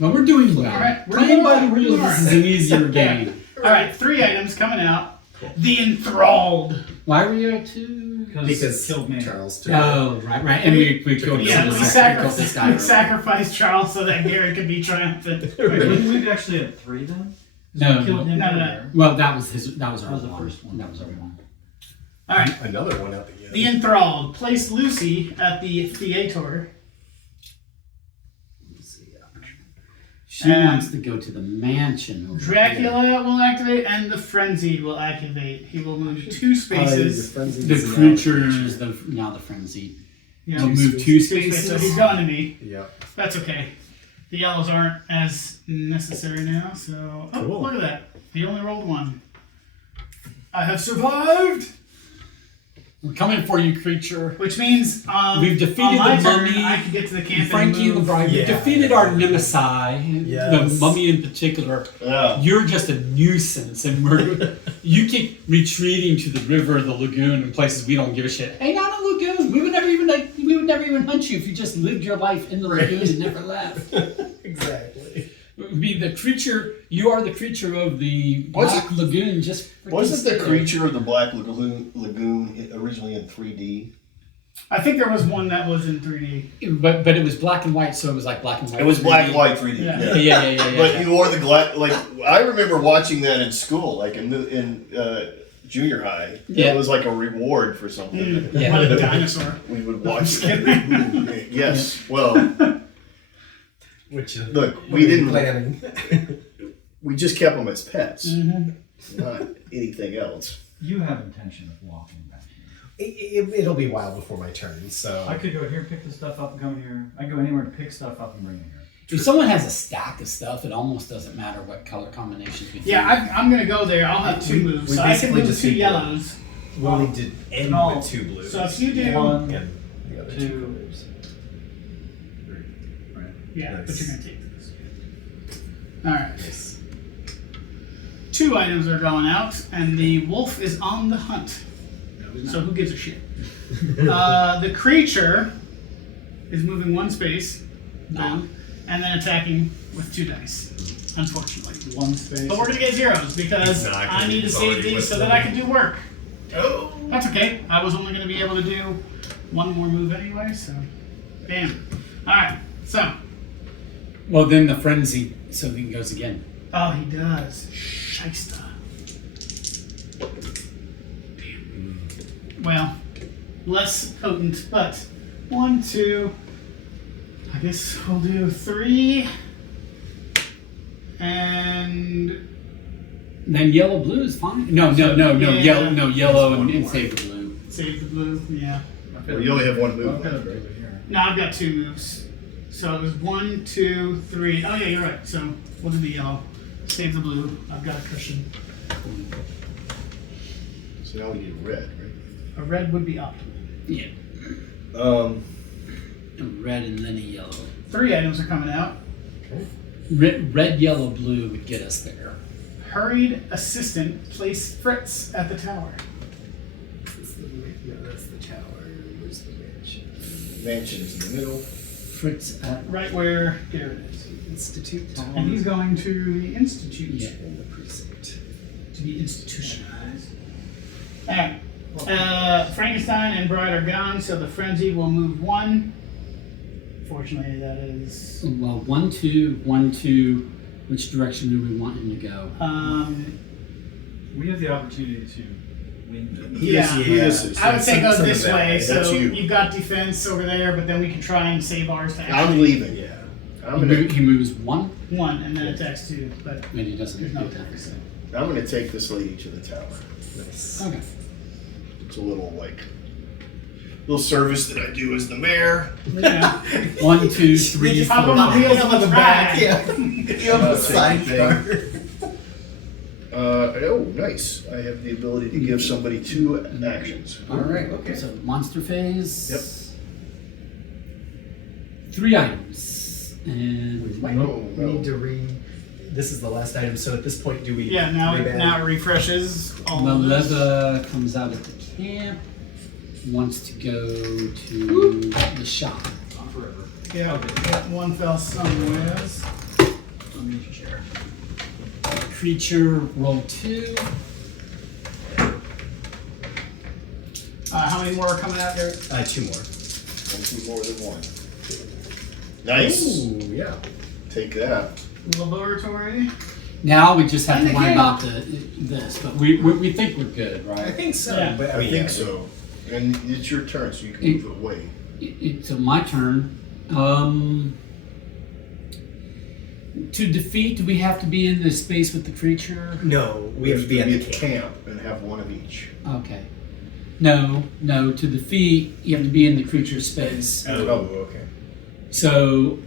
Well, we're doing well. All right, we're Playing by the doing rules. well. This is an easier game. All right, 3 items coming out. The Enthralled. Why were you at 2? Because killed me. Charles took Oh, right. And we killed Yeah, we this guy. earlier. sacrificed Charles so that Garrett could be triumphant. We actually had 3 then? No, Killed him no, no. earlier. well, that was his. That was our That was the one. first one. That was our one. All right, another one out the the Enthralled. Place Lucy at the theater. She wants to go to the mansion. over Dracula will activate, and the Frenzied will activate. He will move 2 spaces. here. The creature is now the frenzy. Yeah, He'll move 2 2 spaces. spaces. So he's gone to me. Yeah. That's okay. The yellows aren't as necessary now, so... Oh, Cool. look at that. He only rolled 1. I have survived! We're coming for you, creature. Which means, We've defeated on my the turn, mummy, I can get to the camp Frankie and the move. bride. We've Yeah. defeated our nemesis, the Yes. mummy in particular. Yeah. You're just a nuisance, and you keep retreating to the river, the lagoon, and places we don't give a shit. Hang on, a lagoon. We would never even hunt you if you just lived your life in the lagoon and never left. Exactly. be the creature. You are the creature of the Black Lagoon. Just Wasn't the creature of the Black Lagoon originally in 3D? I think there was one that was in 3D. But it was black and white, so it was like black and white. It was 3D. black and white 3D. Yeah. Yeah. But you wore the like I remember watching that in school, like in junior high. Yeah. It was like a reward for something. Yeah. What a dinosaur. We would watch it. Yes. Well, Which look, we didn't. planning. We just kept them as pets, Mm-hmm. not anything else. You have intention of walking back here. It'll be a while before my turn, so I could go here, pick this stuff up, and come here. I can go anywhere to pick stuff up and bring it here. If someone has a stack of stuff, it almost doesn't matter what color combinations we do. Yeah, I'm going to go there. I'll have two moves. we So I can basically move just two need to- yellows. we'll need to end No. with 2 blues. So if you do... One, and the other 2 two. colors. Yeah, Nice. but you're going to take this. Alright. Nice. 2 items are going out, and the wolf is on the hunt. So who gives a shit? The creature is moving 1 space down, and then attacking with 2 dice, unfortunately. one space. But we're going to get zeros, because It's not I gonna need to be save already these with so them. that I can do work. Oh! That's okay. I was only going to be able to do 1 more move anyway, so... Bam. Alright, so... Well, then the frenzy, so he goes again. Oh, he does. Shyster. Well, less potent, but 1, 2. I guess we'll do 3. And Then yellow blue is fine. No, Yeah. yellow and save the blue. save the blue. Yeah. Well, you only have 1 move. Okay. left, right? No, I've got 2 moves. So it was 1, 2, 3. Oh yeah, you're right. So we'll do the yellow. Save the blue. I've got a cushion. So now we need red, right? A red would be optimal. Yeah. Um, A red and then a yellow. 3 items are coming out. Red, yellow, blue would get us there. Hurried assistant, place Fritz at the tower. That's the tower. Where's the mansion? mansion's in the middle. Fritz at Right where Garrett is. Institute. And he's going to the Institute Yeah. In the precinct. to be institutionalized. Alright. Frankenstein and Bride are gone, so the frenzy will move 1. Fortunately, that is. well, 1, 2, 1, 2. Which direction do we want him to go? We have the opportunity to win this. Yeah. Yes, I would say go Some of this that way. way. So That's you. you've got defense over there, but then we can try and save ours to I'm actually leaving. Yeah. I'm gonna He moves 1, 1 and then attacks 2. But and he doesn't there's get no the attack. attack. So. I'm gonna take this lady to the tower. Nice. Okay. It's a little little service that I do as the mayor. Yeah. 1, 2, 3, Hop 4, on the 5. wheels on the back. Yeah. You have a sidecar. Oh, nice. I have the ability to give somebody 2 actions. All right. Okay. So monster phase. Yep. 3 items. And Oh, We need no. to This is the last item. So at this point, do we? Yeah, now reband? it refreshes all of this. Maleva comes out at the camp. Wants to go to the shop. Forever. Yeah, one fell somewheres. Let me share. Creature roll 2. How many more are coming out there? 2 more. 1, 2 more than 1. Nice. Ooh, yeah. Take that. Laboratory. Now we just have And to the worry camp. about this, but we think we're good, I right? think so. Yeah. But, I mean, think yeah, so. And it's your turn, so you can move it away. So my turn. To defeat, do we have to be in the space with the creature? No, we have to be at the camp. camp and have 1 of each. Okay. No. To defeat, you have to be in the creature space. Oh, okay. So,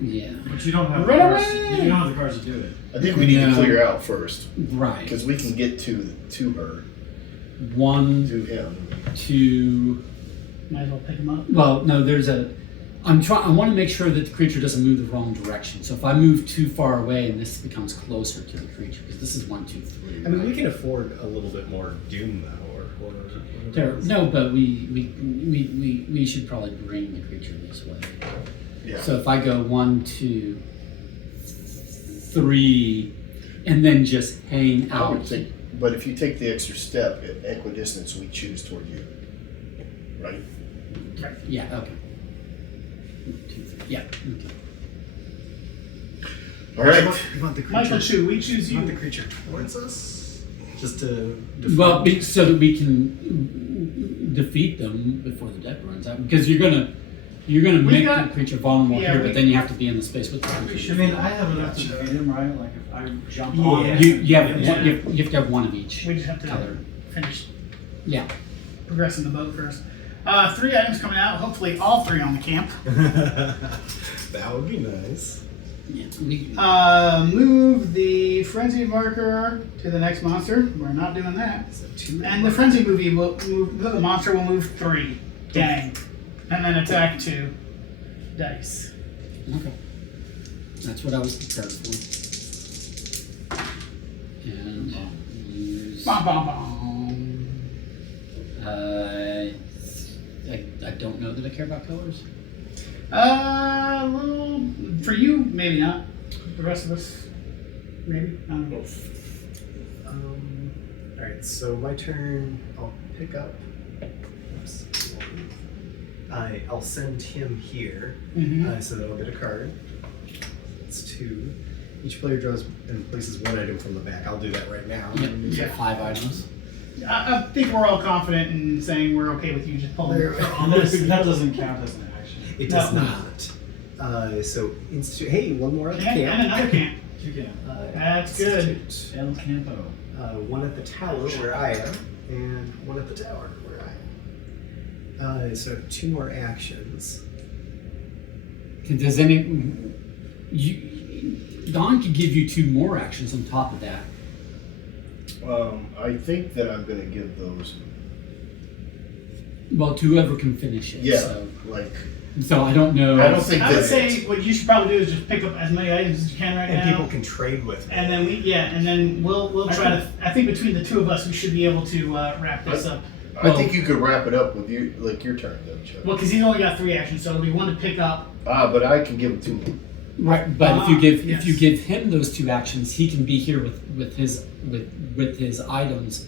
yeah. But you don't have the Run cards. away! You don't have the cards to do it. I think we need to No. clear out first. Right. Because we can get to her, 1, to him. 2. Might as well pick him up. Well, no, there's a. I want to make sure that the creature doesn't move the wrong direction. So if I move too far away and this becomes closer to the creature, because this is 1, 2, 3. I mean, we right? can afford a little bit more doom though, or There, no, but we should probably bring the creature this way. Yeah. So if I go 1, 2, 3, and then just hang I would out. think, but if you take the extra step, at equidistance, we choose toward you, right? Yeah, okay. 1, 2, 3. Yeah, okay. All right. You want the creature? Michael Chu, we choose You want you. the creature towards us? Just to Well, so that we can defeat them before the deck runs out, because you're gonna make got- the creature vulnerable yeah, here, we- but then you have to be in the space with the I creature. mean, I have enough to defeat him, right? Like if I jump Yeah. on it. You have Yeah. you have to have one of each We just have to color. finish Yeah. progressing the boat first. 3 items coming out. Hopefully, all 3 on the camp. That would be nice. Yeah. Move the frenzy marker to the next monster. We're not doing that. Is that 2? And the frenzy movie will move. The monster will move 3. Gang, and then attack 2 dice. Okay. That's what I was prepared for. And use. Bom, bom, bom. I don't know that I care about colors. Well, for you, maybe not. The rest of us, maybe. I don't know. All right, so my turn. I'll pick up. Oops, I'll send him here, Mhm. so that I'll get a card. That's 2. Each player draws and places 1 item from the back. I'll do that right now. Yep. Yeah. 5 items. I think we're all confident in saying we're okay with you just pulling it. On this, that doesn't count as an action. It does No. not. So hey, one more at the And camp. another camp. You can. That's good. Institute. El Campo. 1 at the tower where I am, and 1 at the tower where I am. So 2 more actions. Does any Don could give you 2 more actions on top of that. I think that I'm gonna give those. Well, to whoever can finish it. Yeah, So, like so I don't know. I don't think I would that. say what you should probably do is just pick up as many items as you can right And now. people can trade with me. And then we'll try to. I think between the 2 of us, we should be able to wrap this up. I think you could wrap it up with your turn, though, Chuck. Well, because he's only got 3 actions, so it'll be 1 to pick up. But I can give him 2 more. Right, but if yes. you give him those 2 actions, he can be here with his items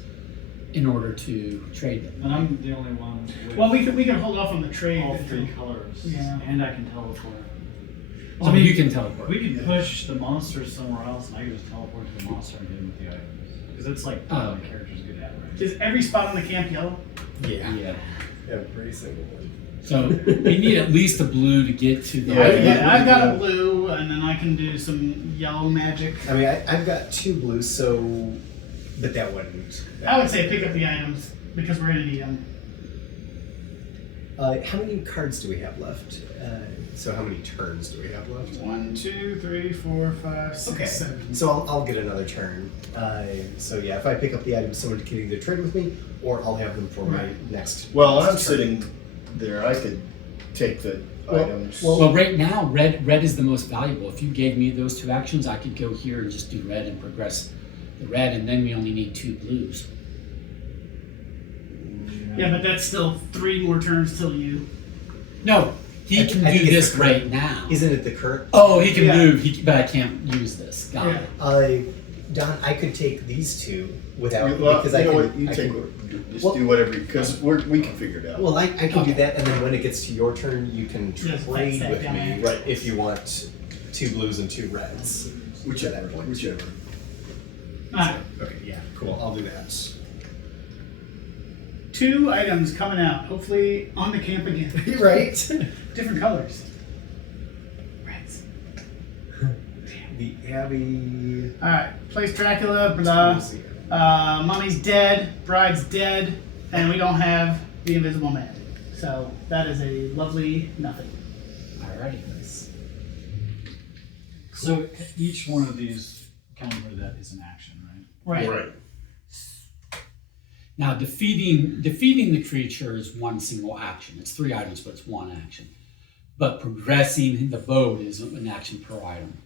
in order to trade them. And I'm the only one with Well, we can hold off on the trade. all 3 colors. Yeah. And I can teleport. So you can teleport. We could push the monsters somewhere else, and I could just teleport to the monster and get him with the items. Because it's like Oh. the character's good at, right? Is every spot on the camp yellow? Yeah. Every single one. So we need at least a blue to get to the. I've got a blue, and then I can do some yellow magic. I mean, I've got 2 blues, so. But that wouldn't. I would say pick up the items because we're gonna need them. How many cards do we have left? So how many turns do we have left? 1, 2, 3, 4, 5, 6, Okay, 7. so I'll get another turn. So yeah, if I pick up the items, someone can either trade with me, or I'll have them for my next. Well, I'm turn. sitting there. I could take the items. Well, right now, red is the most valuable. If you gave me those 2 actions, I could go here and just do red and progress the red, and then we only need 2 blues. Yeah, but that's still 3 more turns till you. No, he can I do think it's this the current- right now. Isn't it the current? Oh, he can Yeah. move, but I can't use this. Got Yeah. it. Don, I could take these 2 without Well, because you I know can. what? You I take can- just Well- do whatever because we can figure it out. Well, I can do Okay. that, and then when it gets to your turn, you can Just trade that with guy. me, right? If you want 2 blues and 2 reds. whichever. Whichever. Alright, Okay, yeah, cool. I'll do that. 2 items coming out. Hopefully on the camp again. Right. Different colors. Reds. The Abbey. Alright, place Dracula, blah. Mummy's dead, bride's dead, and we don't have the Invisible Man. So that is a lovely nothing. Alrighty. Nice. So each one of these counter that is an action, right? Right. Now defeating the creature is 1 single action. It's 3 items, but it's 1 action. But progressing the boat is an action per item.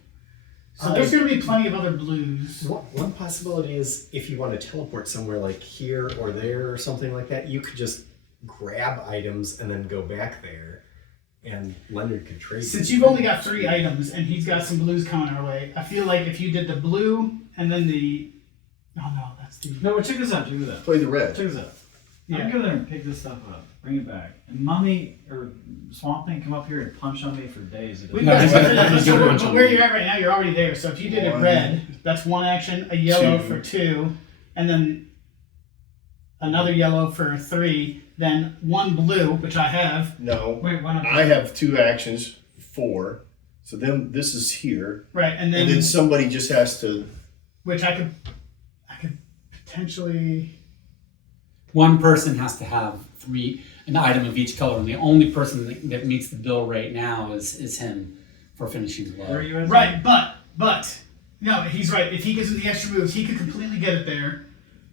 So there's going to be plenty of other blues. One possibility is if you want to teleport somewhere like here or there or something like that, you could just grab items and then go back there And Leonard could trade. Since you've only got 3 items and he's got some blues coming our way, I feel like if you did the blue and then the, oh no, that's the, No, but check this out. Check this out. Play the red. Check this out. Yeah. I'm gonna go there and pick this stuff up, bring it back, and Mummy or Swamp Thing come up here and punch on me for days. It we've doesn't- got, he's gonna punch but on where you. you're at right now, you're already there. So if you did a One, red, that's 1 action, a yellow 2. for 2, and then another yellow for 3, then 1 blue, which I have. No, Wait, why not? I have 2 actions, 4. So then this is here, Right, and and then then, somebody just has to. which I could potentially, One person has to have an item of each color, and the only person that meets the bill right now is him for finishing Where are blow. you at? right, but, no, he's right. If he gives him the extra moves, he could completely get it there.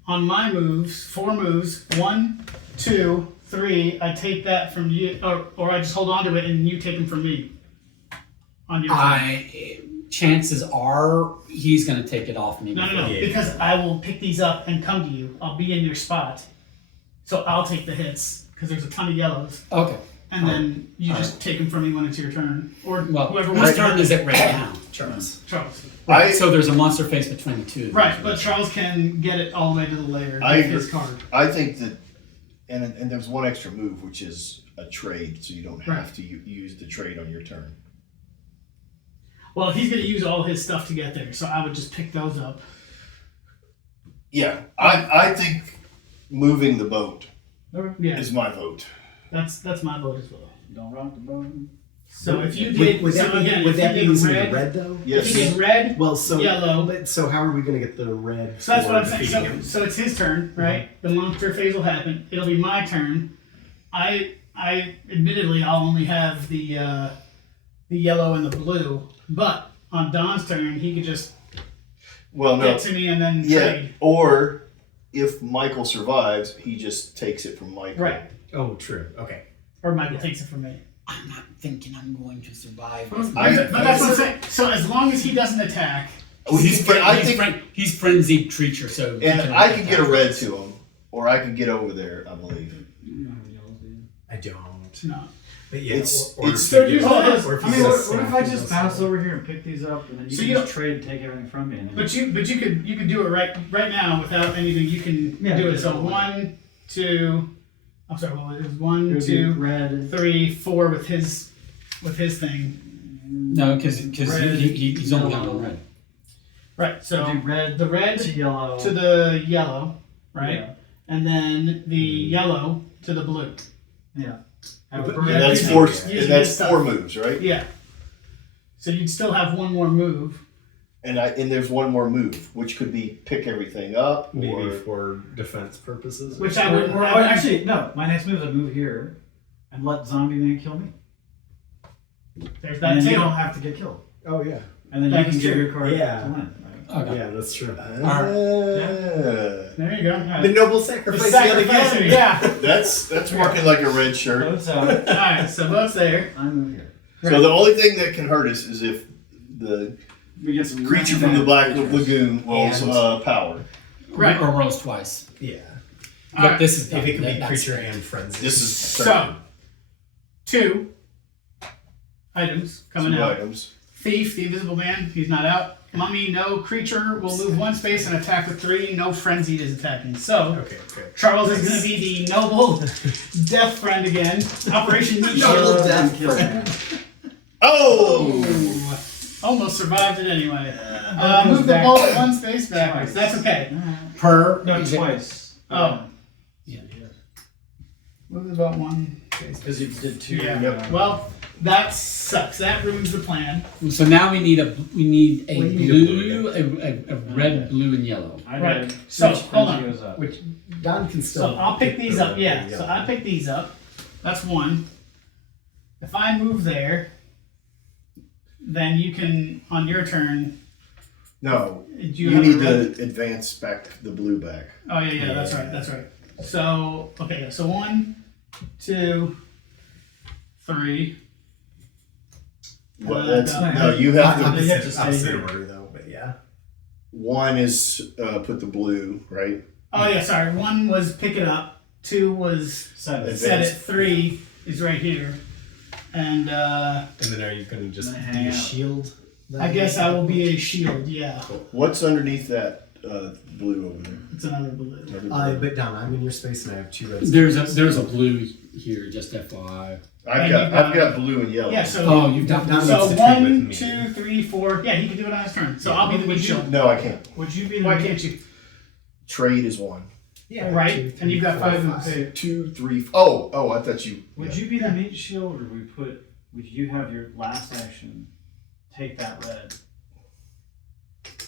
On my moves, 4 moves, 1, 2, 3, I take that from you, or I just hold on to it and you take them from me. On your Chances are he's going to take it off me. No, Yeah. because I will pick these up and come to you. I'll be in your spot. So I'll take the hits, because there's a ton of yellows. Okay. And then you just take them from me when it's your turn. Or Well, whoever whose wants turn is it right now? Charles. Charles. So there's a monster face between the two. Right, but Charles can get it all the way to the lair I with agree. his card. I think that, and there's one extra move, which is a trade, so you don't have Right. to use the trade on your turn. Well, he's going to use all his stuff to get there, so I would just pick those up. Yeah, I think moving the boat Yeah, is my vote. that's my vote as well. Don't rock the boat. So if you did, Would so that be, again, would if that you be did using red, the red though? if you Yes. did red, Well, so Yellow. But, so how are we going to get the red? so that's what I'm for saying. defeating So, him? so it's his turn, right? The monster phase will happen. It'll be my turn. I admittedly I'll only have the yellow and the blue, but on Don's turn he could just Well, no, get to me and then yeah, trade. or if Michael survives, he just takes it from Michael. Right. Oh, true. Okay. Or Michael takes it from me. I'm not thinking I'm going to survive. But that's what I'm saying. So as long as he doesn't attack, He's frenzied creature, so he And can I can get a attack. red to him, or I can get over there, I believe. You don't have yellows, do you? I don't. no. But yeah, It's- or it's- if They're you usually get- his- or if I you mean, get a what if I sack, just you'll bounce say- over here and pick these up, and then you So can you just trade and take everything from me? And then But you could do it right now without anything. You can Yeah, do it. just So do it. 1, 2. I'm sorry. Well, it was 1, It would be 2, red. 3, 4 with his thing. No, because Red, he's only got yellow. one red. Right. So do red the red to yellow. to the yellow, right, Yeah. and then the yellow to the blue. Yeah. Have a But- bird. And that's Using- four. using And that's his stuff. 4 moves, right? Yeah. So you'd still have one more move. And there's one more move, which could be pick everything up, Maybe or for defense purposes. Which I wouldn't. Or I wouldn't- actually, no. My next move is I move here and let Zombie Man kill me. There's And that then you too. don't have to get killed. Oh yeah. And then That you can is give true. your card Yeah. to win. Right? Okay. Yeah, that's true. There you go. All right. The noble The sacrifice yet sacrifice, again. yeah. that's working like a red shirt. Boats out. All right. So both there. I move here. So the only thing that can hurt us is if the We get some creature from the Black Lagoon rolls And- power. Right. Or rolls twice. Yeah. But Alright. this is If it could be that's- creature and frenzy. This is So 2 items coming 2 out. items. Thief, the invisible man, he's not out. Mummy, no creature will move 1 space and attack with 3. No frenzied is attacking. So Okay. Okay. Charles is going to be the noble death friend again. Operation Meat Noble Shield. death kill me. Oh! Almost survived it anyway. Moves Move the back. bullet 1 space backwards. Twice. That's okay. Per No, twice. Oh. Yeah. Move the bullet 1 space. Because you did 2. Yeah. Yep. Well, that sucks. That ruins the plan. So now we need a Well, you need a blue, a red, blue, and yellow. I Right. did. So, Which hold frenzy on. goes up? Which Don can still. So I'll pick these the up. Yeah. red, So I pick these up. That's 1. If I move there, then you can, on your turn, No, do you you have need a red? to advance back the blue back. Oh yeah, that's right, that's right. So okay, so 1, 2, 3. But that's, no, no, you have you to. have to stay opposite here. order though, but yeah. 1 is put the blue, right? Oh yeah, sorry. 1 was pick it up. 2 was Set it. Advance. set it. 3 is right here. And then are you going to just Hang be a out. shield? I guess I will be a shield. Yeah, What's underneath that blue over there? it's another blue. But Don, I'm in your space and I have 2 reds. There's a blue here, just FYI. I've got blue and yellow. Yeah. So Oh, you've got Don so needs to trade with 1, me. 2, 3, 4. Yeah, he can do it on his turn. So I'll be the Would you- shield. No, I can't. Would you be the Why meat- can't you? Trade is 1. Yeah, Right, 2, and 3, you've got 4, 5 and 5. 2. 2, 3. Oh, I thought you. Would you be the meat shield, or would you have your last action take that red?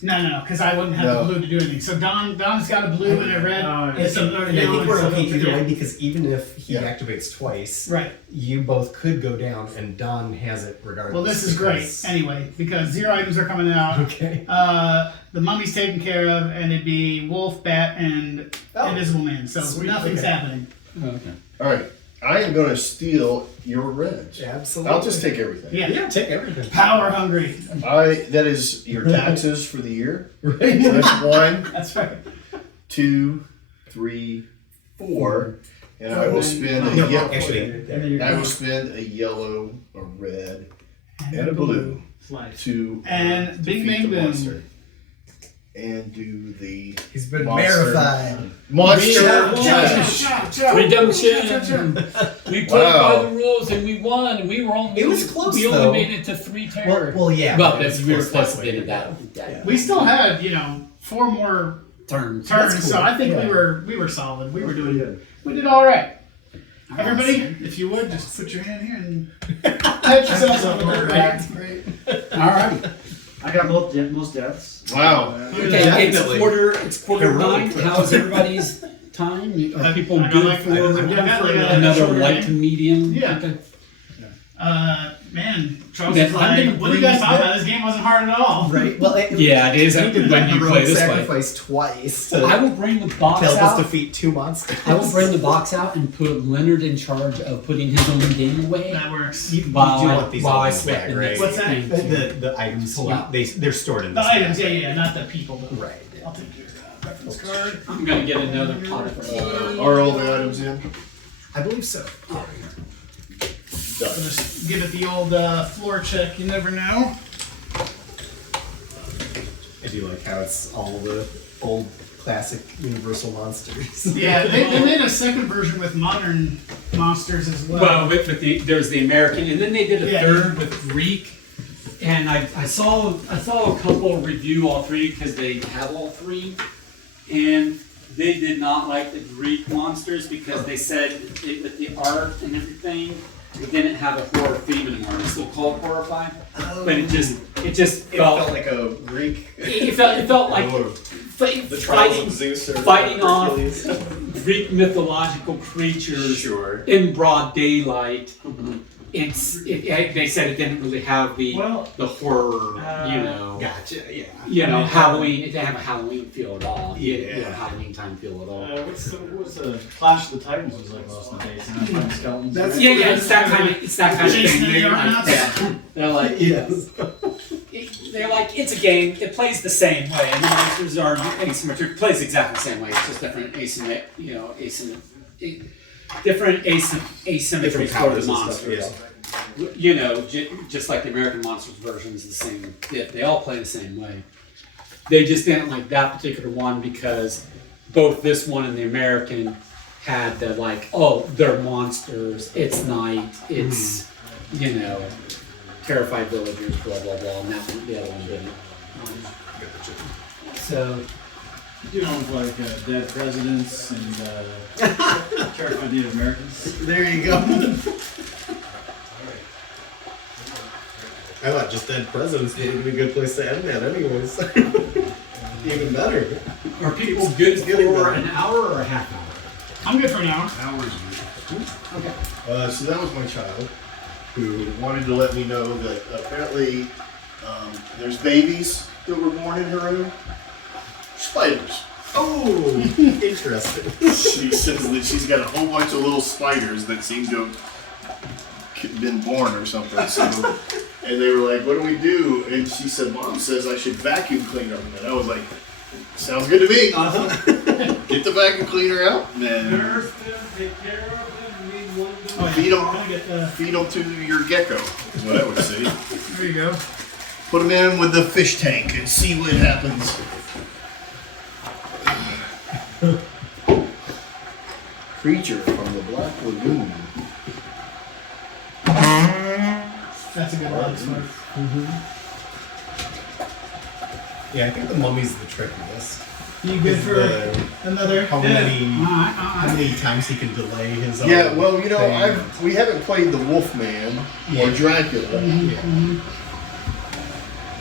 No, because I wouldn't have No. the blue to do anything. So Don's got a blue and a red. Oh, and some, And I think we're okay either yeah. way because even if he Yeah. activates twice, Right. you both could go down and Don has it regardless. Well, this is great because- anyway because 0 items are coming out. Okay. The mummy's taken care of, and it'd be wolf, bat, and Oh, invisible man. So sweet, nothing's okay. happening. Okay. All right. I am going to steal your reds. Absolutely. I'll just take everything. Yeah. Yeah, take everything. Power hungry. That is your taxes for the year. Right. So that's 1, That's right. 2, 3, 4, and I will spend a No, yellow. actually, I will spend a yellow, a red, and a blue Slice. to And bing, defeat bang, the boom. monster. And do the he's been Monster. verified. monster. Redemption. We played Wow. by the rules and we won. And we were only. It was close, We though. only made it to 3 terror. Well, yeah. Well, but it that's was we were close close to that way. being that We still had 4 more turns. turns, That's so cool. I think Yeah. we were solid. We were doing good. We did all right. Everybody, if you would, just put your hand here and pat yourselves on the back. All right. I got most deaths. Wow. Okay, Definitely. it's quarter Heroic. 9. How's everybody's time? Are people I got good like- for I got like a another shorter light game. to medium? Yeah. Okay. Man, Charles Then is I'm like, gonna what are you bring guys talking that- about? This game wasn't hard at all. Right. Well, Yeah, it is We did when that you heroic play this way. sacrifice twice to I will bring the box help us out. defeat 2 monsters. I will bring the box out and put Leonard in charge of putting his own game away. That works. You While do I- want these while I items sweat back, the right? next What's that? thing to- The items Pull out. they're stored in The this items, bag. yeah, not the people. But Right. I'll take your reference card. I'm gonna get another pot of Are all the items in? I believe so. Done. Just give it the old floor check. You never know. I do like how it's all the old classic Universal monsters. Yeah, they made a second version with modern monsters as well. Well, with there's the American, and then they did a Yeah. third with Greek. And I saw a couple review all 3 because they have all 3, and they did not like the Greek monsters because they said with the art and everything, it didn't have a horror theme anymore. It's still called Horrified, but it just It felt felt like a Greek. it felt like The Trials of Zeus or fighting off Hercules. Greek mythological creatures Sure. in broad daylight. They said it didn't really have the horror, Gotcha. Yeah. Halloween. It didn't have a Halloween feel at all. Yeah. Halloween time feel at all. What's the Clash of the Titans was like most of the days, and I find skeletons. That's- Yeah, it's that kind of Jason thing. and the Argonauts? They're like, Yes. they're like, it's a game. It plays the same way, and the monsters are asymmetric. It plays exactly the same way. It's just different asymmetry for the monsters. Just like the American Monsters version is the same. They all play the same way. They just didn't like that particular one because both this one and the American had the they're monsters. It's night. It's terrified villagers. Blah blah blah. And that one, the other one didn't. So Like dead presidents and terrified Native Americans. There you go. I thought just dead presidents would be a good place to end that, anyways. Even better. are people good for an hour or a half hour? I'm good for an hour. Okay. So that was my child who wanted to let me know that apparently there's babies that were born in her room. Spiders. Oh, interesting. She says that she's got a whole bunch of little spiders that seem to have been born or something. So, and they were like, "What do we do?" And she said, "Mom says I should vacuum clean them." And I was like, "Sounds good to me." Get the vacuum cleaner out, man. Take care of them. We wonder Oh, yeah. Feed 'em. Can I get the- Feed them to your gecko, is what I would say. There you go. Put them in with the fish tank and see what happens. Creature from the Black Lagoon. That's a good one. Yeah, I think the mummy's the trickiest. You good Is for the- another? how Yeah. many- How Alright. many times he can delay his own Yeah, well, you know, thing. we haven't played the Wolfman or Yeah. Dracula, Yeah.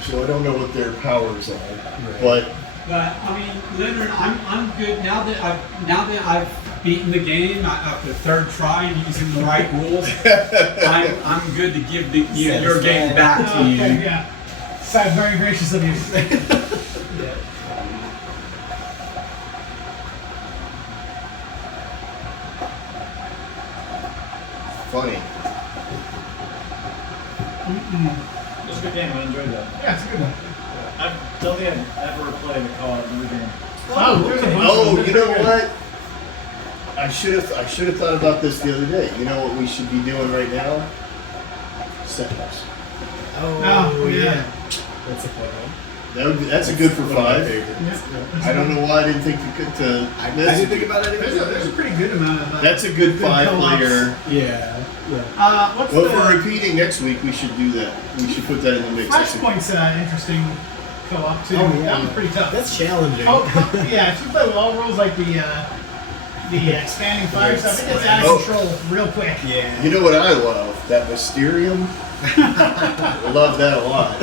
so I don't know what their powers are. Right. But But I mean, Leonard, I'm good now that I've beaten the game after the third try and using the right rules. I'm good to give your game back to Oh, you. okay, yeah. Sounds very gracious of you. funny. It was a good game. I enjoyed that. Yeah, it's a good one. I don't think I've ever played a co-op movie game. Oh, there's a bunch of Oh, them. you know what? I should have thought about this the other day. You know what we should be doing right now? Settlers. Oh, yeah. That's a fun one. That's a good for One of my 5. favorites. I don't know why I didn't think to. I didn't think about it There's either. a pretty good amount of That's a good Good 5-player. Yeah. What's Well, if the we're repeating next week, we should do that. We should put that in the mix. Flashpoint's interesting co-op too. Oh, yeah. That one's pretty tough. That's challenging. Yeah, if you play with all rules like the expanding fire stuff, it gets out Oh. of control real quick. Yeah. You know what I love? That Mysterium. I love that a lot.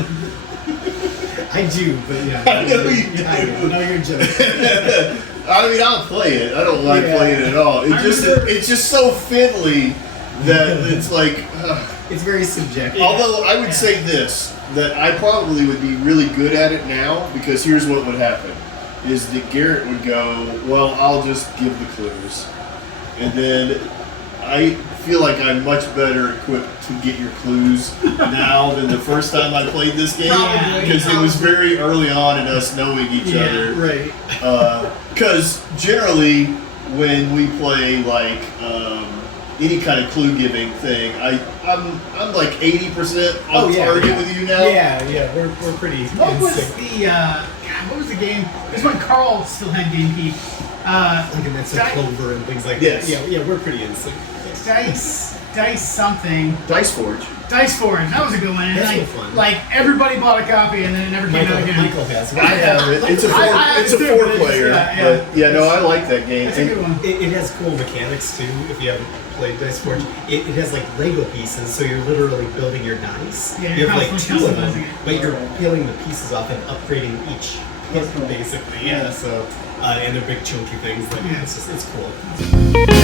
I do, but yeah. I know you do. I know you're joking. I mean, I'll play it. I don't like Yeah. playing it at all. I remember- It's just so fiddly that it's like. It's very subjective. Although I would say this, that I probably would be really good at it now, because here's what would happen, is that Garrett would go, well, I'll just give the clues. And then I feel like I'm much better equipped to get your clues now than the first time I played this game, Probably. because it was very early on in us knowing each other. Right. Because generally, when we play like any kind of clue giving thing, I'm like 80% on target with you now. Yeah, we're pretty What in was sync. the what was the game? It was when Carl still had GameKeep. Like in That's a Di- Clover and things like Yes. that. Yeah, we're pretty in sync. Dice something. Dice Forge. Dice Forge. That was a good one. And That's like, so fun. like everybody bought a copy and then it never came out again. Michael has. I have it. It's a four. I It's a do, but it's- 4-player. yeah. But yeah, no, I like that game. It's a good one. It has cool mechanics too. If you haven't played Dice Forge, it has like Lego pieces, so you're literally building your dice. Yeah, you you're have like constantly 2 of them, customizing it. but you're peeling the pieces off and upgrading each piece basically. Yeah. So and they're big chunky things. Like Yeah. it's cool.